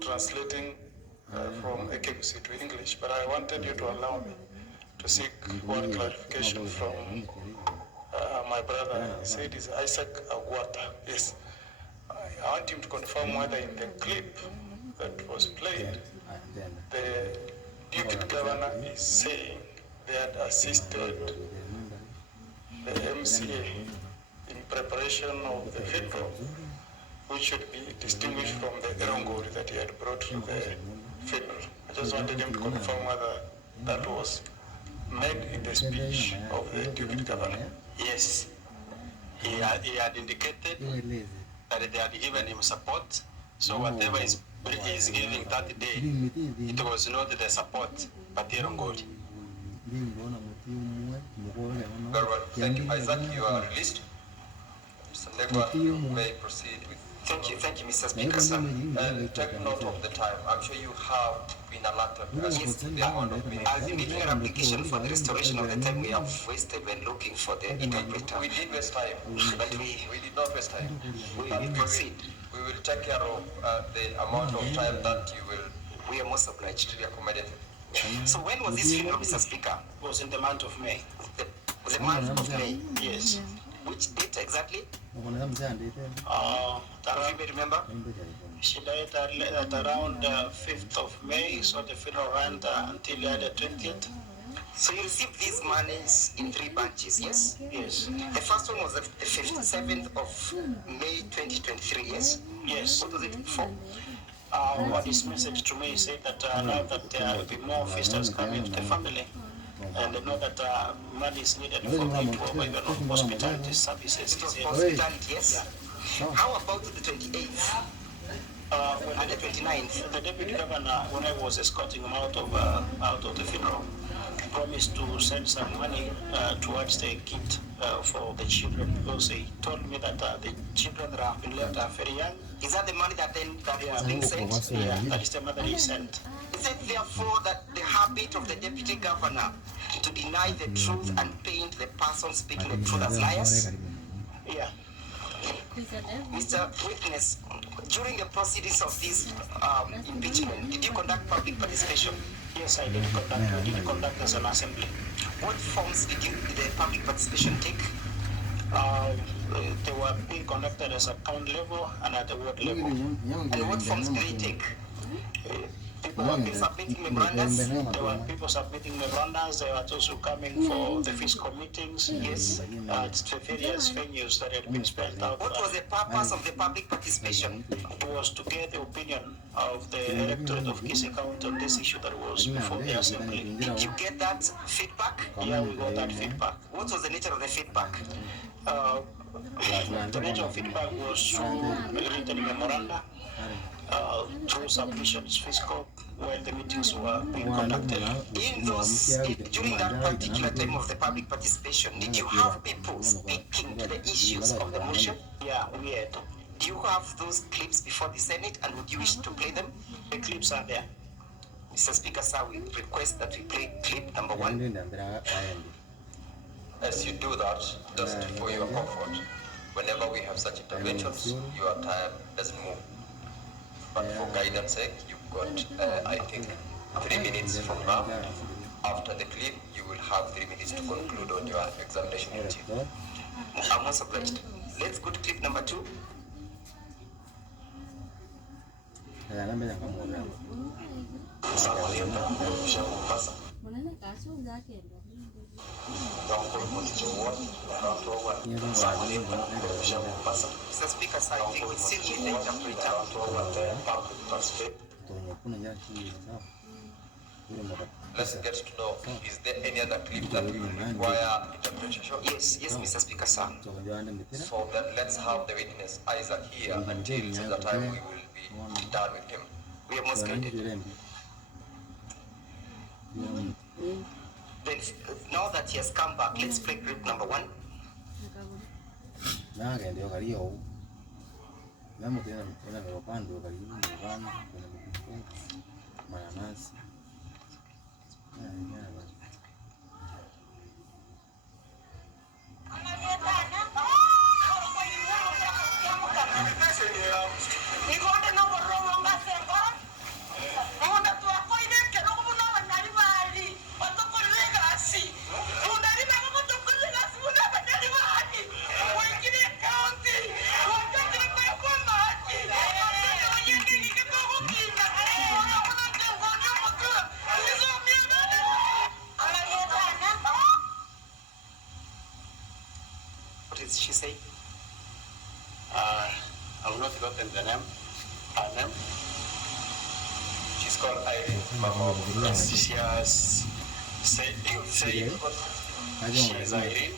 translating from Ekekusi to English, but I wanted you to allow me to seek one clarification from my brother. He said it's Isaac Agwata. Yes. I want him to confirm whether in the clip that was played, the deputy governor is saying they had assisted the MCA in preparation of the funeral, which should be distinguished from the Erongori that he had brought to the funeral. I just wanted him to confirm whether that was made in the speech of the deputy governor. Yes, he had indicated that they had given him support, so whatever is giving that day, it was not the support, but the Erongori. Thank you, Isaac. You are released. Mr. Ndegwa, you may proceed with. Thank you, Mr. Speaker, sir. And take note of the time. I'm sure you have been alerted as to the amount of minutes. I've been making an application for the restoration of the time we have wasted when looking for the interpreter. We did waste time, but we did not waste time. We proceed. We will take care of the amount of time that you will. We are most obliged to be accommodated. So when was this funeral, Mr. Speaker? It was in the month of May. The month of May. Yes. Which date exactly? If you may remember. She died at around 5th of May, so the funeral ran until the 20th. So you received these monies in 3 batches, yes? Yes. The first one was the 57th of May 2023, yes? Yes. What was it for? What his message to me said that now that there will be more visitors coming to the family, and they know that money is needed for them to open even on hospitality services. It was hospitality, yes? Yeah. How about the 28th? And the 29th, the deputy governor, when I was escorting him out of the funeral, promised to send some money towards the kit for the children, because he told me that the children that have been left are very young. Is that the money that was being sent? Yeah, that is the money that he sent. Is it therefore that the habit of the deputy governor to deny the truth and paint the person speaking the truth as liars? Yeah. Mr. Witness, during the proceedings of this impeachment, did you conduct public participation? Yes, I did conduct. We did conduct as an assembly. What forms did the public participation take? They were being conducted as a town level and at the ward level. And what forms did they take? People were submitting memorandums. There were people submitting memorandums. They were also coming for the fiscal meetings. Yes. At the various venues that had been spelled out. What was the purpose of the public participation? It was to get the opinion of the electorate of Kisii County on this issue that was before the assembly. Did you get that feedback? Yeah, we got that feedback. What was the nature of the feedback? The nature of feedback was through written memoranda, through submissions fiscal, while the meetings were being conducted. During that particular time of the public participation, did you have people speaking to the issues of the motion? Yeah, we had. Do you have those clips before the Senate, and would you wish to play them? The clips are there. Mr. Speaker, sir, we request that we play clip number 1. As you do that, just for your comfort, whenever we have such interventions, your time doesn't move. But for guidance sake, you've got, I think, 3 minutes from now. After the clip, you will have 3 minutes to conclude on your examination duty. I'm also obliged. Let's go to clip number 2. Mr. Speaker, sir, I think it's still with the interpreter. Let's get to know, is there any other clip that will require interpretation? Yes, Mr. Speaker, sir. So then let's have the witness Isaac here until the time we will be done with him. We are most guided. Then, now that he has come back, let's play clip number 1. What is she saying? I will not forgotten the name. Her name. She's called Irene. Yes, she has said she is Irene.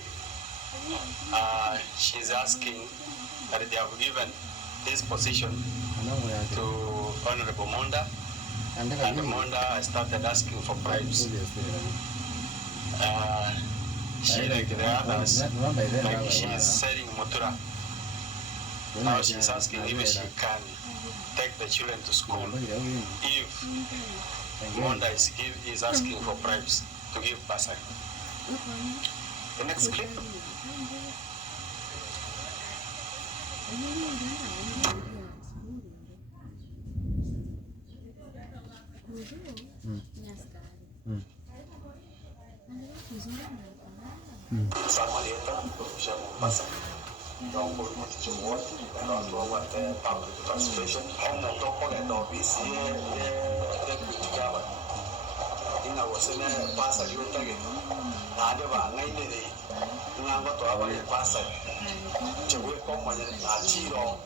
She's asking that they have given this position to Honorable Monda, and Monda started asking for bribes. She, like the others, like she is selling Mutura. Now she's asking if she can take the children to school if Monda is asking for bribes to give bursary. The next clip. Samaleta, Pasa. Don't put much to work, and also what the public transportation, almost all of the VC, in our Senate, Pasa, you take it. Nadeva, 90, Nango to our Pasa. To work on a Tiro,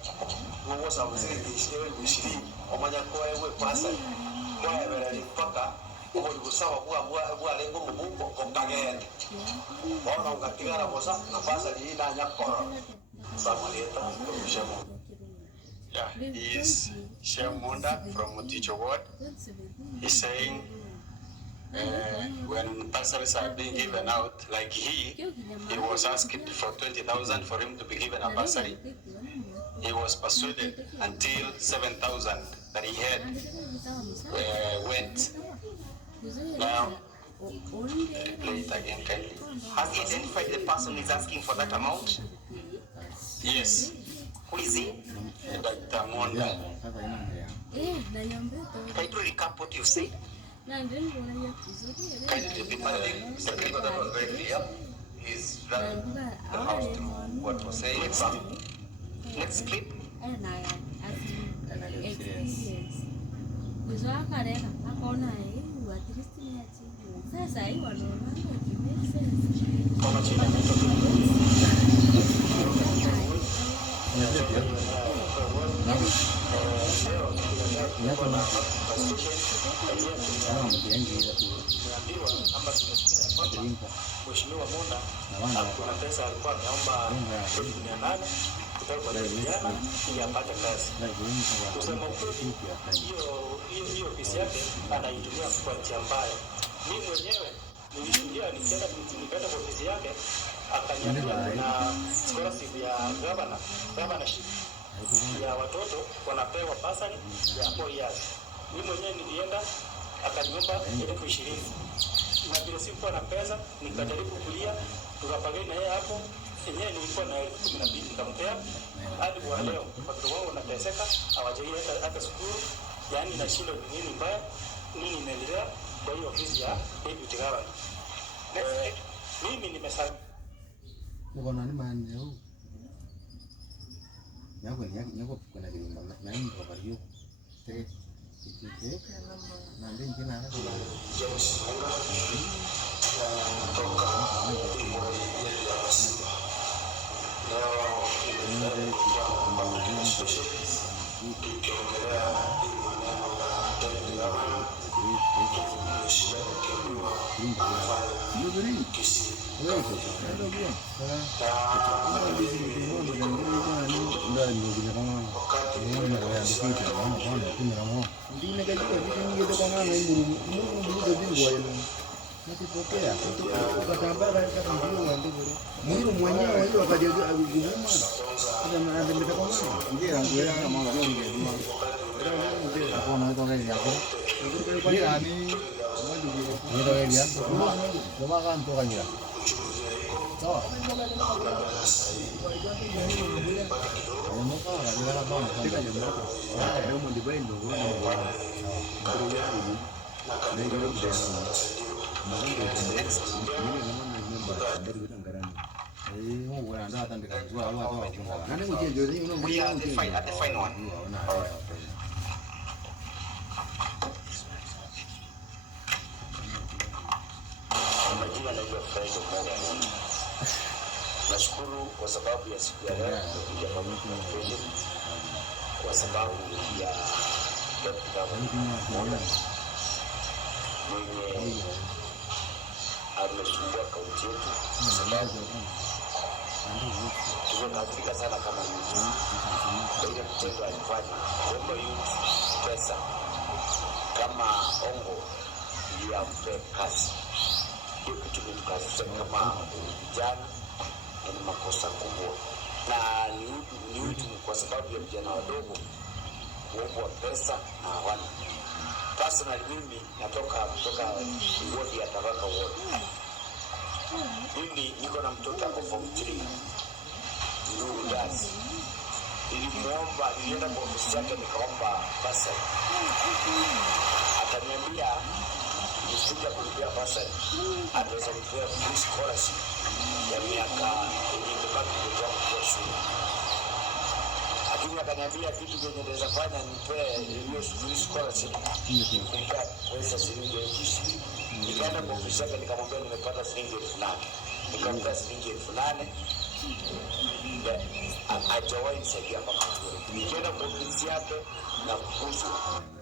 who was our city, we see, Omanakoe with Pasa, wherever in Paka. Usawa kuwa lengo mbuko kompageni. Ona ukatigara bosa na pasa liina nyakoro. Samaleta kushemo. Yeah, he is Shem Munda from Muticho Ward. He's saying when bursaries are being given out, like he was asked for 20,000 for him to be given a bursary. He was persuaded until 7,000 that he had went. Now, play it again kindly. Has he identified the person who is asking for that amount? Yes. Who is he? Dr. Monda. Can you recap what you've said? Kindly repeat The people that was very clear is running the house through what was saying. Next clip. Sasa hii wanaona Kwa chini Mheshimiwa Munda kuna pesa alikuwa ameomba 800 kutoka kwa vijana ili apate kazi. Kusema ukweli, hiyo ofisi yake anaitumia kwa njia mbaya. Mimi mwenyewe nilishuhudia nikaenda kwa ofisi yake akaniambia kuna scholarship ya governorship ya watoto wanapewa basari ya 4 years. Mimi mwenyewe nilienda akaniomba 20,000. Na vile sikuwa na pesa nikajaribu kulia, tukapagana na yeye hapo. Yenyewe nilikuwa na 12 nikampea hadi kwa leo. Watoto wangu wanateseka, hawajaenda hata shule. Yaani na shida nini mbaya? Nini inaendelea kwa hiyo ofisi ya deputy governor? Mimi nimesema uko nani maeneo nyako kuna kilimba na hii kwa hiyo tere na ndio kina ana James toka Nakipokea ukatambara katambiwa ndugu mwili mwenyewe hiyo akajaga kuguma hata anatembea kwa mama ngira ngwera na mambo mengi ndio hapo na toka ile hapo ngira ni ndio ile hapo kama kan toka ngira sawa Moka la ngira bana tika ndio ndio mndi bai ndio We are at the final one. Majina naitwa Fred Omoga. Nashukuru kwa sababu ya siku ya leo kuja pamoja kwa sababu ya mwenye amesumbua kaunti yetu kwa sababu tumekasirika sana kama mtu ile mchezo alifanya kuomba youth pesa kama ongo ili ampe kazi. Hiyo kitu tukasema kama vijana ni makosa kubwa na ni utu kwa sababu ya vijana wadogo kuombwa pesa na hawana. Personally mimi natoka ward ya Tavaka ward. Mimi niko na mtoto hapo form 3. Ndugu Dazi. Nilienda kwa ofisi yake nikaomba pesa. Akaniambia nisije kulipia pesa. Ataweza kulipia free scholarship. ya miaka yenye imebaki kutoka kwa shule. Lakini akaniambia vitu vyenye naweza fanya nipe hiyo scholarship kumpea pesa shilingi 20,000. Nikaenda kwa ofisi yake nikamwambia nimepata shilingi 8,000. Nikampa shilingi 8,000. Hajawahi nisaidia mpaka leo. Nikienda kwa ofisi yake na kuhusu.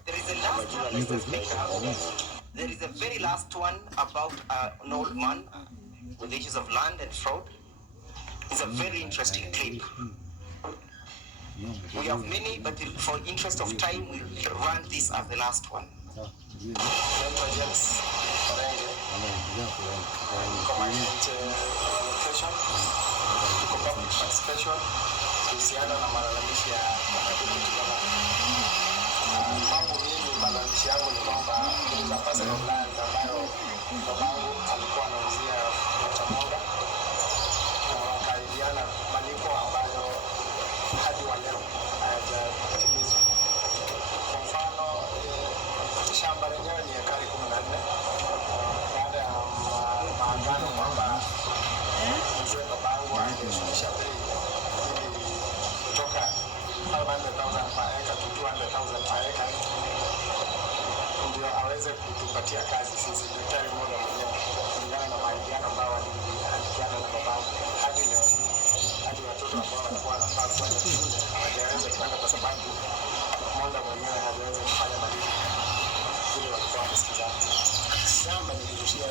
There is a last one, Mr. Speaker. There is a very last one about an old man with issues of land and fraud. It's a very interesting clip. We have many, but for interest of time, we'll run this as the last one. Kuhusiana na malalamishi ya kwangu mimi, malalamishi yangu ni kwamba nilipata land ambayo babangu alikuwa anauzia Motamanga na wakaidiana malipo ambayo hadi wa leo hayajatimizwa. Kwa mfano, shamba lenyewe ni ekari 14. Baada ya maagano kwamba mzee babangu angeshukisha bei kutoka 500,000 per acre to 200,000 per acre ndio aweze kutupatia kazi sisi daktari mmoja mwenyewe, kulingana na mahojiano ambayo waliandikiana na babangu. Hadi leo hii, hadi watoto ambao walikuwa wanafaa kwenda shule hawajaweza kwenda kwa sababu mmoja mwenyewe hajaweza kufanya malipo vile walikuwa wamesikizana. Shamba nilikushia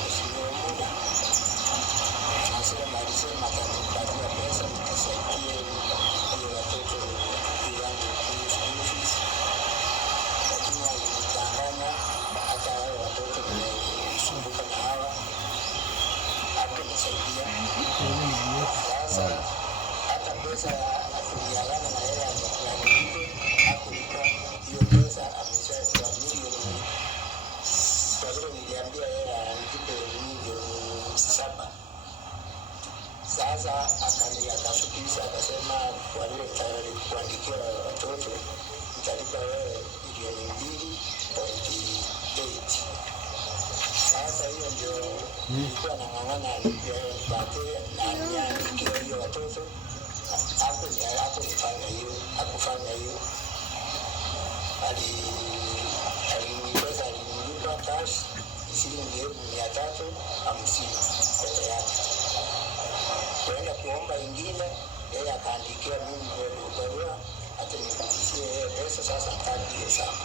mheshimiwa mmoja alisema atanipatia pesa nikasaidie hiyo watoto yangu school fees, lakini alinidanganya. Hata hao watoto nimesumbuka na hawa hakunisaidia. Sasa hata pesa ya kuliagana na yeye alinipa, hakulipa hiyo pesa. Ameshatoa milioni, kwa vile niliambia yeye anipe milioni 7. Sasa akafikisha akasema kwa vile kuandikia watoto nitalipa wewe milioni 2.8. Sasa hiyo ndio nilikuwa nang'ang'ana nipate na niandikie hiyo watoto. Hakufanya hiyo. Alinilipa cash shilingi 350 peke yake. Kwenda kuomba ingine, yeye akaandikia mimi barua hata nikamshie yeye pesa. Sasa nitaje sana.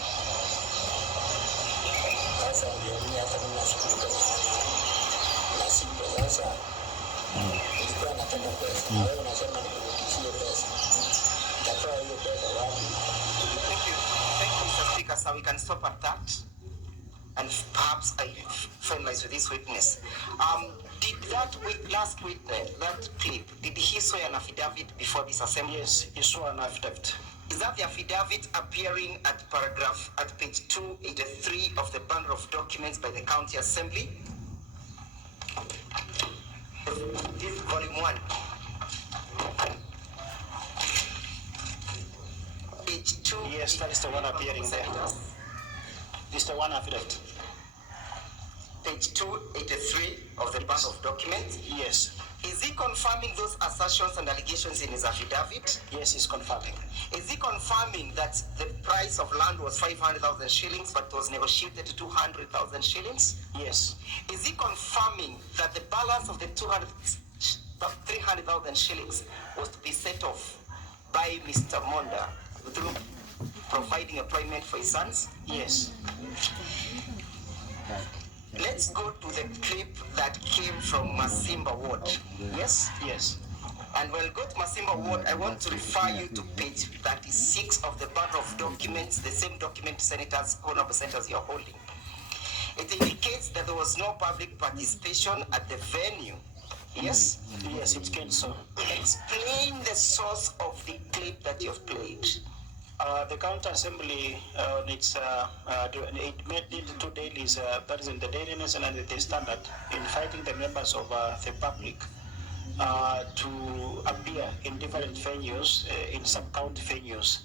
Sasa ndio mimi hata mimi nashukuru na simba. Sasa nilikuwa nataka pesa na wewe unasema nikurudishie pesa. Nitatoa hiyo pesa wapi? Thank you, Mr. Speaker. So we can stop at that, and perhaps I finalize with this witness. Did that last witness, that clip, did he swear an affidavit before this assembly? Yes, he swore an affidavit. Is that the affidavit appearing at page 283 of the bundle of documents by the county assembly? This volume 1. Page 2. Yes, that is the one appearing there. This is the one affidavit. Page 283 of the bundle of documents? Yes. Is he confirming those assertions and allegations in his affidavit? Yes, he's confirming. Is he confirming that the price of land was 500,000 shillings but was negotiated to 200,000 shillings? Yes. Is he confirming that the balance of the 300,000 shillings was to be set off by Mr. Monda through providing employment for his sons? Yes. Let's go to the clip that came from Masimba Ward. Yes? Yes. And we'll go to Masimba Ward. I want to refer you to page 36 of the bundle of documents, the same document senators, honorable senators, you're holding. It indicates that there was no public participation at the venue. Yes? Yes, it can so. Explain the source of the clip that you've played. The county assembly, it made it 2 dailies, that is in the Daily Nation and the Standard, inviting the members of the public to appear in different venues, in sub-county venues.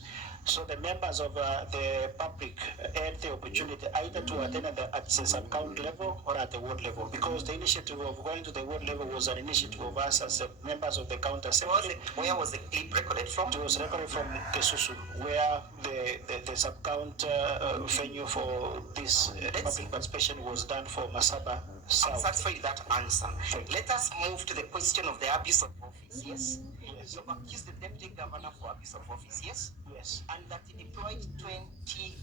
So the members of the public had the opportunity either to attend at the sub-county level or at the ward level, because the initiative of going to the ward level was an initiative of us as members of the county assembly. Where was the clip recorded from? It was recorded from Kesusu, where the sub-county venue for this public participation was done for Masaba South. I'm satisfied with that answer. Let us move to the question of the abuse of office. Yes. Yes. You've accused the deputy governor for abuse of office. Yes. Yes. And that he deployed 20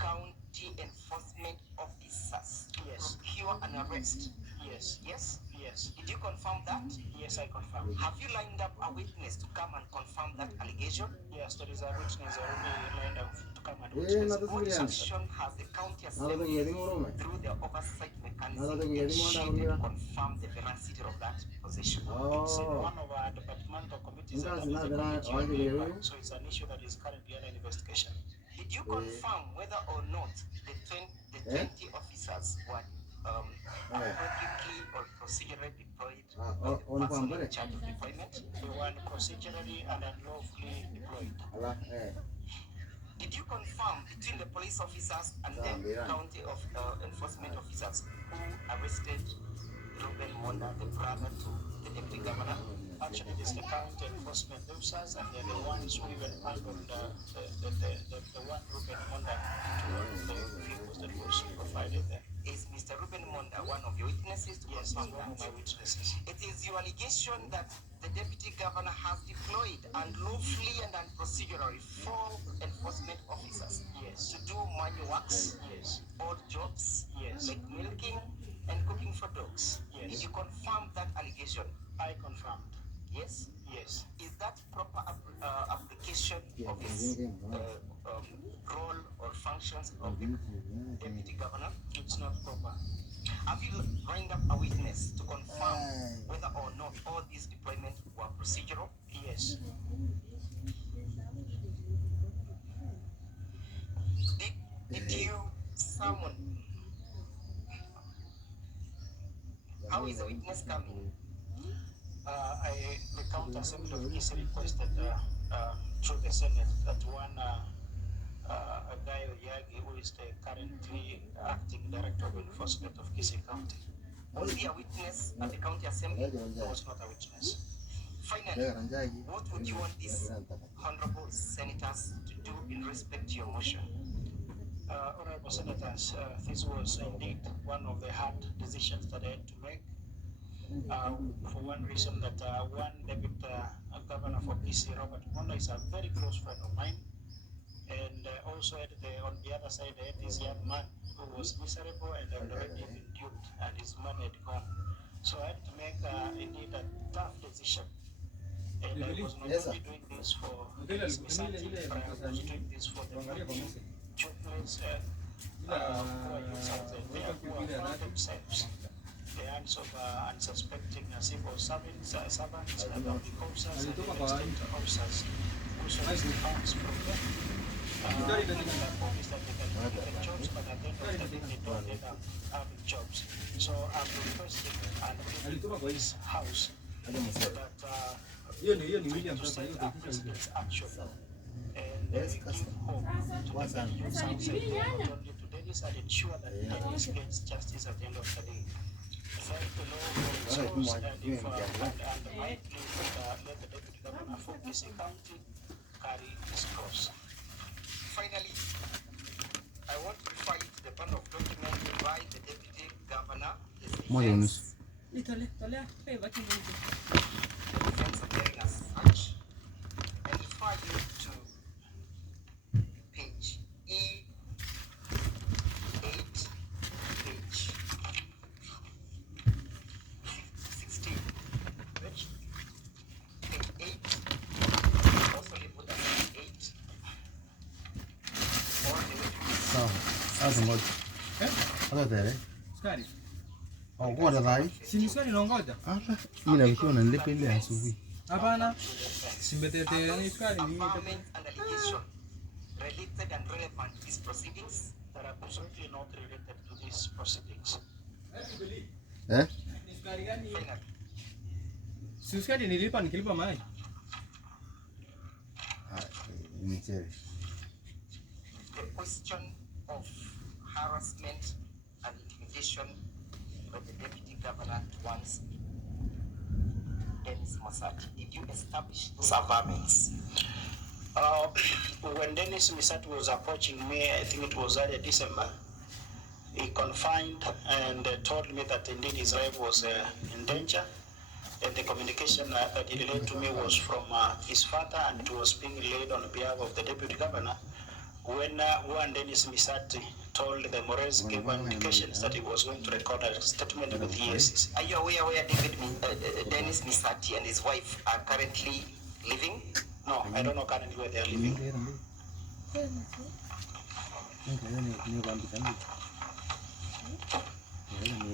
county enforcement officers to procure an arrest. Yes. Yes. Yes. Did you confirm that? Yes, I confirm. Have you lined up a witness to come and confirm that allegation? Yes, there is a witness already lined up to come and What action has the county assembly through their oversight mechanism ensured to confirm the veracity of that position? It's in one of our departmental committees, so it's an issue that is currently under investigation. Did you confirm whether or not the 20 officers were appropriately or procedurally deployed by the person in charge of deployment? They were procedurally and unlawfully deployed. Did you confirm between the police officers and the county of enforcement officers who arrested Ruben Monda, the brother to the deputy governor? Actually, it is the county enforcement officers, and they're the ones who even handled the one Ruben Monda into the vehicles that was provided there. Is Mr. Ruben Monda one of your witnesses to confirm one of my witnesses? It is your allegation that the deputy governor has deployed unlawfully and unprocedurally 4 enforcement officers to do manual works, odd jobs, like milking and cooking for dogs. Did you confirm that allegation? I confirmed. Yes? Yes. Is that proper application of his role or functions of the deputy governor? It's not proper. Have you lined up a witness to confirm whether or not all these deployments were procedural? Yes. Did you summon? How is the witness coming? The county assembly of Kisii requested through the Senate that one guy Oyagi, who is the currently acting director of enforcement of Kisii County. Was he a witness at the county assembly? He was not a witness. Finally, what would you want these honorable senators to do in respect to your motion? Honorable senators, this was indeed one of the hard decisions that I had to make. For one reason, that one deputy governor for Kisii, Robert Monda, is a very close friend of mine, and also on the other side, I had this young man who was miserable and had already been duped, and his money had gone. So I had to make indeed a tough decision, and I was not only doing this for Ms. Misanti, but I was doing this for the jobless who are youths out there who have found themselves the hands of unsuspecting civil servants, public officers, and even state officers who solicit funds from them. That they can get jobs, but at the end of the day, they don't end up having jobs. So I'm requesting and pleading for this house that to send a president's action and give hope to the youths outside there, not only to Dennis, and ensure that Dennis gets justice at the end of the day. Try to know for the source, and if and might let the deputy governor for Kisii County carry his cross. Finally, I want to refer you to the bundle of documents by the deputy governor, his defense, appearing as such, and refer you to page E8, page 16, page 8, also labeled as 8. Sasa ngoja. Hata tele. Sukari. Oh, kwa dai. Si sukari naongoja. Hapa. Mimi nakiona nilipe ile asubuhi. Hapana. Simbetete ni sukari ni related and relevant to these proceedings that are absolutely not related to these proceedings. Eh? Si sukari nilipa nikilipa mai. Nichele. the question of harassment and intimidation by the deputy governor towards Dennis Misati? Did you establish those averments? When Dennis Misati was approaching me, I think it was early December, he confirmed and told me that indeed his life was in danger. And the communication that he relayed to me was from his father, and it was being relayed on behalf of the deputy governor. When Dennis Misati told the Morez, gave indications that he was going to record a statement with the EACC. Are you aware where Dennis Misati and his wife are currently living? No, I don't know currently where they are living.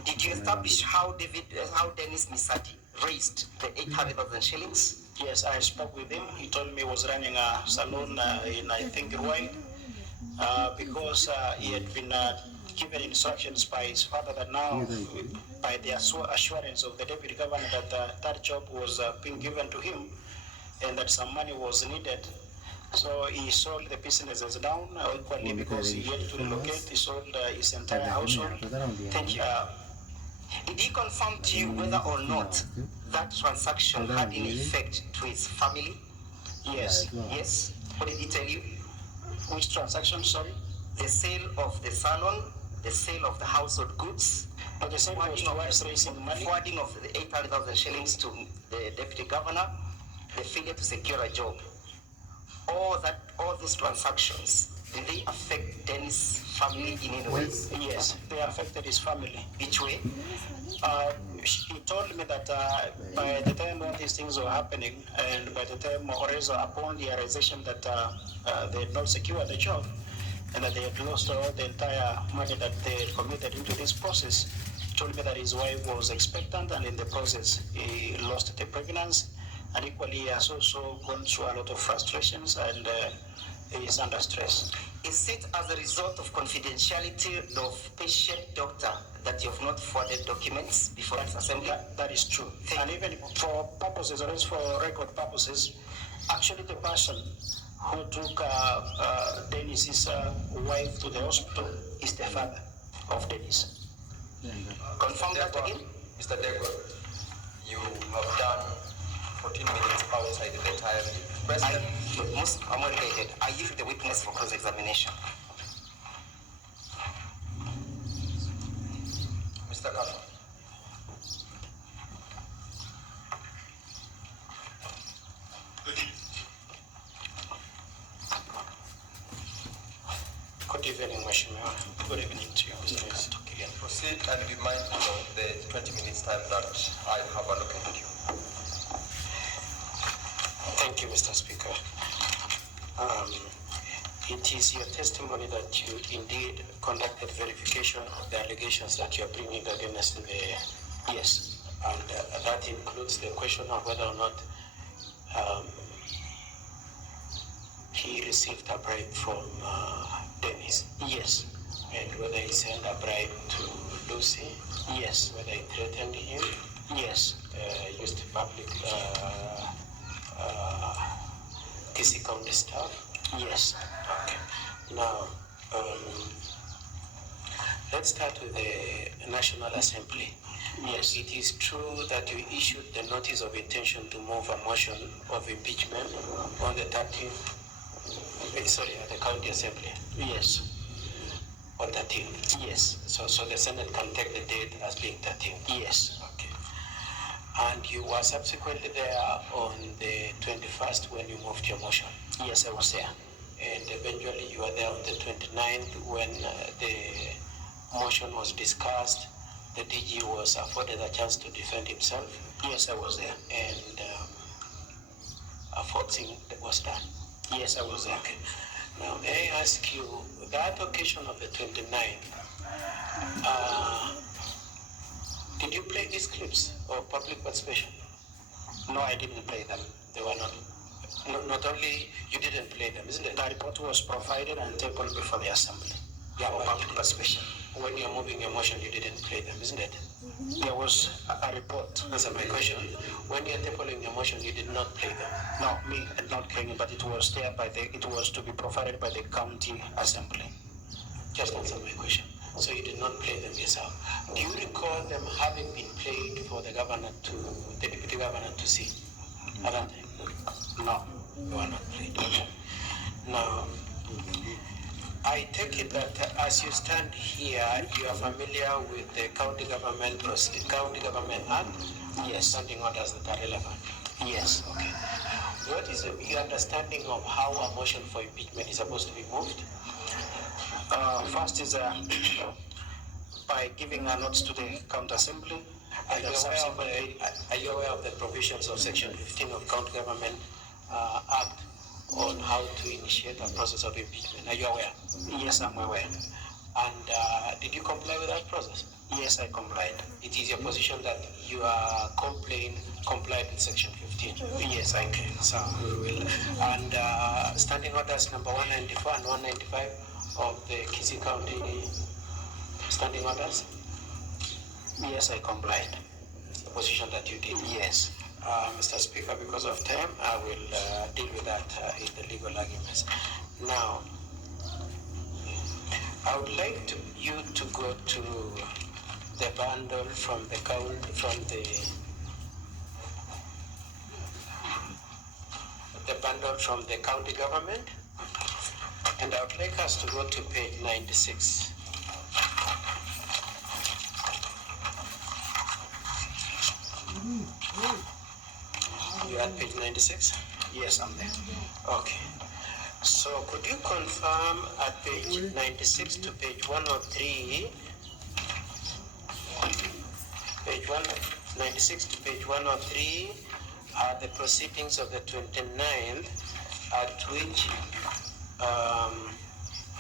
Did you establish how Dennis Misati raised the 800,000 shillings? Yes, I spoke with him. He told me he was running a salon in, I think, Ruai, because he had been given instructions by his father that now, by the assurance of the deputy governor, that that job was being given to him and that some money was needed. So he sold the businesses down equally because he had to relocate. He sold his entire household. Thank you. Did he confirm to you whether or not that transaction had any effect to his family? Yes. Yes? What did he tell you? Which transaction, sorry? The sale of the salon, the sale of the household goods, but the sale was towards raising money. Forwarding of the 800,000 shillings to the deputy governor, the failure to secure a job. All these transactions, did they affect Dennis' family in any way? Yes, they affected his family. Which way? He told me that by the time all these things were happening, and by the time Orezo, upon the realization that they had not secured the job, and that they had lost all the entire money that they had committed into this process, he told me that his wife was expectant, and in the process, he lost the pregnancy. And equally, he has also gone through a lot of frustrations, and he is under stress. Is it as a result of confidentiality of patient doctor that you have not forwarded documents before this assembly? That is true. And even for purposes, or for record purposes, actually the person who took Dennis's wife to the hospital is the father of Dennis. Confirm that again? Mr. Degwa, you have done 14 minutes outside the entire President. I'm related. Are you the witness for cross-examination? Mr. Kato. Good evening, Mheshimiwa. Good evening to you, Mr. Kato. Proceed and be mindful of the 20 minutes time that I have allocated you. Thank you, Mr. Speaker. It is your testimony that you indeed conducted verification of the allegations that you are bringing against the... Yes, and that includes the question of whether or not he received a bribe from Dennis. Yes. And whether he sent a bribe to Lucy. Yes. Whether he threatened him. Yes. Used public DC County staff. Yes. Okay. Now, let's start with the National Assembly. Yes, it is true that you issued the notice of intention to move a motion of impeachment on the 13th, at the County Assembly. Yes. On 13th. Yes. So the Senate can take the date as being 13th. Yes. Okay. And you were subsequently there on the 21st when you moved your motion. Yes, I was there. And eventually you were there on the 29th when the motion was discussed. The DG was afforded a chance to defend himself. Yes, I was there. And a forcing was done. Yes, I was there. Okay. Now, may I ask you, that occasion of the 29th, did you play these clips of public participation? No, I didn't play them. They were not. Not only you didn't play them, isn't it? The report was provided and tabled before the assembly. Yeah, for public participation. When you're moving your motion, you didn't play them, isn't it? there was a report. Answer my question. When you're tabling your motion, you did not play them. No, me not playing it, but it was there it was to be provided by the county assembly. Just answer my question. So you did not play them yourself. Do you recall them having been played for the deputy governor to see at that time? No. They were not played. Now, I take it that as you stand here, you are familiar with the County Government Act? Yes. Standing orders that are relevant? Yes. Okay. What is your understanding of how a motion for impeachment is supposed to be moved? First is by giving a note to the county assembly. Are you aware of the provisions of Section 15 of County Government Act on how to initiate a process of impeachment? Are you aware? Yes, I'm aware. And did you comply with that process? Yes, I complied. It is your position that you are complied with Section 15? Yes, I can. So we will. And standing orders number 194 and 195 of the Kisii County standing orders? Yes, I complied. It's the position that you did? Yes. Mr. Speaker, because of time, I will deal with that in the legal arguments. Now, I would like you to go to the bundle from the county government, and I would like us to go to page 96. You at page 96? Yes, I'm there. Okay. So could you confirm at page 96 to page 103, page 196 to page 103 are the proceedings of the 29th at which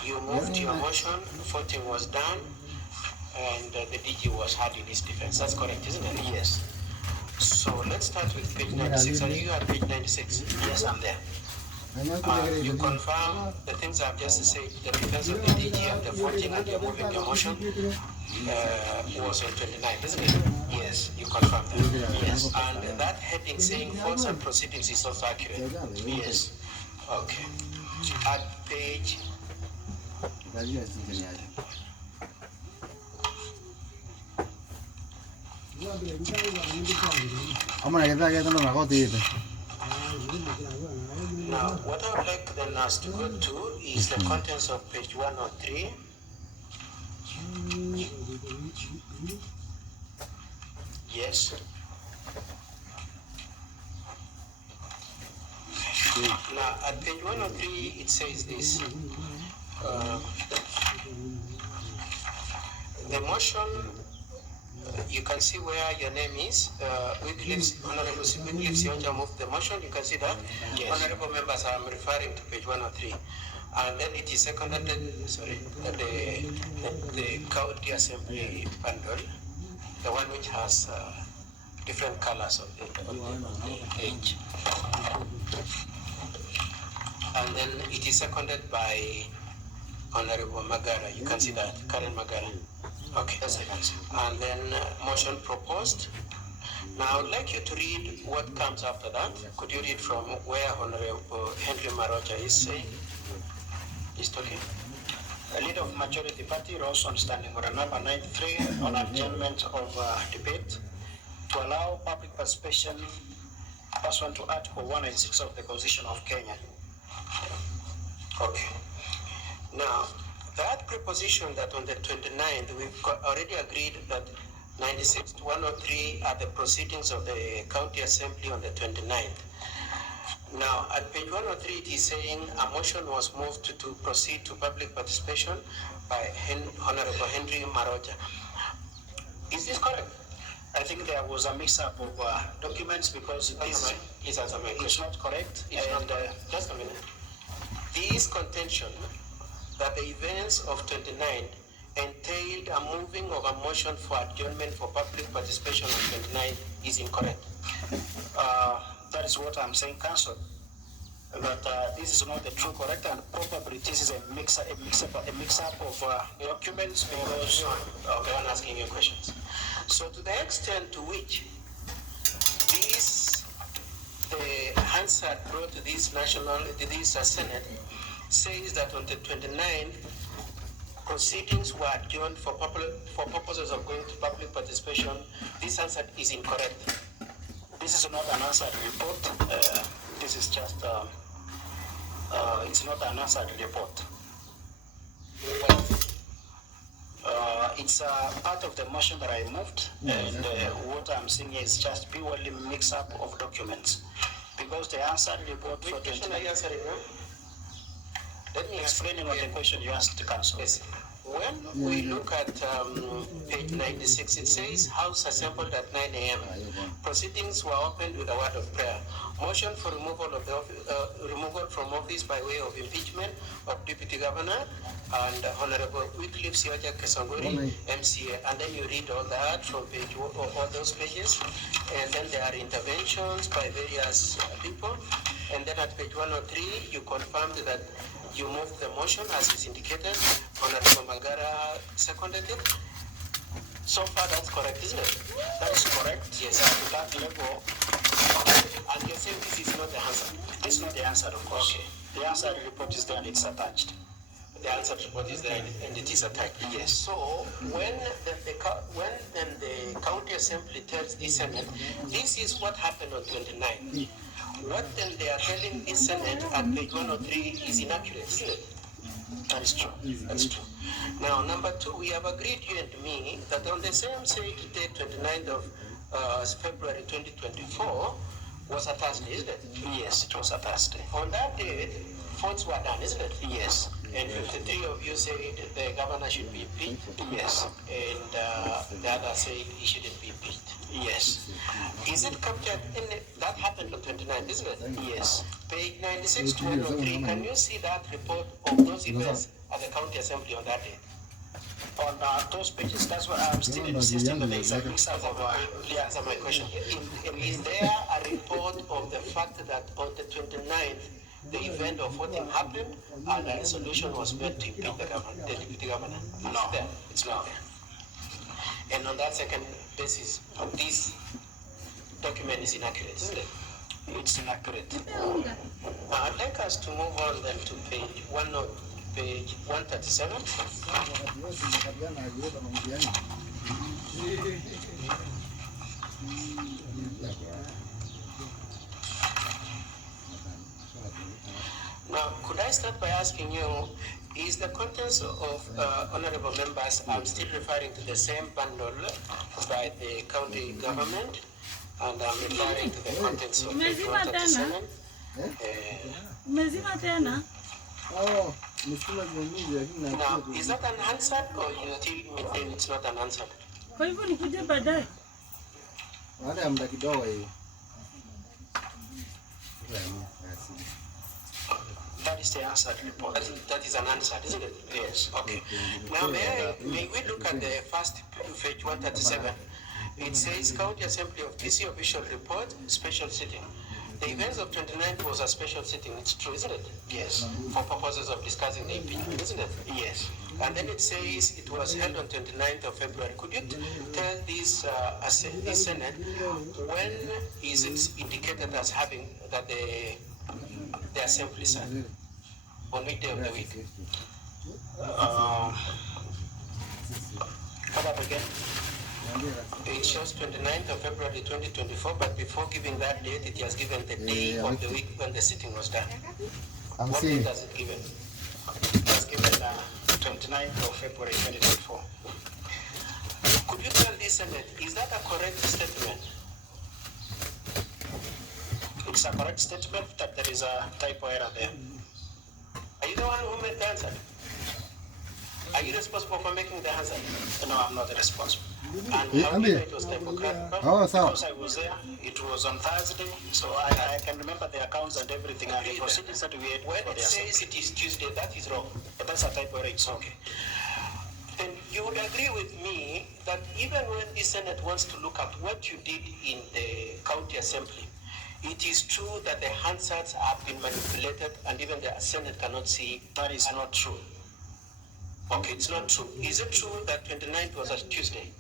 you moved your motion, voting was done, and the DG was heard in his defense. That's correct, isn't it? Yes. So let's start with page 96. Are you at page 96? Yes, I'm there. You confirm the things I've just said, the defense of the DG and the voting and the moving your motion was on 29, isn't it? Yes. You confirm that? Yes. And that heading saying votes and proceedings is also accurate? Yes. Okay. At page... Now, what I would like then us to go to is the contents of page 103. Yes. Now, at page 103, it says this. The motion, you can see where your name is. Honorable Wycliffe Sionja moved the motion. You can see that. Yes. Honorable members, I'm referring to page 103. And then it is seconded, the county assembly bundle, the one which has different colors of the page. And then it is seconded by Honorable Magara. You can see that, Karen Magara. Okay. And then motion proposed. Now I would like you to read what comes after that. Could you read from where Honorable Henry Maroja is saying? He's talking. The leader of majority party rose on standing order number 93 on adjournment of debate to allow public participation pursuant to Article 196 of the Constitution of Kenya. Okay. Now, that preposition that on the 29th, we've already agreed that 96 to 103 are the proceedings of the county assembly on the 29th. Now, at page 103, it is saying a motion was moved to proceed to public participation by Honorable Henry Maroja. Is this correct? I think there was a mix-up of documents because this is not correct. It's not correct. Just a minute. This contention that the events of 29 entailed a moving of a motion for adjournment for public participation on 29 is incorrect. That is what I'm saying, Council. That this is not the true correct, and probably this is a mix-up of documents because. Okay, I'm asking you questions. So to the extent to which the Hansard brought to this Senate says that on the 29th, proceedings were adjourned for purposes of going to public participation. This answer is incorrect. This is not an answered report. This is just, it's not an answered report. It's part of the motion that I moved, and what I'm seeing is just purely mix-up of documents. Because the answered report for 29... Let me explain what the question you asked to council. Yes. When we look at page 96, it says House assembled at 9 a.m. Proceedings were opened with a word of prayer. Motion for removal from office by way of impeachment of Deputy Governor and Honorable Wycliffe Sioja Kesongori, MCA. And then you read all that from all those pages. And then there are interventions by various people. And then at page 103, you confirmed that you moved the motion as is indicated. Honorable Mangara seconded it. So far, that's correct, isn't it? That is correct. Yes. At that level. And you're saying this is not the answer? This is not the answer, of course. Okay. The answer report is there and it's attached. The answer report is there and it is attached. Yes. So when the county assembly tells the Senate, this is what happened on 29. What then they are telling the Senate at page 103 is inaccurate, isn't it? That is true. That's true. Now, number two, we have agreed, you and me, that on the same date, 29th of February 2024, was a Thursday, isn't it? Yes, it was a Thursday. On that date, votes were done, isn't it? Yes. And 53 of you said the governor should be impeached. Yes. And the other said he shouldn't be impeached. Yes. Is it captured in that happened on 29th, isn't it? Yes. Page 96 to 103, can you see that report of those events at the county assembly on that day? On those pages, that's why I'm still insisting that there is a mix-up of... Answer my question. Is there a report of the fact that on the 29th, the event of voting happened and a resolution was made to impeach the deputy governor? No, it's not there. And on that second basis, this document is inaccurate, isn't it? It's inaccurate. I'd like us to move on then to page 137. Now, could I start by asking you, is the contents of honorable members, I'm still referring to the same bundle by the county government, and I'm referring to the contents of page 137. Oh, now, is that an answer or you still maintain it's not an answer? Kwa hivyo nikuje baadaye. Baada ya muda kidogo hiyo. That is the answered report. That is an answer, isn't it? Yes. Okay. Now, may we look at the first page 137? It says County Assembly of DC official report, special sitting. The events of 29th was a special sitting. It's true, isn't it? Yes. For purposes of discussing the impeachment, isn't it? Yes. And then it says it was held on 29th of February. Could you tell this Senate when is it indicated as having that the assembly sat? On which day of the week? Come up again. It shows 29th of February 2024, but before giving that date, it has given the day of the week when the sitting was done. What date does it give? It was given 29th of February 2024. Could you tell this Senate, is that a correct statement? It's a correct statement that there is a typo error there. Are you the one who made the answer? Are you responsible for making the answer? No, I'm not responsible. And how do you know it was typographical? Because I was there, it was on Thursday, so I can remember the accounts and everything and the proceedings that we had. When it says it is Tuesday, that is wrong. But that's a typo error, it's okay. Then you would agree with me that even when the Senate wants to look at what you did in the county assembly, it is true that the Hansards have been manipulated and even the Senate cannot see. That is not true. Okay, it's not true. Is it true that 29th was a Tuesday?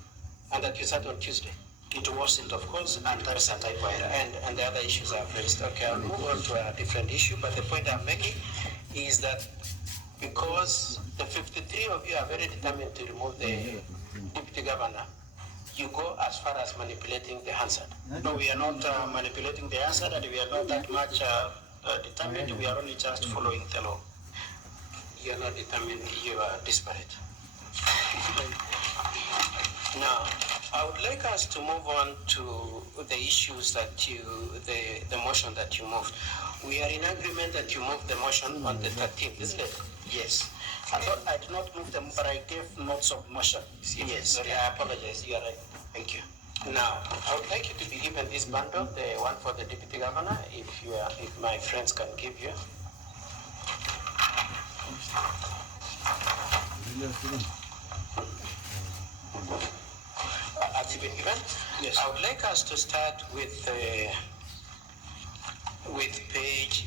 And that you sat on Tuesday? It wasn't, of course, and that's a typo error. And the other issues I've raised. Okay, I'll move on to a different issue, but the point I'm making is that because the 53 of you are very determined to remove the deputy governor, you go as far as manipulating the Hansard. No, we are not manipulating the Hansard, and we are not that much determined. We are only just following the law. You are not determined, you are disparate. Now, I would like us to move on to the issues that the motion that you moved. We are in agreement that you moved the motion on the 13th, isn't it? Yes. I thought I did not move them, but I gave notes of motion. Yes, I apologize. You are right. Thank you. Now, I would like you to be given this bundle, the one for the deputy governor, if my friends can give you. Has it been given? Yes. I would like us to start with page,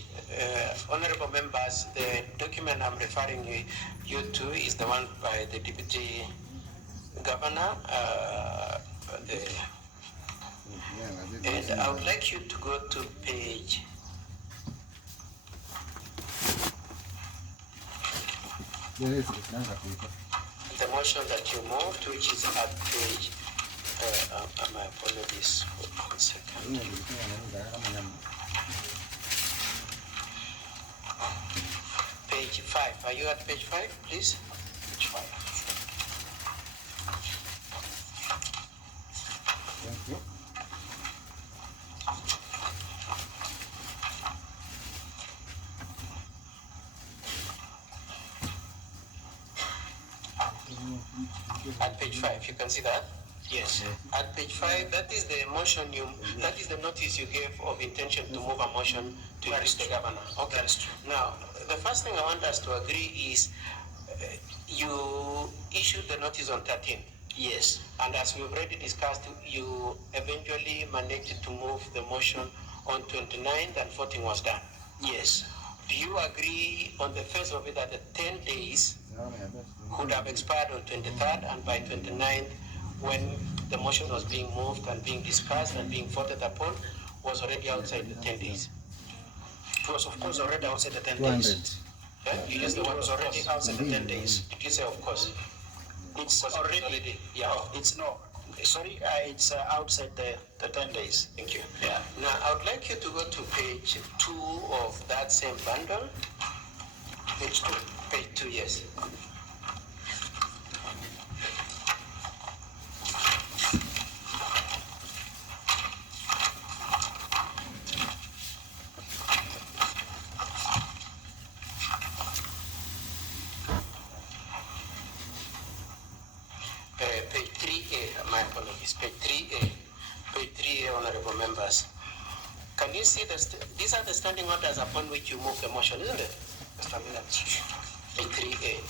honorable members, the document I'm referring you to is the one by the deputy governor. And I would like you to go to page. The motion that you moved, which is at page, my apologies for 1 second. Page 5, are you at page 5, please? Page 5. Thank you. At page 5, you can see that? Yes. At page 5, that is the motion that is the notice you gave of intention to move a motion to increase the governor. Okay. That is true. Now, the first thing I want us to agree is you issued the notice on 13th. Yes. And as we've already discussed, you eventually managed to move the motion on 29th and voting was done. Yes. Do you agree on the face of it that the 10 days could have expired on 23rd and by 29th, when the motion was being moved and being discussed and being voted upon, was already outside the 10 days? It was, of course, already outside the 10 days. Yeah? You used the word was already outside the 10 days. Did you say, of course? It's already, yeah. It's no. Sorry, it's outside the 10 days. Thank you. Yeah. Now, I would like you to go to page 2 of that same bundle. Page 2. Page 2, yes. Page 3A, my apologies, page 3A, page 3A, honorable members. Can you see these are the standing orders upon which you move the motion, isn't it? Just a minute. Page 3A.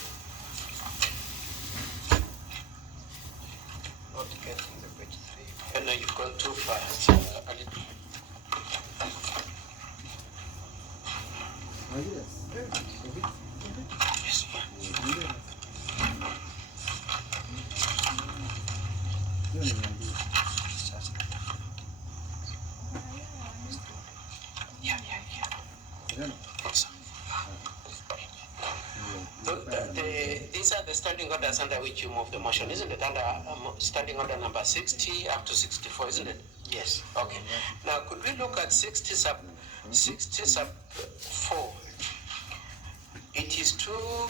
Not getting the page 3. No, you've gone too far. A little. Yes, ma'am. These are the standing orders under which you move the motion, isn't it? Under standing order number 60 up to 64, isn't it? Yes. Okay. Now, could we look at 60 sub 4? It is true,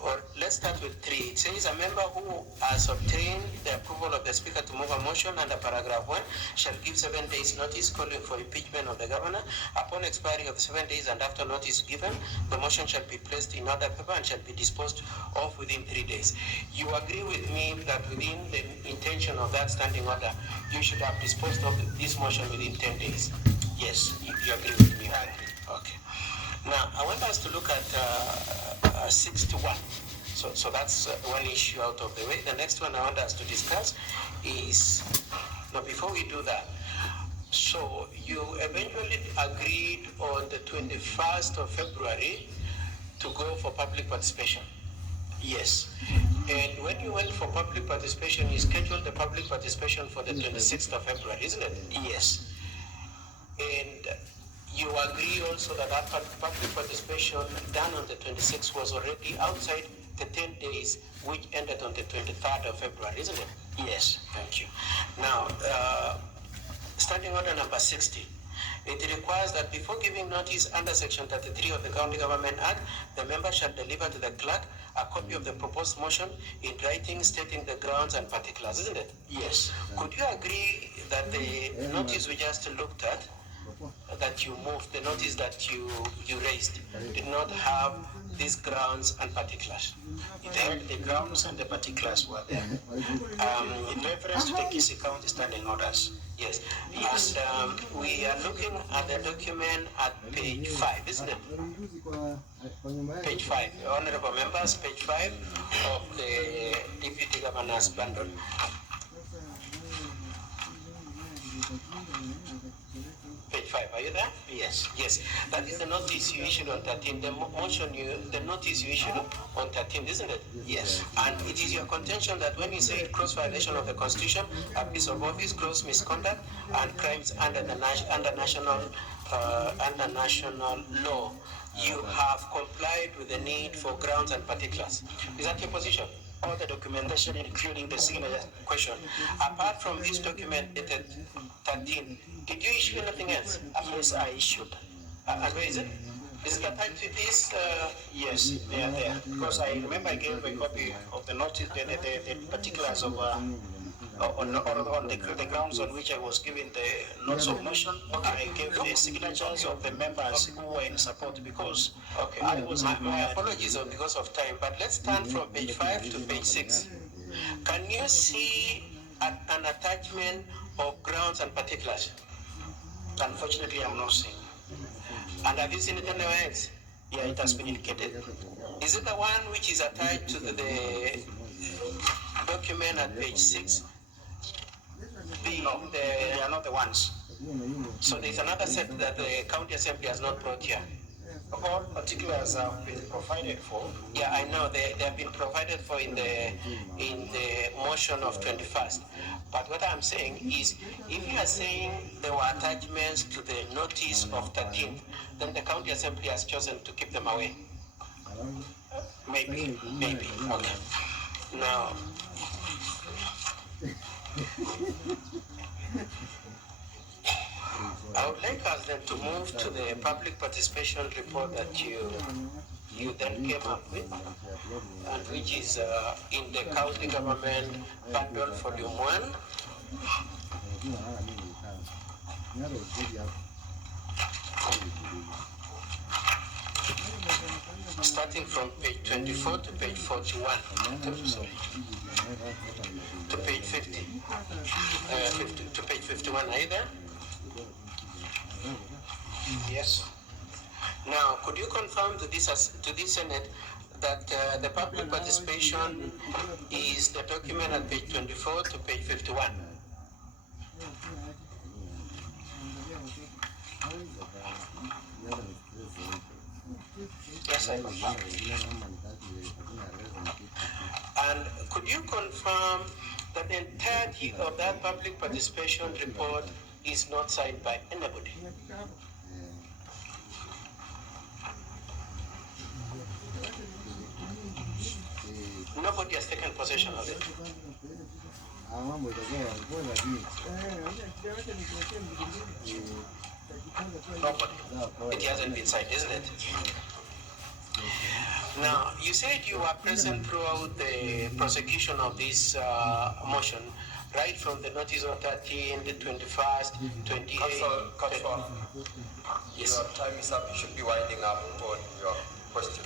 or let's start with 3. It says a member who has obtained the approval of the speaker to move a motion under paragraph 1 shall give 7 days notice calling for impeachment of the governor. Upon expiry of the 7 days and after notice given, the motion shall be placed in order paper and shall be disposed of within 3 days. You agree with me that within the intention of that standing order, you should have disposed of this motion within 10 days? Yes, you agree with me? I agree. Okay. Now, I want us to look at 61. So that's one issue out of the way. The next one I want us to discuss is, now before we do that, so you eventually agreed on the 21st of February to go for public participation. Yes. And when you went for public participation, you scheduled the public participation for the 26th of February, isn't it? Yes. And you agree also that that public participation done on the 26th was already outside the 10 days, which ended on the 23rd of February, isn't it? Yes. Thank you. Now, starting order number 60. It requires that before giving notice under Section 33 of the County Government Act, the member shall deliver to the clerk a copy of the proposed motion in writing stating the grounds and particulars, isn't it? Yes. Could you agree that the notice we just looked at, that you moved, the notice that you raised, did not have these grounds and particulars? It had the grounds and the particulars were there. In reference to the Kisii County standing orders. Yes. And we are looking at the document at page 5, isn't it? Page 5. Honorable members, page 5 of the Deputy Governor's bundle. Page 5, are you there? Yes. Yes. That is the notice you issued on 13. The notice you issued on 13, isn't it? Yes. And it is your contention that when you say gross violation of the Constitution, abuse of office, gross misconduct, and crimes under national law, you have complied with the need for grounds and particulars. Is that your position? All the documentation, including the signature. Question. Apart from this document dated 13, did you issue anything else? Yes, I issued. And where is it? Is it attached to this? Yes, they are there. Because I remember I gave a copy of the notice, the particulars of on the grounds on which I was given the notes of motion. I gave the signatures of the members who were in support because I was. My apologies because of time, but let's turn from page 5 to page 6. Can you see an attachment of grounds and particulars? Unfortunately, I'm not seeing. And have you seen it anywhere else? Yeah, it has been indicated. Is it the one which is attached to the document at page 6? No, they are not the ones. So there's another set that the County Assembly has not brought here. All particulars have been provided for. Yeah, I know they have been provided for in the motion of 21st. But what I'm saying is, if you are saying there were attachments to the notice of 13th, then the County Assembly has chosen to keep them away. Maybe. Okay. Now, I would like us then to move to the public participation report that you then came up with, and which is in the County Government Bundle Volume 1. Starting from page 24 to page 41. Sorry. To page 50. To page 51, are you there? Yes. Now, could you confirm to this Senate that the public participation is the document at page 24 to page 51? Yes, I confirm. And could you confirm that the entirety of that public participation report is not signed by anybody? Nobody has taken possession of it. Nobody. It hasn't been signed, isn't it? Now, you said you were present throughout the prosecution of this motion, right from the notice of 13, the 21st, 28th. Council, yes. Your time is up. You should be winding up on your question.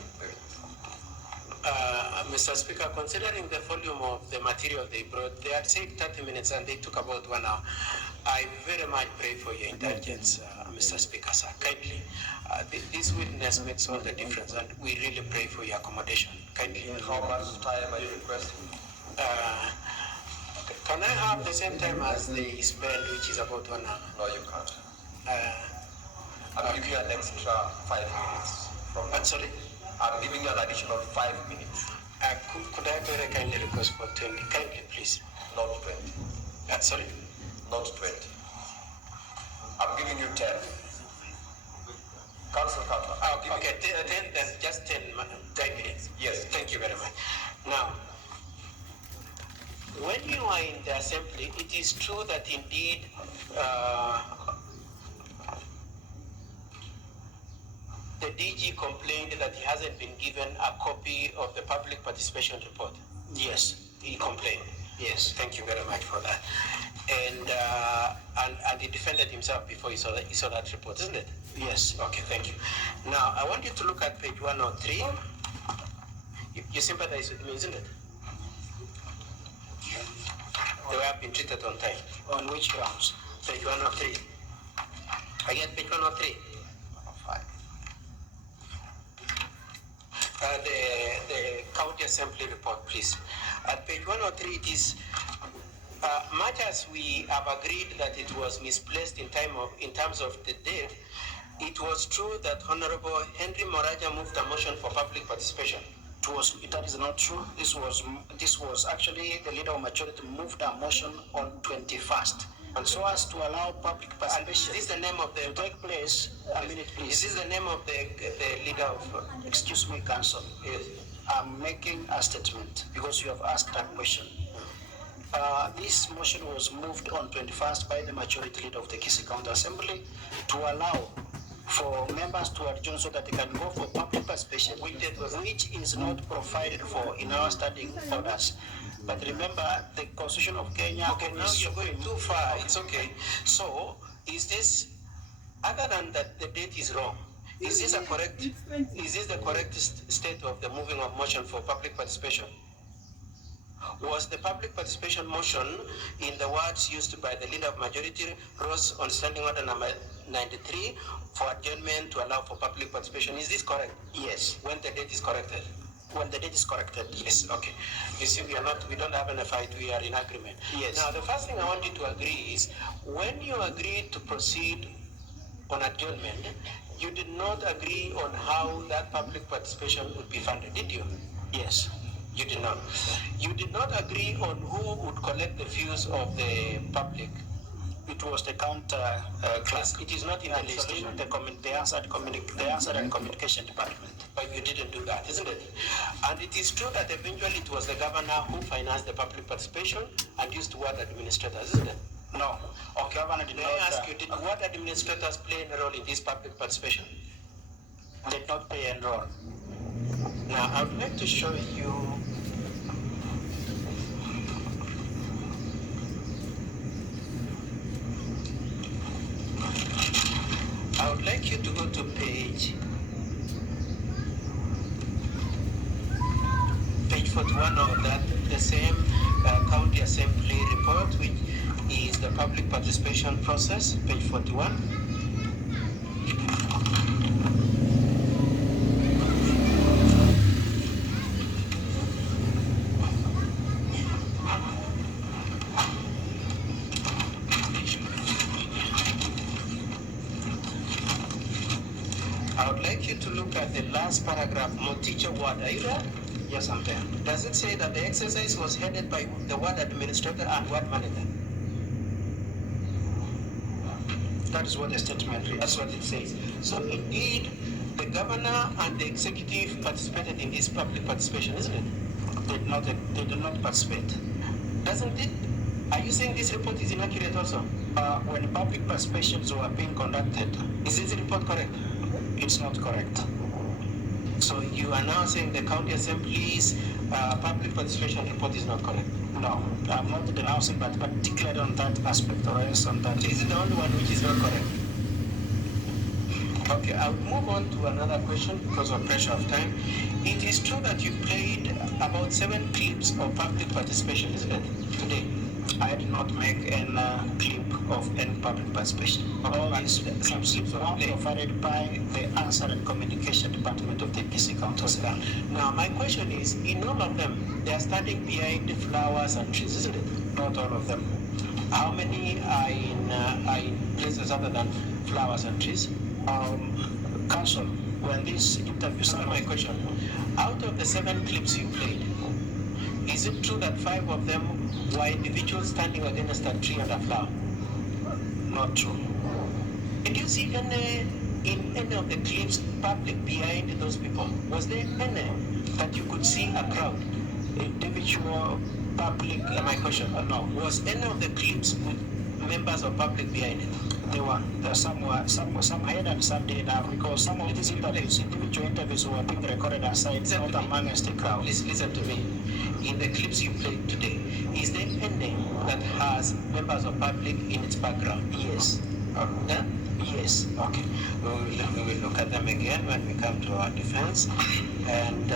Mr. Speaker, considering the volume of the material they brought, they had said 30 minutes and they took about 1 hour. I very much pray for your indulgence, Mr. Speaker, sir. Kindly, this witness makes all the difference, and we really pray for your accommodation. Kindly. How much time are you requesting? Can I have the same time as they spend, which is about 1 hour? No, you can't. I'll give you an extra 5 minutes from now. Sorry? I'm giving you an additional 5 minutes. Could I very kindly request for 20? Kindly, please. Not 20. Sorry? Not 20. I'm giving you 10. Council Carter. Okay, 10, then just 10 minutes. Yes. Thank you very much. Now, when you are in the assembly, it is true that indeed the DG complained that he hasn't been given a copy of the public participation report. Yes, he complained. Yes, thank you very much for that. And he defended himself before he saw that report, isn't it? Yes. Okay, thank you. Now, I want you to look at page 103. You sympathize with me, isn't it? They have been treated on time. On which grounds? Page 103. Again, page 103. The county assembly report, please. At page 103, it is much as we have agreed that it was misplaced in terms of the date. It was true that Honorable Henry Moraja moved a motion for public participation. That is not true. This was actually the leader of majority moved a motion on 21st. And so as to allow public participation. Is this the name of the to take place? A minute, please. Is this the name of the leader of? Excuse me, Council. Yes. I'm making a statement because you have asked a question. This motion was moved on 21st by the majority leader of the Kisii County Assembly to allow for members to adjourn so that they can go for public participation, which is not provided for in our standing orders. But remember, the Constitution of Kenya. Okay, now you're going too far. It's okay. So, is this, other than that the date is wrong, is this the correct state of the moving of motion for public participation? Was the public participation motion in the words used by the leader of majority rose on standing order number 93 for adjournment to allow for public participation? Is this correct? Yes. When the date is corrected? When the date is corrected. Yes, okay. You see, we don't have any fight, we are in agreement. Yes. Now, the first thing I want you to agree is, when you agreed to proceed on adjournment, you did not agree on how that public participation would be funded, did you? Yes. You did not. You did not agree on who would collect the views of the public. It was the counter class. It is not in the list. The answer and communication department. But you didn't do that, isn't it? And it is true that eventually it was the governor who financed the public participation and used ward administrators, isn't it? No. Okay, Governor did not. May I ask you, did ward administrators play a role in this public participation? Did not play a role. Now, I would like to show you I would like you to go to page 41 of that, the same county assembly report, which is the public participation process, page 41. I would like you to look at the last paragraph, Moticha Ward. Are you there? Yes, I'm there. Does it say that the exercise was headed by the ward administrator and ward manager? That is what the statement reads. That's what it says. So indeed, the governor and the executive participated in this public participation, isn't it? They did not participate. Doesn't it? Are you saying this report is inaccurate also? When public participations were being conducted, is this report correct? It's not correct. So you are now saying the county assembly's public participation report is not correct? No, I'm not denouncing, but particularly on that aspect, or else on that. Is it the only one which is not correct? Okay, I'll move on to another question because of pressure of time. It is true that you played about 7 clips of public participation, isn't it, today? I did not make any clip of any public participation. All these clips were provided by the Answer and Communication Department of the Kisii County. Now, my question is, in all of them, they are standing behind flowers and trees, isn't it? Not all of them. How many are in places other than flowers and trees? Council, when this interview started, my question, out of the 7 clips you played, Is it true that 5 of them were individuals standing against a tree and a flower? Not true. Did you see any in any of the clips public behind those people? Was there any that you could see a crowd? Individual public, My question, no. Was any of the clips with members of public behind it? There were some had and some didn't have, because some of these interviews, individual interviews were being recorded aside, not amongst the crowd. Please listen to me. In the clips you played today, is there any that has members of public in its background? Yes. Yeah? Yes. Okay. We will look at them again when we come to our defense. And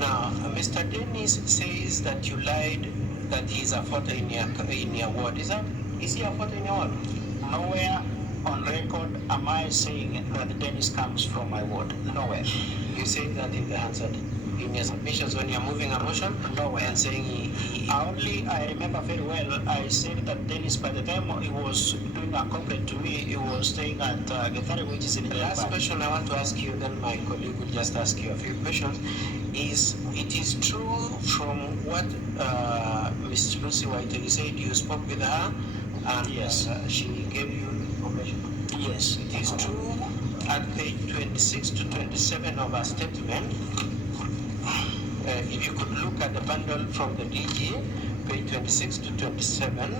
now, Mr. Dennis says that you lied that he's a photo in your ward. Is he a photo in your ward? Nowhere on record am I saying that Dennis comes from my ward. Nowhere. You said that in the answer. In your submissions when you're moving a motion? Nowhere. And saying I remember very well, I said that Dennis, by the time he was doing a complaint to me, he was staying at Gethari, which is in the last question I want to ask you, then my colleague will just ask you a few questions. It is true from what Ms. Lucy Whiteley said, you spoke with her and yes, she gave you information? Yes. It is true at page 26 to 27 of her statement. If you could look at the bundle from the DG, page 26 to 27.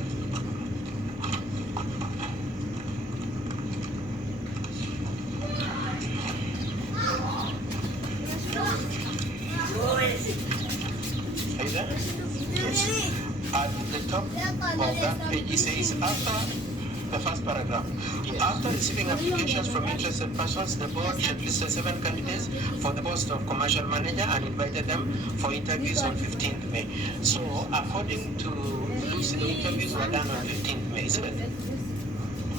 Are you there? Yes. At the top of that page, it says, after the first paragraph, after receiving applications from interested persons, the board shortlisted 7 candidates for the post of commercial manager and invited them for interviews on 15th May. So, according to Lucy, the interviews were done on 15th May, isn't it?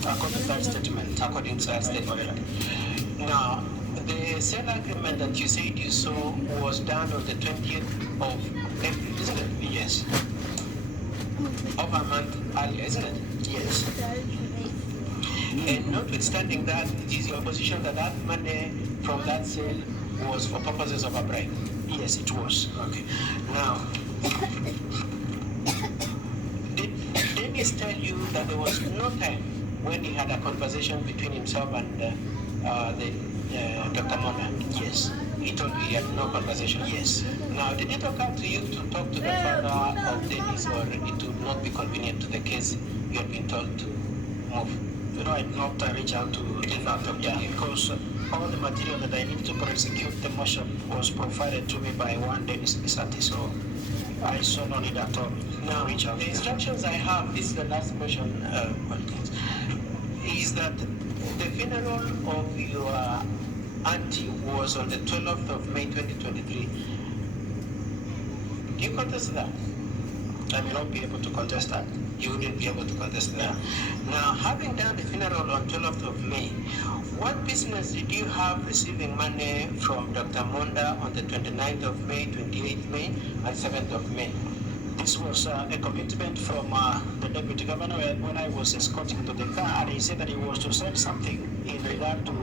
According to that statement. According to that statement. Now, the sale agreement that you said you saw was done on the 20th of April, isn't it? Yes. Of a month earlier, isn't it? Yes. And notwithstanding that, it is your position that that money from that sale was for purposes of a bribe? Yes, it was. Okay. Now, did Dennis tell you that there was no time when he had a conversation between himself and Dr. Mona? Yes. He told you he had no conversation? Yes. Now, did it occur to you to talk to the father of Dennis, or it would not be convenient to the case you had been told to move? You know, I did not reach out to the father, because all the material that I need to prosecute the motion was provided to me by one Dennis Bisati, so I saw no need at all. Now, the instructions I have, this is the last question, is that the funeral of your auntie was on the 12th of May 2023. Do you contest that? I may not be able to contest that. You wouldn't be able to contest that. Now, having done the funeral on 12th of May, what business did you have receiving money from Dr. Monda on the 29th of May, 28th May, and 7th of May? This was a commitment from the deputy governor when I was escorting to the car, and he said that he was to send something in regard to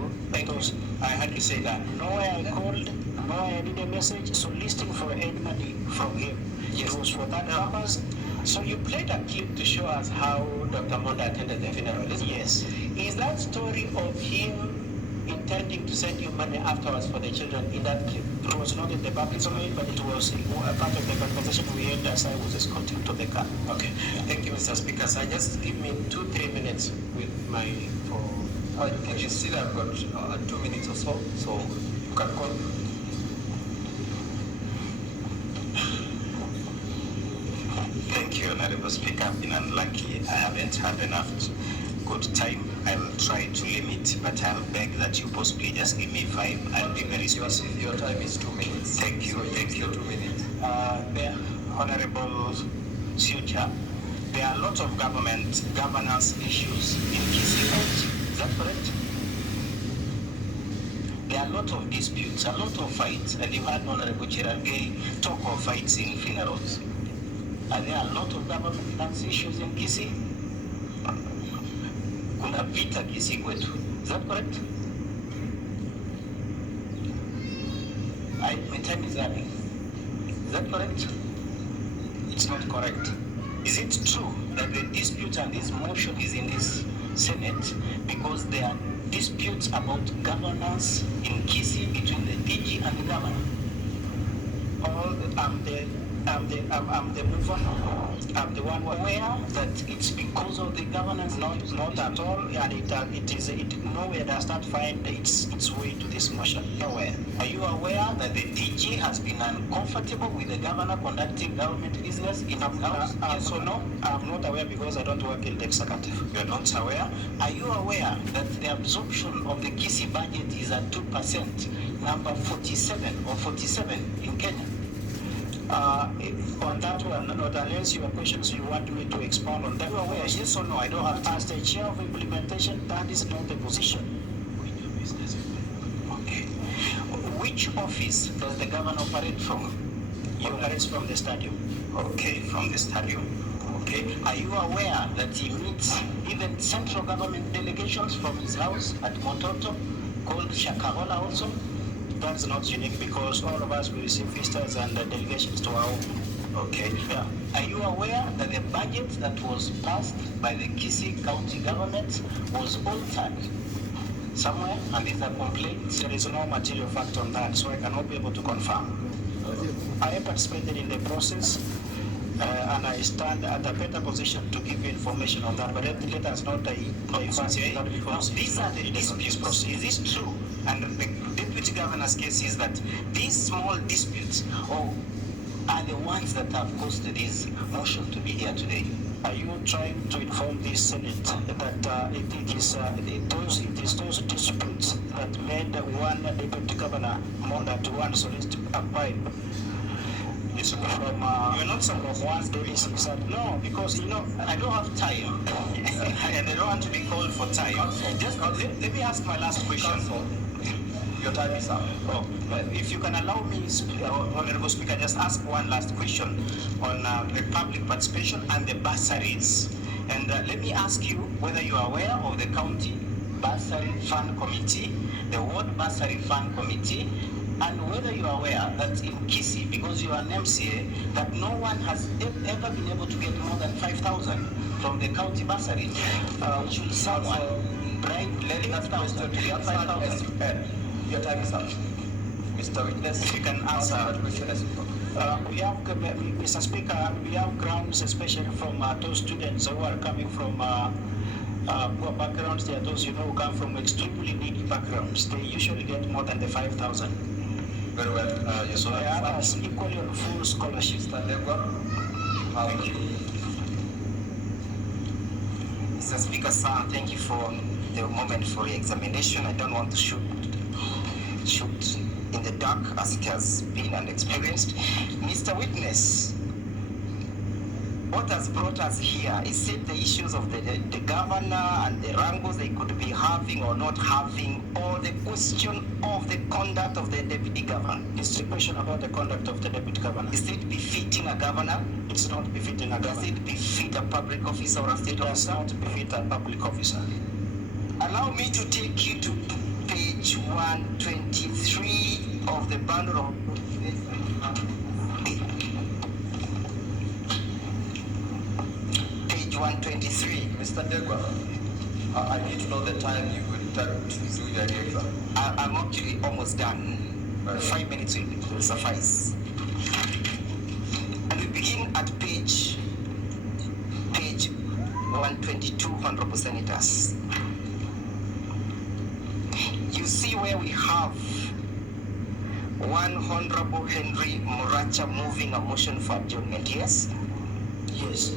those. I had to say that. Nowhere I called, nowhere I did a message soliciting for any money from him. Yes. It was for that purpose. So you played a clip to show us how Dr. Monda attended the funeral, isn't it? Yes. Is that story of him intending to send you money afterwards for the children in that clip? It was not in the public domain, but it was a part of the conversation we had as I was escorting to the car. Okay. Thank you, Mr. Speaker. So just give me 2-3 minutes with my you still have got 2 minutes or so, so you can call. Thank you, Honorable Speaker. I've been unlucky. I haven't had enough good time. I'll try to limit, but I'll beg that you possibly just give me 5. I'll be very specific. Your time is 2 minutes. Thank you. Thank you. 2 minutes. Honorable Suja, there are a lot of governance issues in Kisii County. Is that correct? There are a lot of disputes, a lot of fights, and you had Honorable Cherargei talk of fights in funerals. Are there a lot of governance issues in Kisii? Kuna vita Kisii kwetu. Is that correct? my time is running. Is that correct? It's not correct. Is it true that the dispute and this motion is in this Senate because there are disputes about governance in Kisii between the DG and the governor? I'm the mover. I'm the one aware that it's because of the governance, not at all, and it nowhere does not find its way to this motion. Nowhere. Are you aware that the DG has been uncomfortable with the governor conducting government business in our house? Yes or no? I'm not aware because I don't work in the executive. You're not aware? Are you aware that the absorption of the Kisii budget is at 2%, number 47 or 47 in Kenya? On that one, not unless you have questions you want me to expound on that. Are you aware? Yes or no? I don't have. As the chair of implementation, that is not the position. Okay. Which office does the governor operate from? He operates from the stadium. Okay, from the stadium. Okay. Are you aware that he meets even central government delegations from his house at Mototo, called Shakahola also? That's not unique because all of us will receive visitors and delegations to our home. Okay. Yeah. Are you aware that the budget that was passed by the Kisii County government was altered somewhere, and these are complaints? There is no material fact on that, so I cannot be able to confirm. I have participated in the process, and I stand at a better position to give you information on that, but let us not advance in that because these are the disputes. Is this true? And the deputy governor's case is that these small disputes are the ones that have caused this motion to be here today. Are you trying to inform the Senate that it is those disputes that made one deputy governor more than one solicitor pipe? You're not some of one daily suicide. No, because I don't have time and I don't want to be called for time. Just let me ask my last question. Your time is up. Oh, if you can allow me, Honorable Speaker, just ask one last question on the public participation and the bursaries. And let me ask you whether you are aware of the county bursary fund committee, the ward bursary fund committee, and whether you are aware that in Kisii, because you are an MCA, that no one has ever been able to get more than 5,000 from the county bursary. Should someone bribe letting us to get 5,000? Your time is up. Mr. Witness, you can answer that question as we have, Mr. Speaker, we have grounds, especially from those students who are coming from poor backgrounds. There are those who come from extremely needy backgrounds. They usually get more than the 5,000. Very well. So they are others equally on full scholarships. Thank you. Mr. Speaker, sir, thank you for the moment for re-examination. I don't want to shoot in the dark as it has been and experienced. Mr. Witness, what has brought us here is it the issues of the governor and the wrangles they could be having or not having, or the question of the conduct of the deputy governor? It's the question about the conduct of the deputy governor. Is it befitting a governor? It's not befitting a governor. Does it befit a public officer or a state officer? It does not befit a public officer. Allow me to take you to page 123 of the bundle of page 123. Mr. Degwa, I need to know the time you will take to do your exam. I'm actually almost done. 5 minutes will suffice. And we begin at page 122, Honorable Senators. You see where we have one Honorable Henry Muracha moving a motion for adjournment, yes? Yes.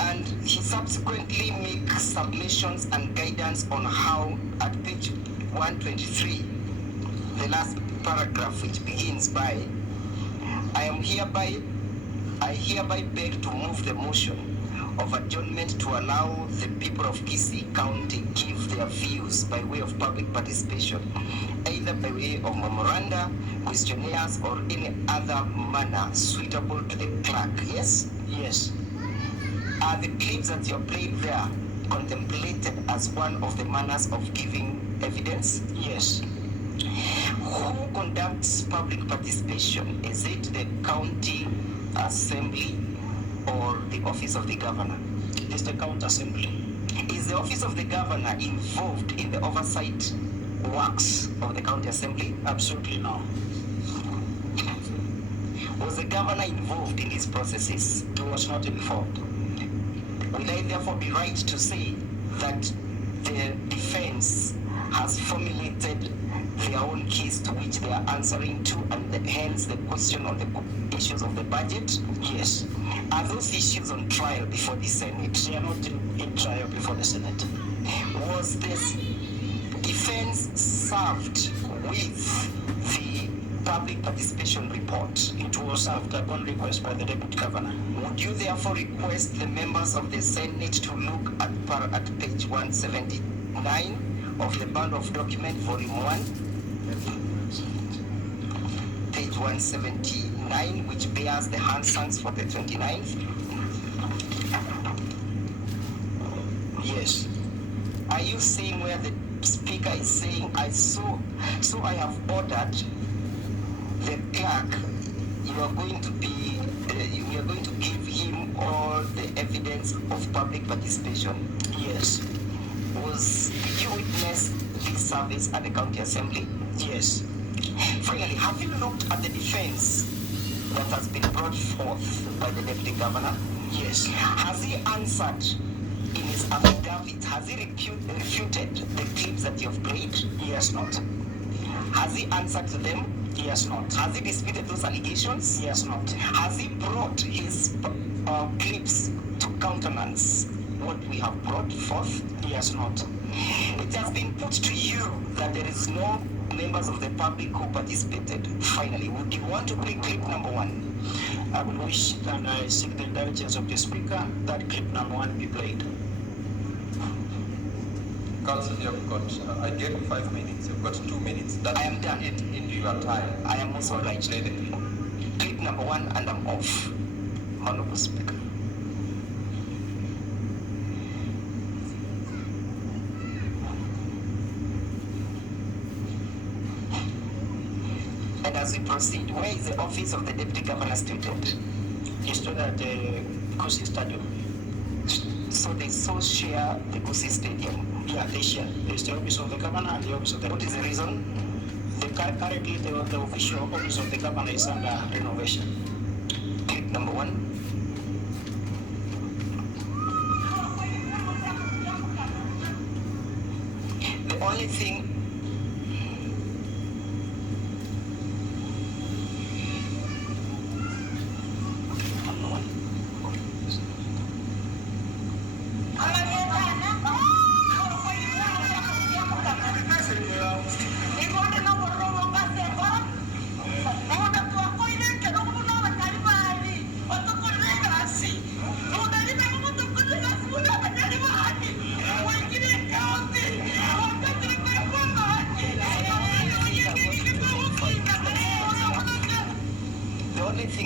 And he subsequently makes submissions and guidance on how, at page 123, the last paragraph which begins by, I hereby beg to move the motion of adjournment to allow the people of Kisii County give their views by way of public participation, either by way of memoranda, questionnaires, or any other manner suitable to the clerk. Yes? Yes. Are the clips that you're playing there contemplated as one of the manners of giving evidence? Yes. Who conducts public participation? Is it the county assembly or the office of the governor? It's the county assembly. Is the office of the governor involved in the oversight works of the county assembly? Absolutely no. Was the governor involved in these processes? He was not involved. Will I therefore be right to say that the defense has formulated their own case to which they are answering to, and hence the question on the issues of the budget? Yes. Are those issues on trial before the Senate? They are not in trial before the Senate. Was this defense served with the public participation report? It was served upon request by the Deputy Governor. Would you therefore request the members of the Senate to look at page 179 of the bundle of document, volume 1? Page 179, which bears the handsangs for the 29th? Yes. Are you seeing where the speaker is saying, so I have ordered the clerk, you are going to give him all the evidence of public participation? Yes. Did you witness this service at the county assembly? Yes. Finally, have you looked at the defense that has been brought forth by the deputy governor? Yes. Has he answered in his affidavit? Has he refuted the clips that you have played? He has not. Has he answered to them? He has not. Has he disputed those allegations? He has not. Has he brought his clips to countenance what we have brought forth? He has not. It has been put to you that there is no members of the public who participated. Finally, would you want to play clip number 1? I would wish, and I seek the indulgence of the speaker, that clip number 1 be played. Council, you've got, I gave you 5 minutes, you've got 2 minutes. That I am done. It into your time. I am also right. Play the clip. Clip number 1 and I'm off. Honorable Speaker. And as we proceed, where is the office of the Deputy Governor stated? He stood at the Kusi Stadium. So they so share the Kusi Stadium? Yeah, they share. There's the office of the governor and the office of the... What is the reason? Currently, the official office of the governor is under renovation. Clip number 1. The only thing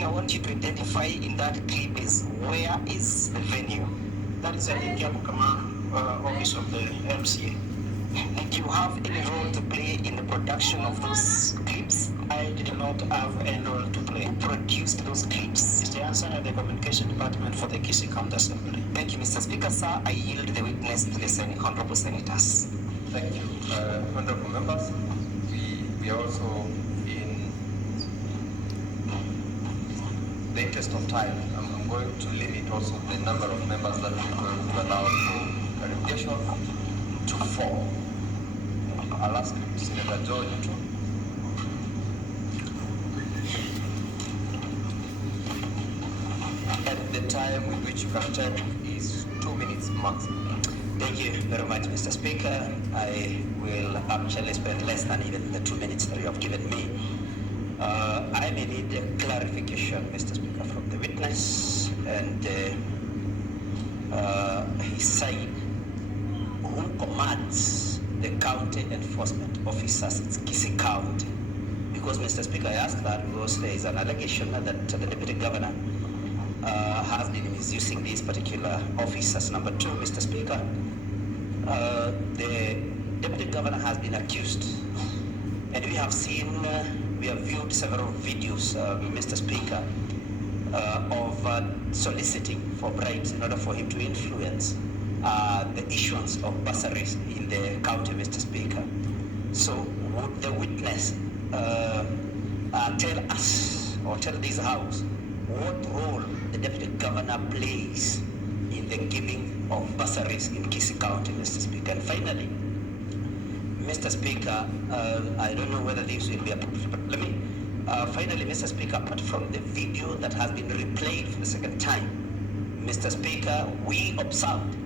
I want you to identify in that clip is where is the venue? That is at the Kiabukama office of the MCA. Did you have any role to play in the production of those clips? I did not have any role to play. Who produced those clips? It's the answer at the communication department for the Kisii County Assembly. Thank you, Mr. Speaker. Sir, I yield the witness to the honorable senators. Thank you. Honorable members, we are also in the interest of time. I'm going to limit also the number of members that we're going to allow for clarification to 4. I'll ask Senator George to. And the time with which you can take is 2 minutes maximum. Thank you very much, Mr. Speaker. I will actually spend less than even the 2 minutes that you have given me. I may need a clarification, Mr. Speaker, from the witness. And he said, who commands the county enforcement officers in Kisii County? Because, Mr. Speaker, I ask that because there is an allegation that the Deputy Governor has been misusing these particular officers. Number 2, Mr. Speaker, the Deputy Governor has been accused And we have seen, we have viewed several videos, Mr. Speaker, of soliciting for bribes in order for him to influence the issuance of bursaries in the county, Mr. Speaker. So would the witness tell us or tell this House what role the Deputy Governor plays in the giving of bursaries in Kisii County, Mr. Speaker? And finally, Mr. Speaker, I don't know whether this will be approved, but let me, finally, Mr. Speaker, apart from the video that has been replayed for the second time, Mr. Speaker, we observed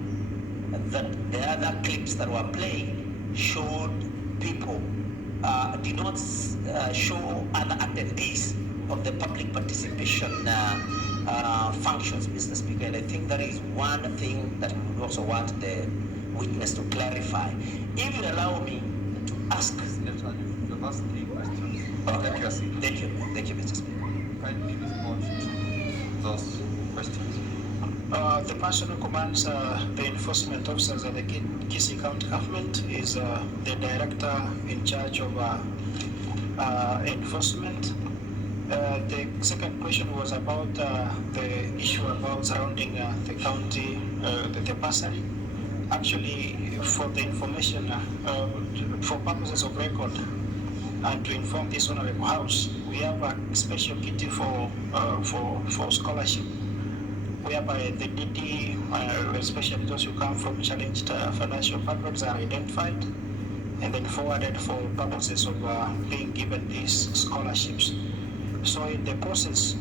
that the other clips that were played showed people, did not show other attendees of the public participation functions, Mr. Speaker. And I think that is one thing that we would also want the witness to clarify. If you allow me to ask. The last 3 questions. Thank you, Mr. Speaker. Kindly respond to those questions. The person who commands the enforcement officers at the Kisii County government is the director in charge of enforcement. The second question was about the issue about surrounding the county, the bursary. Actually, for the information, for purposes of record, and to inform this honorable House, we have a special committee for scholarship, whereby the DD, especially those who come from challenged financial backgrounds, are identified and then forwarded for purposes of being given these scholarships. So in the process,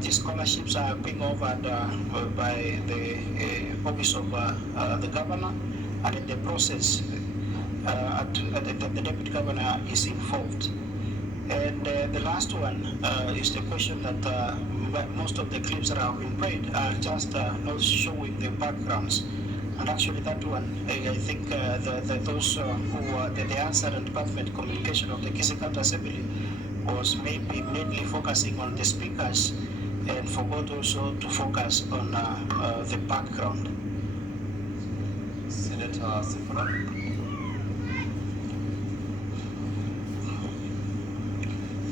these scholarships are being offered by the office of the governor, and in the process, the deputy governor is involved. And the last one is the question that most of the clips that have been played are just not showing the backgrounds. And actually that one, I think those who were the answer and Department Communication of the Kisii County Assembly was maybe mainly focusing on the speakers and forgot also to focus on the background. Senator Sifuna.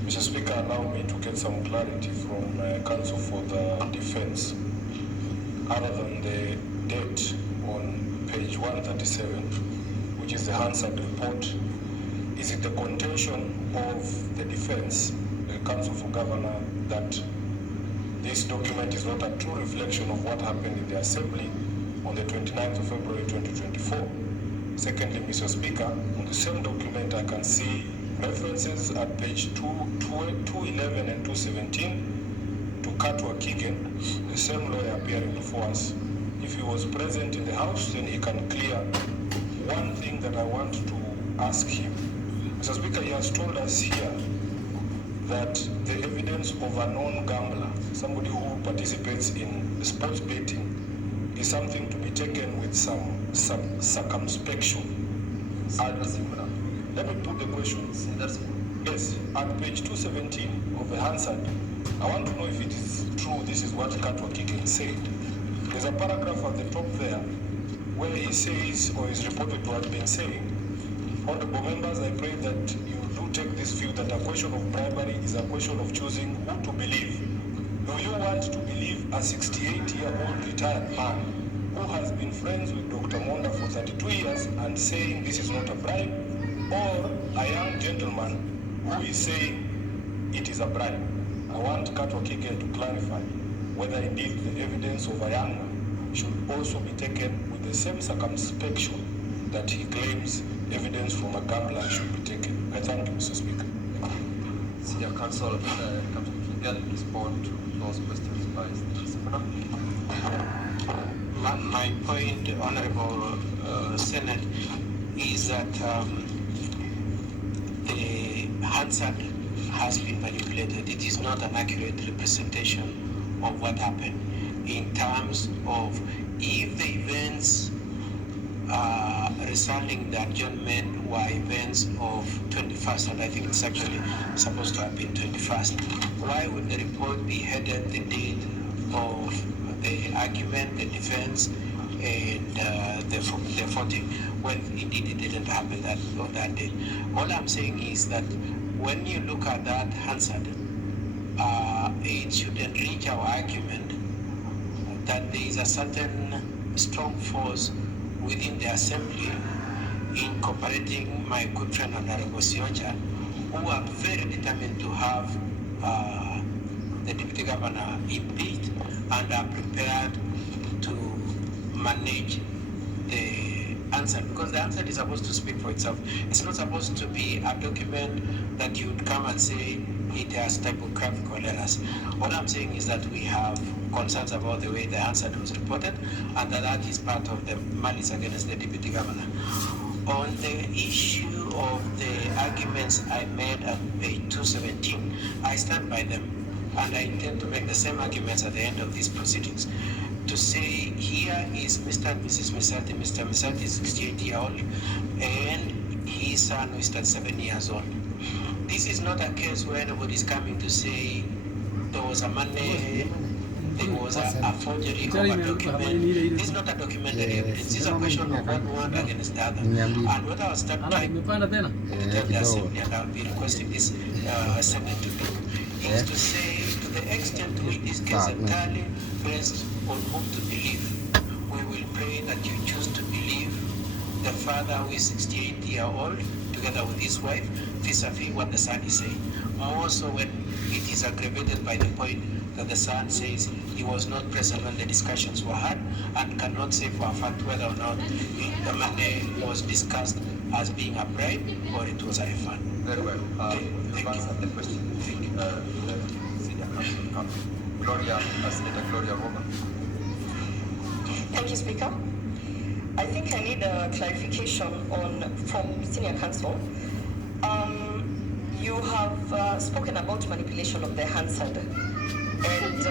Mr. Speaker, allow me to get some clarity from Counsel for the Defense. Other than the date on page 137, which is the Hansard report, is it the contention of the defense, the Counsel for Governor, that this document is not a true reflection of what happened in the Assembly on the 29th of February 2024? Secondly, Mr. Speaker, on the same document I can see references at page 211 and 217 to Katwa Kigen, the same lawyer appearing before us. If he was present in the House, then he can clear one thing that I want to ask him. Mr. Speaker, he has told us here that the evidence of a non-gambler, somebody who participates in sports betting, is something to be taken with some circumspection. Let me put the question. Yes, at page 217 of the Hansard, I want to know if it is true this is what Katwa Kigen said. There's a paragraph at the top there where he says, or is reported to have been saying, honorable members, I pray that you do take this view that a question of bribery is a question of choosing who to believe. Do you want to believe a 68-year-old retired man who has been friends with Dr. Monda for 32 years and saying this is not a bribe, or a young gentleman who is saying it is a bribe? I want Katwa Kigen to clarify whether indeed the evidence of a young man should also be taken with the same circumspection that he claims evidence from a gambler should be taken. I thank you, Mr. Speaker. Senior Counsel, Captain Kigen, respond to those questions by Senator. My point, Honorable Senate, is that the Hansard has been manipulated. It is not an accurate representation of what happened in terms of if the events resulting in the adjournment were events of 21st, and I think it's actually supposed to have been 21st. Why would the report be headed the date of the argument, the defense, and the the 40, when indeed it didn't happen on that day. All I'm saying is that when you look at that Hansard, it shouldn't reach our argument that there is a certain strong force within the assembly incorporating my good friend Honorable Siocha, who are very determined to have the deputy governor impeached and are prepared to manage the answer, because the answer is supposed to speak for itself. It's not supposed to be a document that you would come and say it has typographical errors. All I'm saying is that we have concerns about the way the answer was reported, and that is part of the malice against the deputy governor. On the issue of the arguments I made at page 217, I stand by them, and I intend to make the same arguments at the end of these proceedings. To say here is Mr. and Mrs. Misati. Mr. Misati is 68 years old, and his son is 7 years old. This is not a case where anybody is coming to say there was a money, there was a forgery of a document. This is not a documentary evidence. This is a question of one against the other. And what I was trying to tell the assembly, and I'll be requesting this Senate to do, is to say, to the extent to which this case entirely rests on whom to believe, we will pray that you choose to believe the father who is 68 years old, together with his wife, vis-a-vis what the son is saying. More so when it is aggravated by the point that the son says he was not present when the discussions were had and cannot say for a fact whether or not the money was discussed as being a bribe or it was a refund. Very well. You've answered the question. Senior Counsel Gloria, Senator Gloria Roman. Thank you, Speaker. I think I need a clarification from Senior Counsel. You have spoken about manipulation of the Hansard, and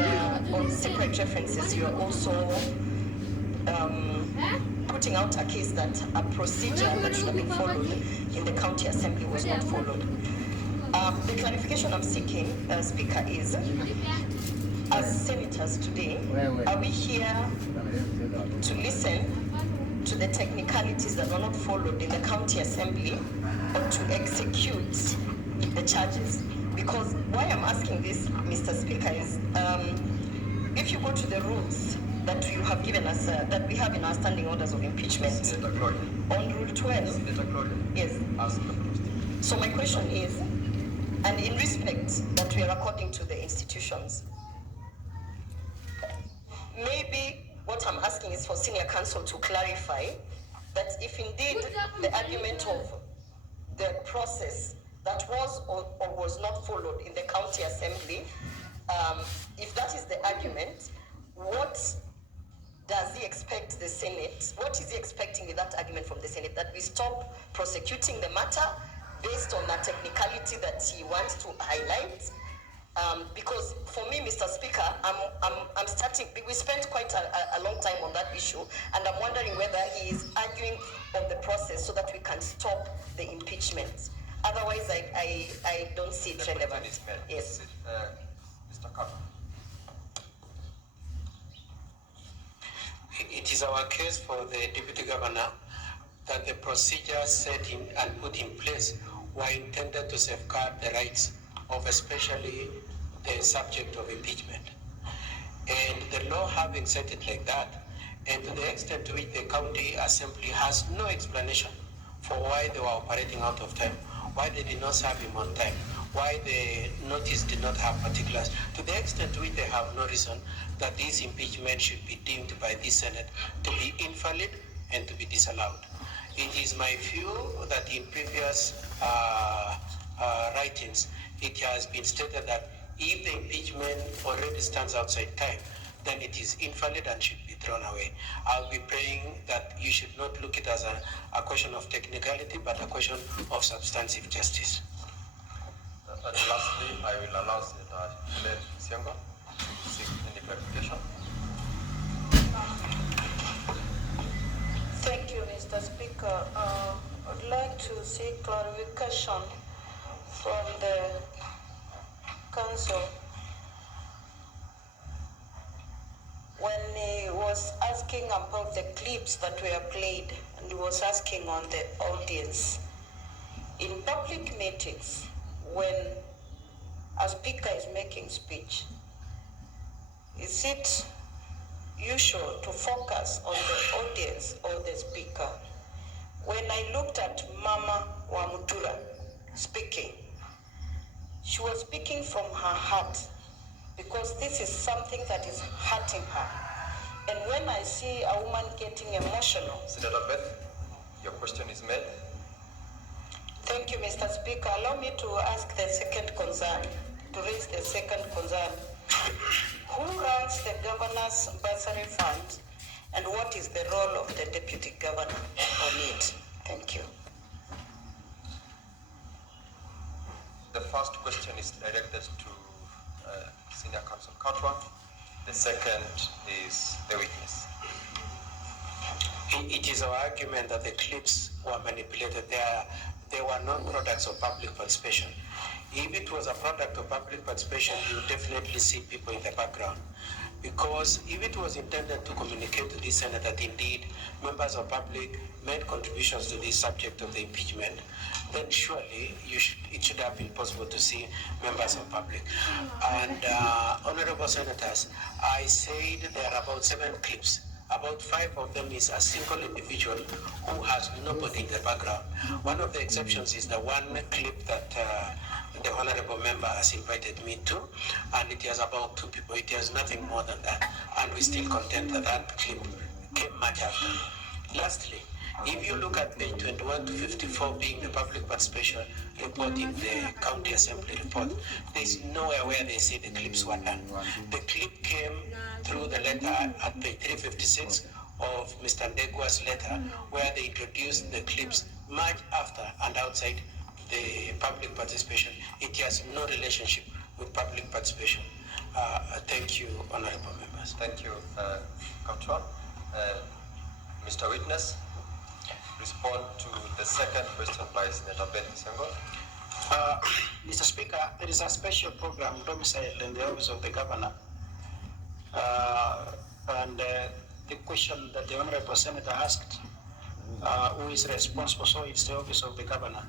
on separate references, you are also putting out a case that a procedure that should have been followed in the county assembly was not followed. The clarification I'm seeking, Speaker, is as senators today, are we here to listen to the technicalities that were not followed in the county assembly or to execute the charges? Because why I'm asking this, Mr. Speaker, is if you go to the rules that you have given us, that we have in our standing orders of impeachment, on Rule 12, yes. So my question is, and in respect that we are according to the institutions, maybe what I'm asking is for Senior Counsel to clarify that if indeed the argument of the process that was or was not followed in the county assembly, if that is the argument, what does he expect the Senate, what is he expecting with that argument from the Senate, that we stop prosecuting the matter based on a technicality that he wants to highlight? Because for me, Mr. Speaker, I'm starting, we spent quite a long time on that issue, and I'm wondering whether he is arguing on the process so that we can stop the impeachment. Otherwise, I don't see it relevant. Yes. Mr. Carter. It is our case for the Deputy Governor that the procedures set in and put in place were intended to safeguard the rights of especially the subject of impeachment. And the law having set it like that, and to the extent to which the county assembly has no explanation for why they were operating out of time, why they did not serve him on time, why the notice did not have particulars, to the extent to which they have no reason that this impeachment should be deemed by the Senate to be invalid and to be disallowed. It is my view that in previous writings, it has been stated that if the impeachment already stands outside time, then it is invalid and should be thrown away. I'll be praying that you should not look at it as a question of technicality, but a question of substantive justice. And lastly, I will allow Senator Helen Siengo to seek any clarification. Thank you, Mr. Speaker. I'd like to seek clarification from the Council. When he was was asking about the clips that were played, and he was asking on the audience. In public meetings, when a speaker is making speech, is it usual to focus on the audience or the speaker? When I looked at Mama Wamutura speaking, she was speaking from her heart, because this is something that is hurting her. And when I see a woman getting emotional... Senator Beth, your question is made. Thank you, Mr. Speaker. Allow me to ask the second concern, to raise the second concern. Who runs the governor's bursary fund, and what is the role of the deputy governor on it? Thank you. The first question is directed to Senior Counsel Katwa. The second is the witness. It is our argument that the clips were manipulated. They were not products of public participation. If it was a product of public participation, you would definitely see people in the background. Because if it was intended to communicate to the Senate that indeed members of public made contributions to this subject of the impeachment, then surely it should have been possible to see members of public. And honorable senators, I said there are about 7 clips. About 5 of them is a single individual who has nobody in the background. One of the exceptions is the one clip that the honorable member has invited me to, and it has about 2 people. It has nothing more than that, and we still contend that that clip came much after. Lastly, if you look at page 21 to 54 being the public participation report in the county assembly report, there's nowhere where they say the clips were done. The clip came through the letter at page 356 of Mr. Ndegwa's letter, where they introduced the clips much after and outside the public participation. It has no relationship with public participation. Thank you, honorable members. Thank you, Control. Mr. Witness, respond to the second question by Senator Ben Sengo. Mr. Speaker, there is a special program domiciled in the office of the governor. And the question that the honorable senator asked, who is responsible, so it's the office of the governor.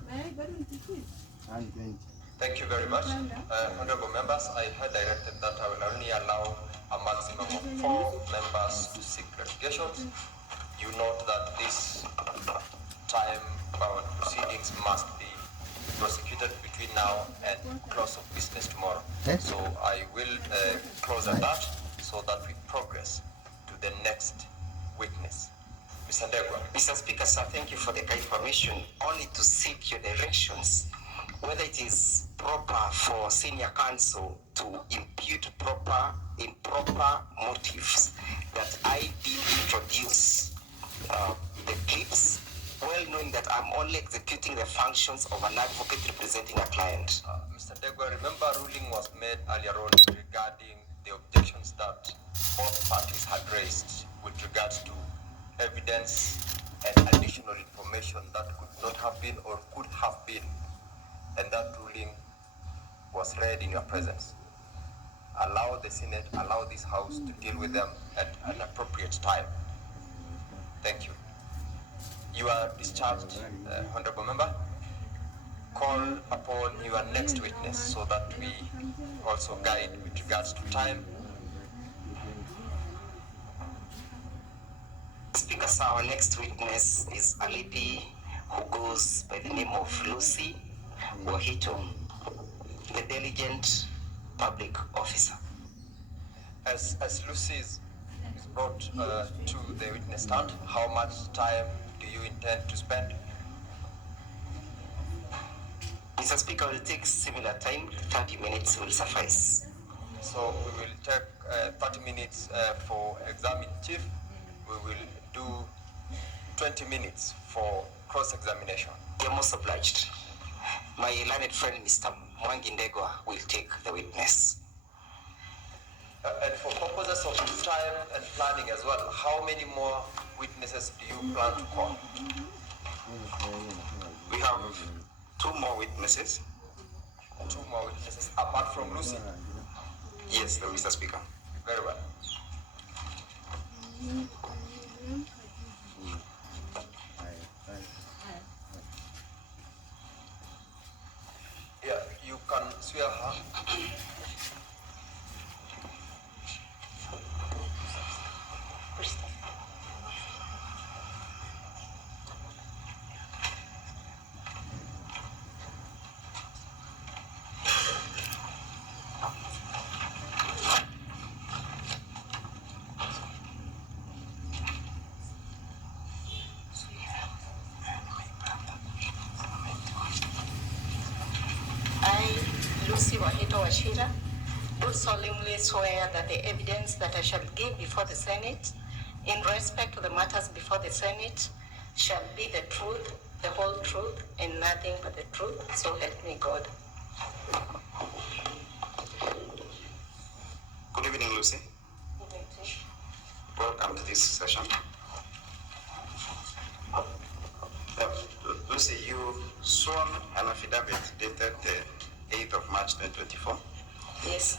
Thank you very much. Honorable members, I had directed that I will only allow a maximum of 4 members to seek clarifications. You note that this time-bound proceedings must be prosecuted between now and close of business tomorrow. So I will close at that so that we progress to the next witness. Mr. Ndegwa. Mr. Speaker, sir, thank you for the kind permission. Only to seek your directions whether it is proper for senior counsel to impute improper motives that I did introduce the clips, well knowing that I'm only executing the functions of an advocate representing a client. Mr. Ndegwa, remember ruling was made earlier on regarding the objections that both parties had raised with regards to evidence and additional information that could not have been or could have been, and that ruling was read in your presence. Allow the Senate, allow this House to deal with them at an appropriate time. Thank you. You are discharged, Honorable Member. Call upon your next witness so that we also guide with regards to time. Speaker, sir, our next witness is a lady who goes by the name of Lucy Wahito, the diligent public officer. As Lucy is brought to the witness stand, how much time do you intend to spend? Mr. Speaker, will take similar time. 30 minutes will suffice. So we will take 30 minutes for examining chief. We will do 20 minutes for cross-examination. You're most obliged. My learned friend, Mr. Mwangi Ndegwa, will take the witness. And for purposes of time and planning as well, how many more witnesses do you plan to call? We have 2 more witnesses. 2 more witnesses, apart from Lucy? Yes, Mr. Speaker. Very well. Yeah, you can swear her. I, Lucy Wahito Wachira, do solemnly swear that the evidence that I shall give before the Senate in respect to the matters before the Senate shall be the truth, the whole truth, and nothing but the truth. So help me God. Good evening, Lucy. Welcome to this session. Lucy, you sworn an affidavit dated the 8th of March 2024. Yes.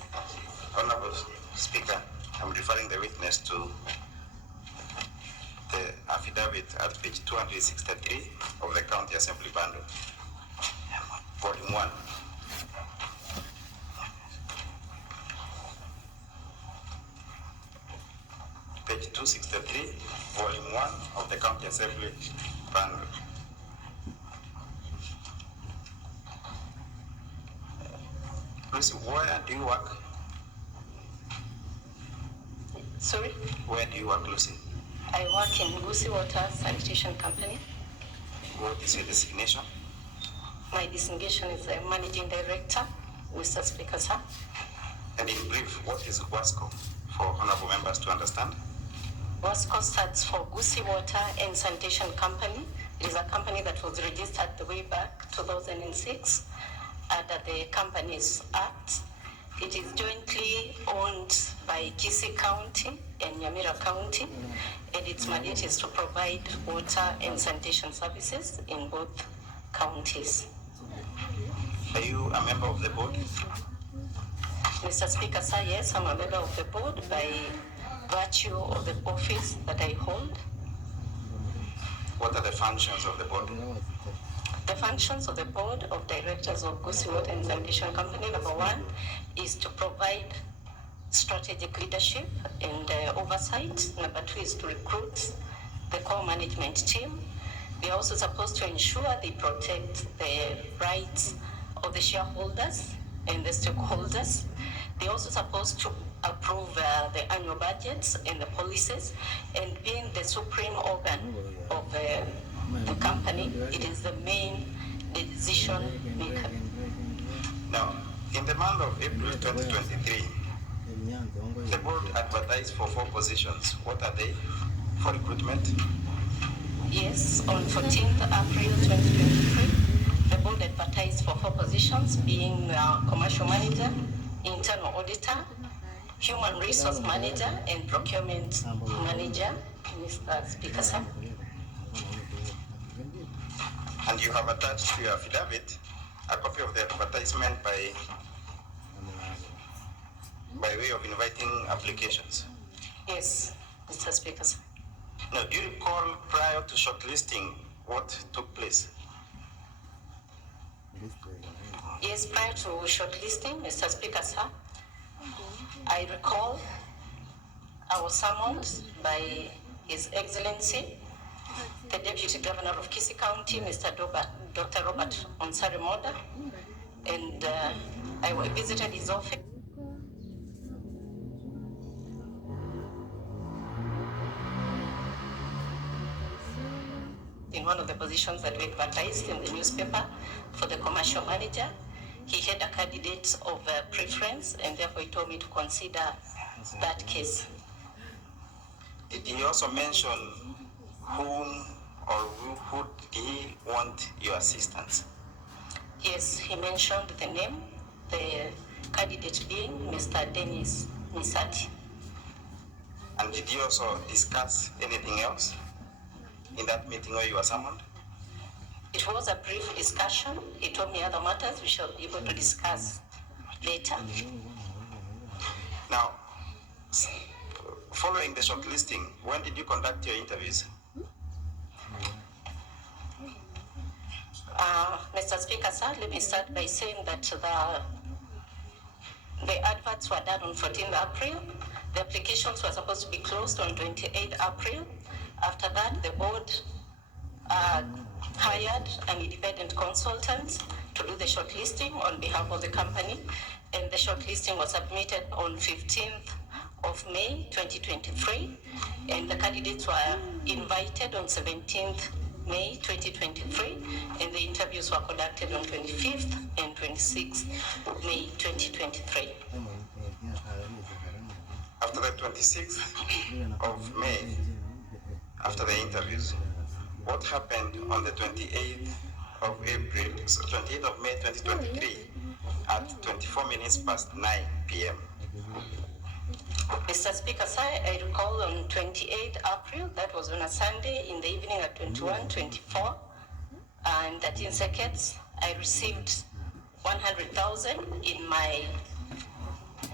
Honorable Speaker, I'm referring the witness to the affidavit at page 263 of the County Assembly Bundle, Volume 1. Page 263, Volume 1 of the County Assembly Bundle. Lucy, where do you work? Sorry? Where do you work, Lucy? I work in Gusii Water Sanitation Company. What is your designation? My designation is the Managing Director, Mr. Speaker, sir. And in brief, what is WASCO for honorable members to understand? WASCO stands for Gusii Water and Sanitation Company. It is a company that was registered the way back 2006 under the Companies Act. It is jointly owned by Kisii County and Nyamira County, and its mandate is to provide water and sanitation services in both counties. Are you a member of the board? Mr. Speaker, sir, yes, I'm a member of the board by virtue of the office that I hold. What are the functions of the board? The functions of the board of directors of Gusii Water and Sanitation Company, number one, is to provide strategic leadership and oversight. Number two is to recruit the core management team. They are also supposed to ensure they protect the rights of the shareholders and the stakeholders. They're also supposed to approve the annual budgets and the policies, and being the supreme organ of the company, it is the main decision maker. Now, in the month of April 2023, the board advertised for 4 positions. What are they for recruitment? Yes, on 14th April 2023, the board advertised for 4 positions, being commercial manager, internal auditor, human resource manager, and procurement manager. Mr. Speaker, sir. And you have attached to your affidavit a copy of the advertisement by way of inviting applications. Yes, Mr. Speaker, sir. Now, do you recall prior to shortlisting what took place? Yes, prior to shortlisting, Mr. Speaker, sir, I recall I was summoned by His Excellency, the Deputy Governor of Kisii County, Mr. Dr. Robert Onsari Moda, and I visited his office. In one of the positions that we advertised in the newspaper for the commercial manager, he had a candidate of preference, and therefore he told me to consider that case. Did he also mention whom or who did he want your assistance? Yes, he mentioned the name, the candidate being Mr. Dennis Misati. And did you also discuss anything else in that meeting where you were summoned? It was a brief discussion. He told me other matters we shall be able to discuss later. Now, following the shortlisting, when did you conduct your interviews? Mr. Speaker, sir, let me start by saying that the adverts were done on 14th April. The applications were supposed to be closed on 28th April. After that, the board hired an independent consultant to do the shortlisting on behalf of the company, and the shortlisting was submitted on 15th of May 2023, and the candidates were invited on 17th May 2023, and the interviews were conducted on 25th and 26th May 2023. After the 26th of May, after the interviews, what happened on the 28th of April, so 28th of May 2023 at 24 minutes past 9 p.m.? Mr. Speaker, sir, I recall on 28th April, that was on a Sunday in the evening at 21:24 and 13 seconds, I received 100,000 in my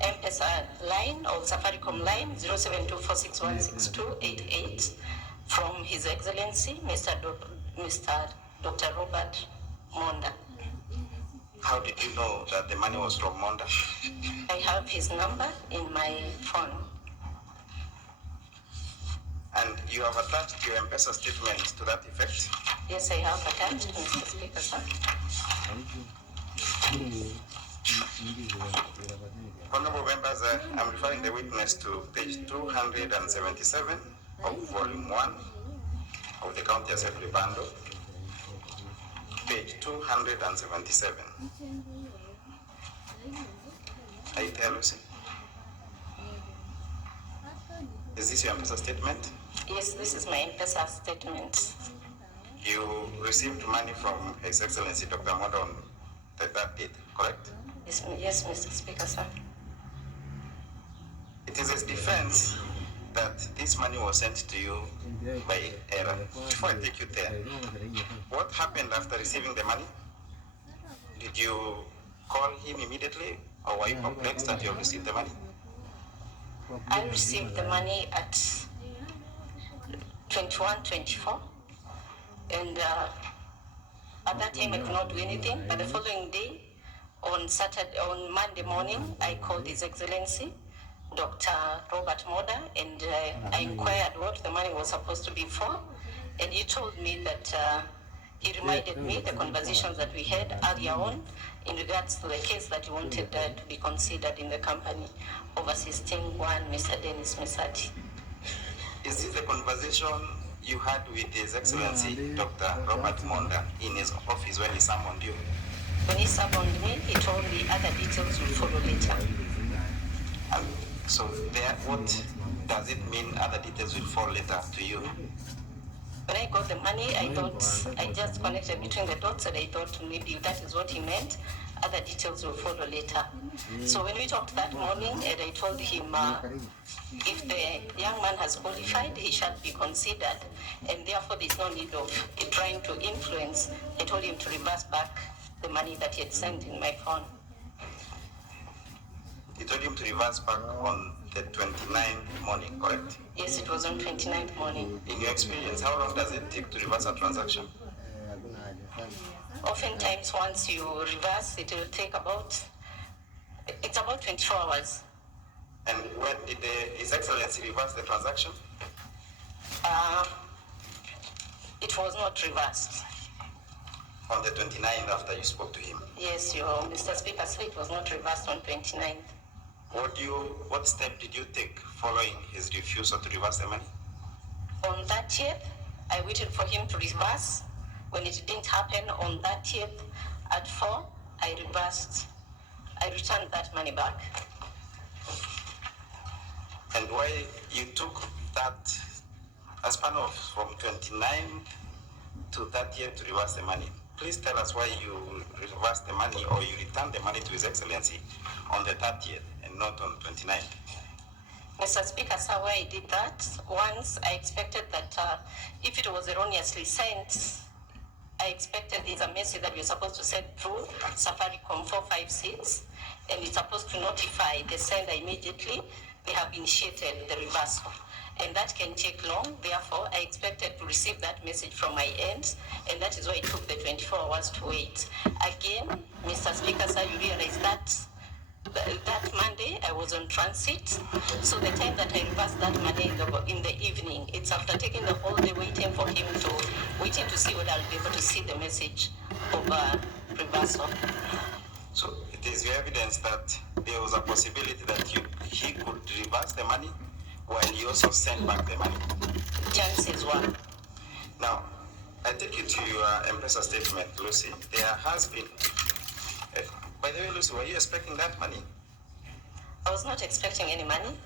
M-Pesa line or Safaricom line 0724616288 from His Excellency, Mr. Dr. Robert Monda. How did you know that the money was from Monda? I have his number in my phone. And you have attached your M-Pesa statement to that effect? Yes, I have attached, Mr. Speaker, sir. Honorable members, I'm referring the witness to page 277 of volume 1 of the County Assembly Bundle, page 277. Are you there, Lucy? Is this your M-Pesa statement? Yes, this is my M-Pesa statement. You received money from His Excellency Dr. Monda on that date, correct? Yes, Mr. Speaker, sir. It is a defense that this money was sent to you by error. Before I take you there, what happened after receiving the money? Did you call him immediately, or were you perplexed that you have received the money? I received the money at 21:24, and at that time I could not do anything. But the following day, on Monday morning, I called His Excellency Dr. Robert Moda, and I inquired what the money was supposed to be for, and he told me that he reminded me the conversations that we had earlier on in regards to the case that he wanted to be considered in the company of assisting one Mr. Dennis Mesati. Is this the conversation you had with His Excellency Dr. Robert Monda in his office when he summoned you? When he summoned me, he told me other details will follow later. And so there, what does it mean other details will fall later to you? When I got the money, I just connected between the dots, and I thought maybe that is what he meant. Other details will follow later. So when we talked that morning, and I told him if the young man has qualified, he shall be considered, and therefore there's no need of trying to influence. I told him to reverse back the money that he had sent in my phone. You told him to reverse back on the 29th morning, correct? Yes, it was on 29th morning. In your experience, how long does it take to reverse a transaction? Oftentimes, once you reverse, it will take it's about 24 hours. And when did His Excellency reverse the transaction? It was not reversed. On the 29th after you spoke to him? Yes, Mr. Speaker, so it was not reversed on 29th. What step did you take following his refusal to reverse the money? On 30th, I waited for him to reverse. When it didn't happen on 30th at 4, I reversed. I returned that money back. And why you took that as span of from 29th to 30th to reverse the money? Please tell us why you reversed the money, or you returned the money to His Excellency on the 30th and not on 29th. Mr. Speaker, sir, why I did that, once I expected that if it was erroneously sent, I expected there's a message that you're supposed to send through Safaricom 456, and it's supposed to notify the sender immediately they have initiated the reversal. And that can take long. Therefore, I expected to receive that message from my end, and that is why it took the 24 hours to wait. Again, Mr. Speaker, sir, you realize that that Monday I was on transit, so the time that I reversed that money in the evening, it's after taking the whole day waiting to see whether I'll be able to see the message of reversal. So it is your evidence that there was a possibility that he could reverse the money while you also send back the money? Chances were. Now, I take you to your M-Pesa statement, Lucy. There has been... by the way, Lucy, were you expecting that money? I was not expecting any money.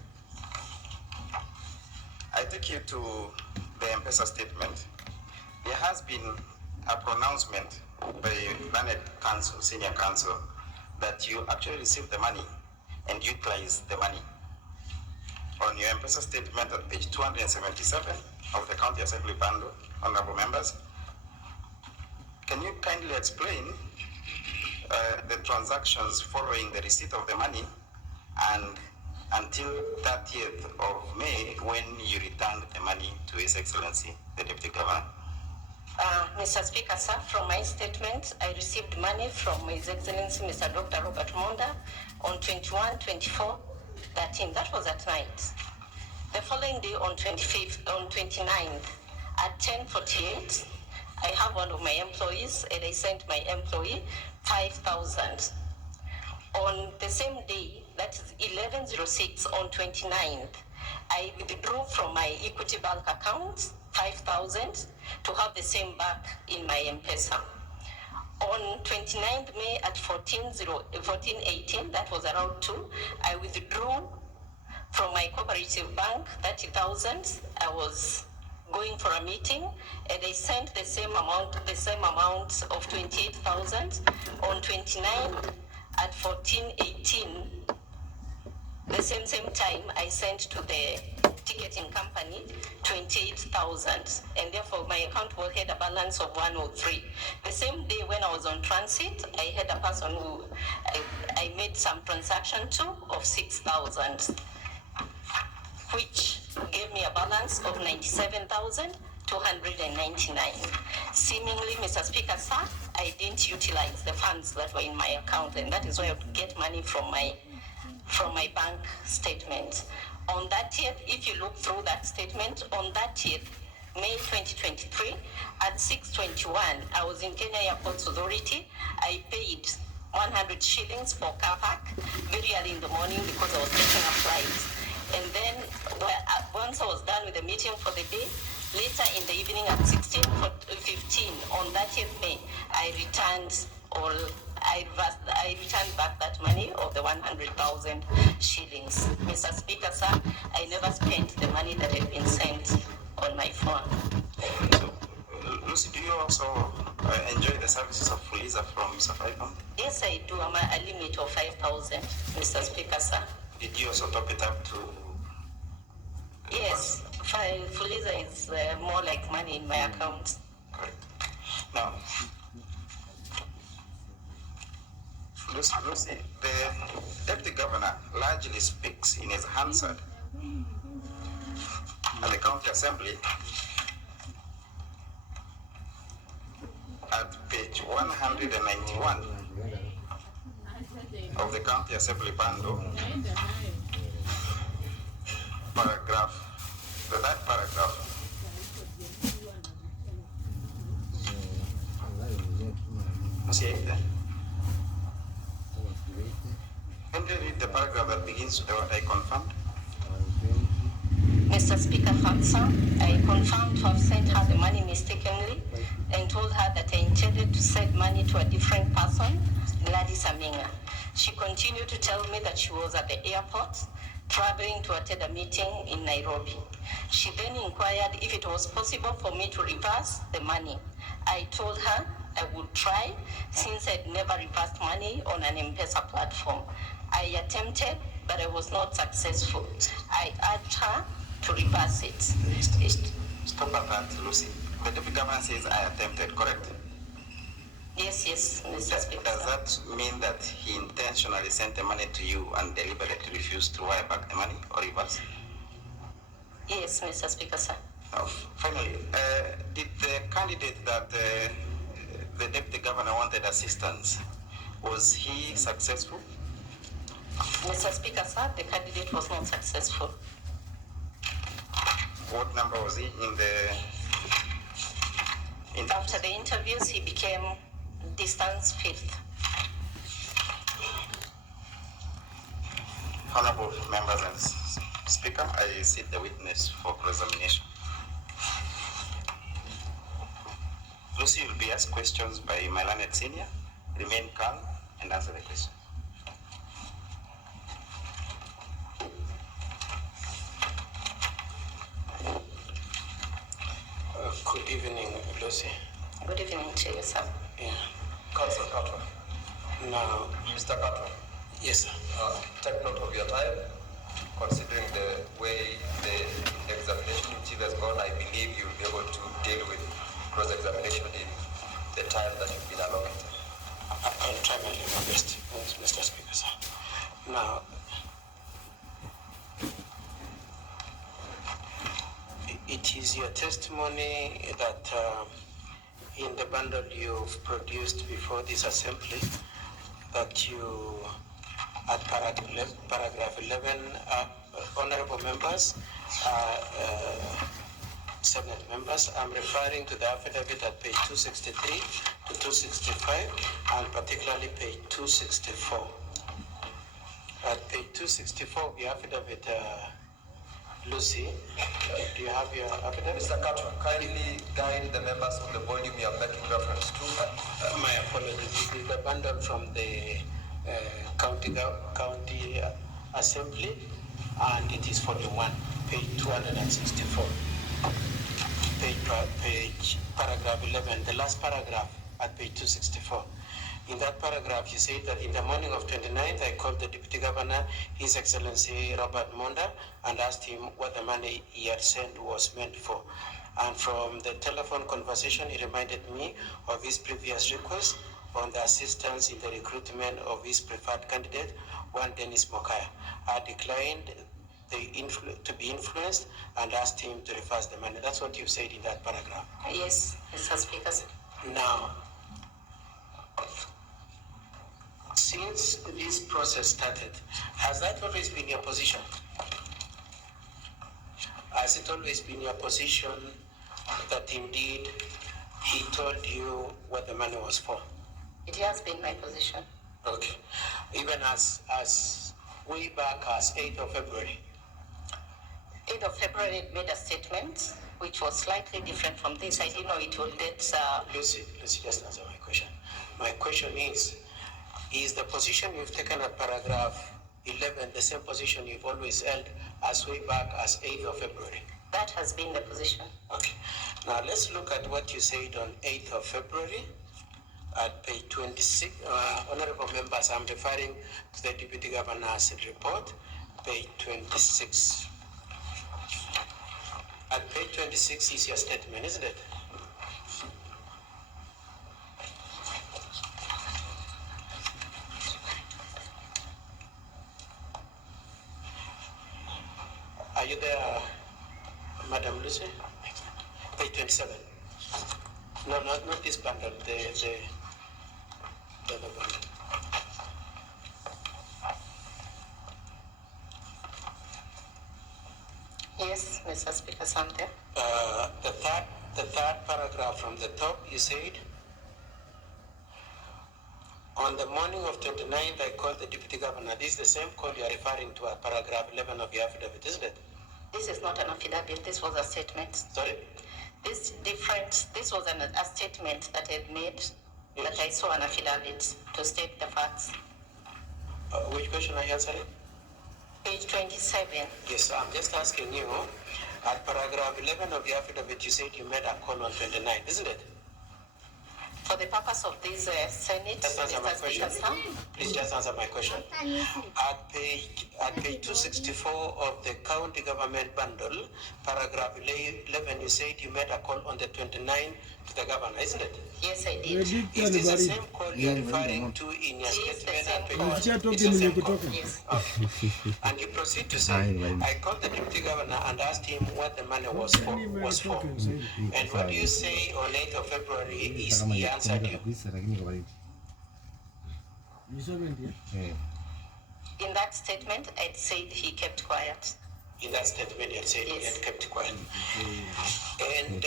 I take you to the M-Pesa statement. There has been a pronouncement by Planet Council, Senior Council, that you actually received the money and utilized the money. On your M-Pesa statement at page 277 of the County Assembly bundle, honorable members, can you kindly explain the transactions following the receipt of the money and until 30th of May when you returned the money to His Excellency, the Deputy Governor? Mr. Speaker, sir, from my statement, I received money from His Excellency, Mr. Dr. Robert Monda, on 21, 24, 13. That was at night. The following day, on 25th, on 29th, at 10:48, I have one of my employees, and I sent my employee 5,000. On the same day, that is 11:06, on 29th, I withdrew from my Equity Bank account 5,000 to have the same back in my M-Pesa. On 29th May at 14:18, that was around 2, I withdrew from my cooperative bank 30,000. I was going for a meeting, and I sent the same amount of 28,000. On 29th at 14:18, the same time, I sent to the ticketing company 28,000, and therefore my account had a balance of 103. The same day when I was on transit, I had a person who I made some transaction to of 6,000, which gave me a balance of 97,299. Seemingly, Mr. Speaker, sir, I didn't utilize the funds that were in my account, and that is why I would get money from my bank statement. On that year, if you look through that statement, on that year, May 2023, at 6:21, I was in Kenya Airports Authority. I paid 100 shillings for car park very early in the morning because I was taking a flight. And then once I was done with the meeting for the day, later in the evening at 16:15, on that year May, I returned back that money of the 100,000 shillings. Mr. Speaker, sir, I never spent the money that had been sent on my phone. Lucy, do you also enjoy the services of Fuliza from Safaricom? Yes, I do. I'm a limit of 5,000, Mr. Speaker, sir. Did you also top it up to? Yes, Fuliza is more like money in my account. Correct. Now, Lucy, the Deputy Governor largely speaks in his Hansard at the County Assembly at page 191 of the County Assembly bundle, that paragraph. See it there? Can you read the paragraph that begins with what I confirmed? Mr. Speaker, sir, I confirmed to have sent her the money mistakenly and told her that I intended to send money to a different person, Gladys Aminga. She continued to tell me that she was at the airport traveling to attend a meeting in Nairobi. She then inquired if it was possible for me to reverse the money. I told her I would try since I'd never reversed money on an M-Pesa platform. I attempted, but I was not successful. I urged her to reverse it. Stop at that, Lucy. The Deputy Governor says I attempted, correct? Yes, Mr. Speaker. Does that mean that he intentionally sent the money to you and deliberately refused to wire back the money or reverse? Yes, Mr. Speaker, sir. Finally, did the candidate that the deputy governor wanted assistance, was he successful? Mr. Speaker, sir, the candidate was not successful. What number was he in the... After the interviews, he became distance fifth. Honorable members and Speaker, I sit the witness for cross-examination. Lucy will be asked questions by my learned senior. Remain calm and answer the question. Good evening, Lucy. Good evening to you, sir. Yeah. Council Katwa. Now, Mr. Katwa. Yes, sir. Take note of your time. Considering the way the examination chief has gone, I believe you'll be able to deal with cross-examination in the time that you've been allocated. I'll try my level best, Mr. Speaker, sir. Now, it is your testimony that in the bundle you've produced before this assembly that you, at paragraph 11, honorable members, Senate members, I'm referring to the affidavit at page 263 to 265, and particularly page 264. At page 264 of the affidavit, Lucy, do you have your affidavit? Mr. Katwa, kindly guide the members on the volume you are making reference to. My apologies. It is the bundle from the county assembly, and it is 41, page 264. Page paragraph 11, the last paragraph at page 264. In that paragraph, you say that in the morning of 29th, I called the Deputy Governor, His Excellency Robert Monda, and asked him what the money he had sent was meant for. And from the telephone conversation, he reminded me of his previous request on the assistance in the recruitment of his preferred candidate, one Dennis Mokaya. I declined to be influenced and asked him to reverse the money. That's what you said in that paragraph. Yes, Mr. Speaker. Now, since this process started, has that always been your position? Has it always been your position that indeed he told you what the money was for? It has been my position. Okay. Even as way back as 8th of February? 8th of February, it made a statement which was slightly different from this. I didn't know it would get... Lucy, just answer my question. My question is the position you've taken at paragraph 11 the same position you've always held as way back as 8th of February? That has been the position. Okay. Now let's look at what you said on 8th of February at page 26. Honorable members, I'm referring to the Deputy Governor's report, page 26. At page 26 is your statement, isn't it? Are you there, Madam Lucy? Page 27. No, not this bundle, the other bundle. Yes, Mr. Speaker, I'm there. The third paragraph from the top, you said, on the morning of 29th, I called the Deputy Governor. This is the same call you are referring to at paragraph 11 of your affidavit, isn't it? This is not an affidavit, this was a statement. Sorry? This was a statement that I had made, that I saw an affidavit to state the facts. Which question are you answering? Page 27. Yes, I'm just asking you, at paragraph 11 of the affidavit, you said you made a call on 29th, isn't it? For the purpose of this Senate, just answer my question. Please just answer my question. At page 264 of the county government bundle, paragraph 11, you said you made a call on the 29th to the governor, isn't it? Yes, I did. Is this the same call you're referring to in your statement? It's the same call. Yes. Okay. And you proceed to say, I called the deputy governor and asked him what the money was for. And what do you say on 8th of February is he answered you? In that statement, I said he kept quiet. In that statement, you said he had kept quiet. And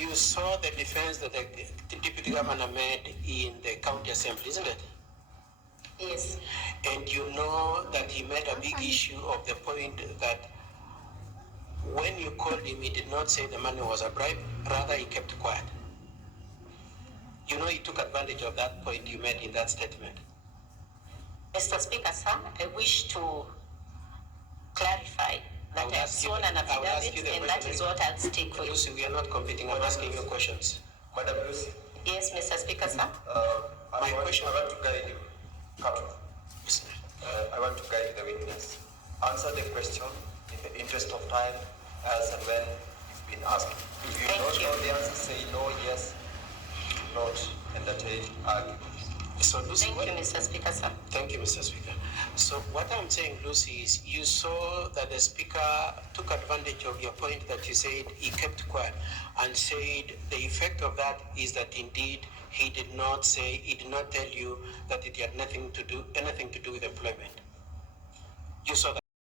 you saw the defense that the deputy governor made in the county assembly, isn't it? Yes. And you know that he made a big issue of the point that when you called him, he did not say the money was a bribe, rather he kept quiet. You know he took advantage of that point you made in that statement. Mr. Speaker, sir, I wish to clarify that I have sworn an affidavit, and that is what I'll stick with. Lucy, we are not competing. I'm asking you questions. Madam Lucy. Yes, Mr. Speaker, sir. I want to guide you. I want to guide the witness. Answer the question in the interest of time, as and when it's been asked. If you don't know the answer, say no, yes, not entertain argument. So Lucy, Thank you, Mr. Speaker, sir. Thank you, Mr. Speaker. So what I'm saying, Lucy, is you saw that the Speaker took advantage of your point that you said he kept quiet and said the effect of that is that indeed he did not tell you that it had anything to do with employment. You saw that.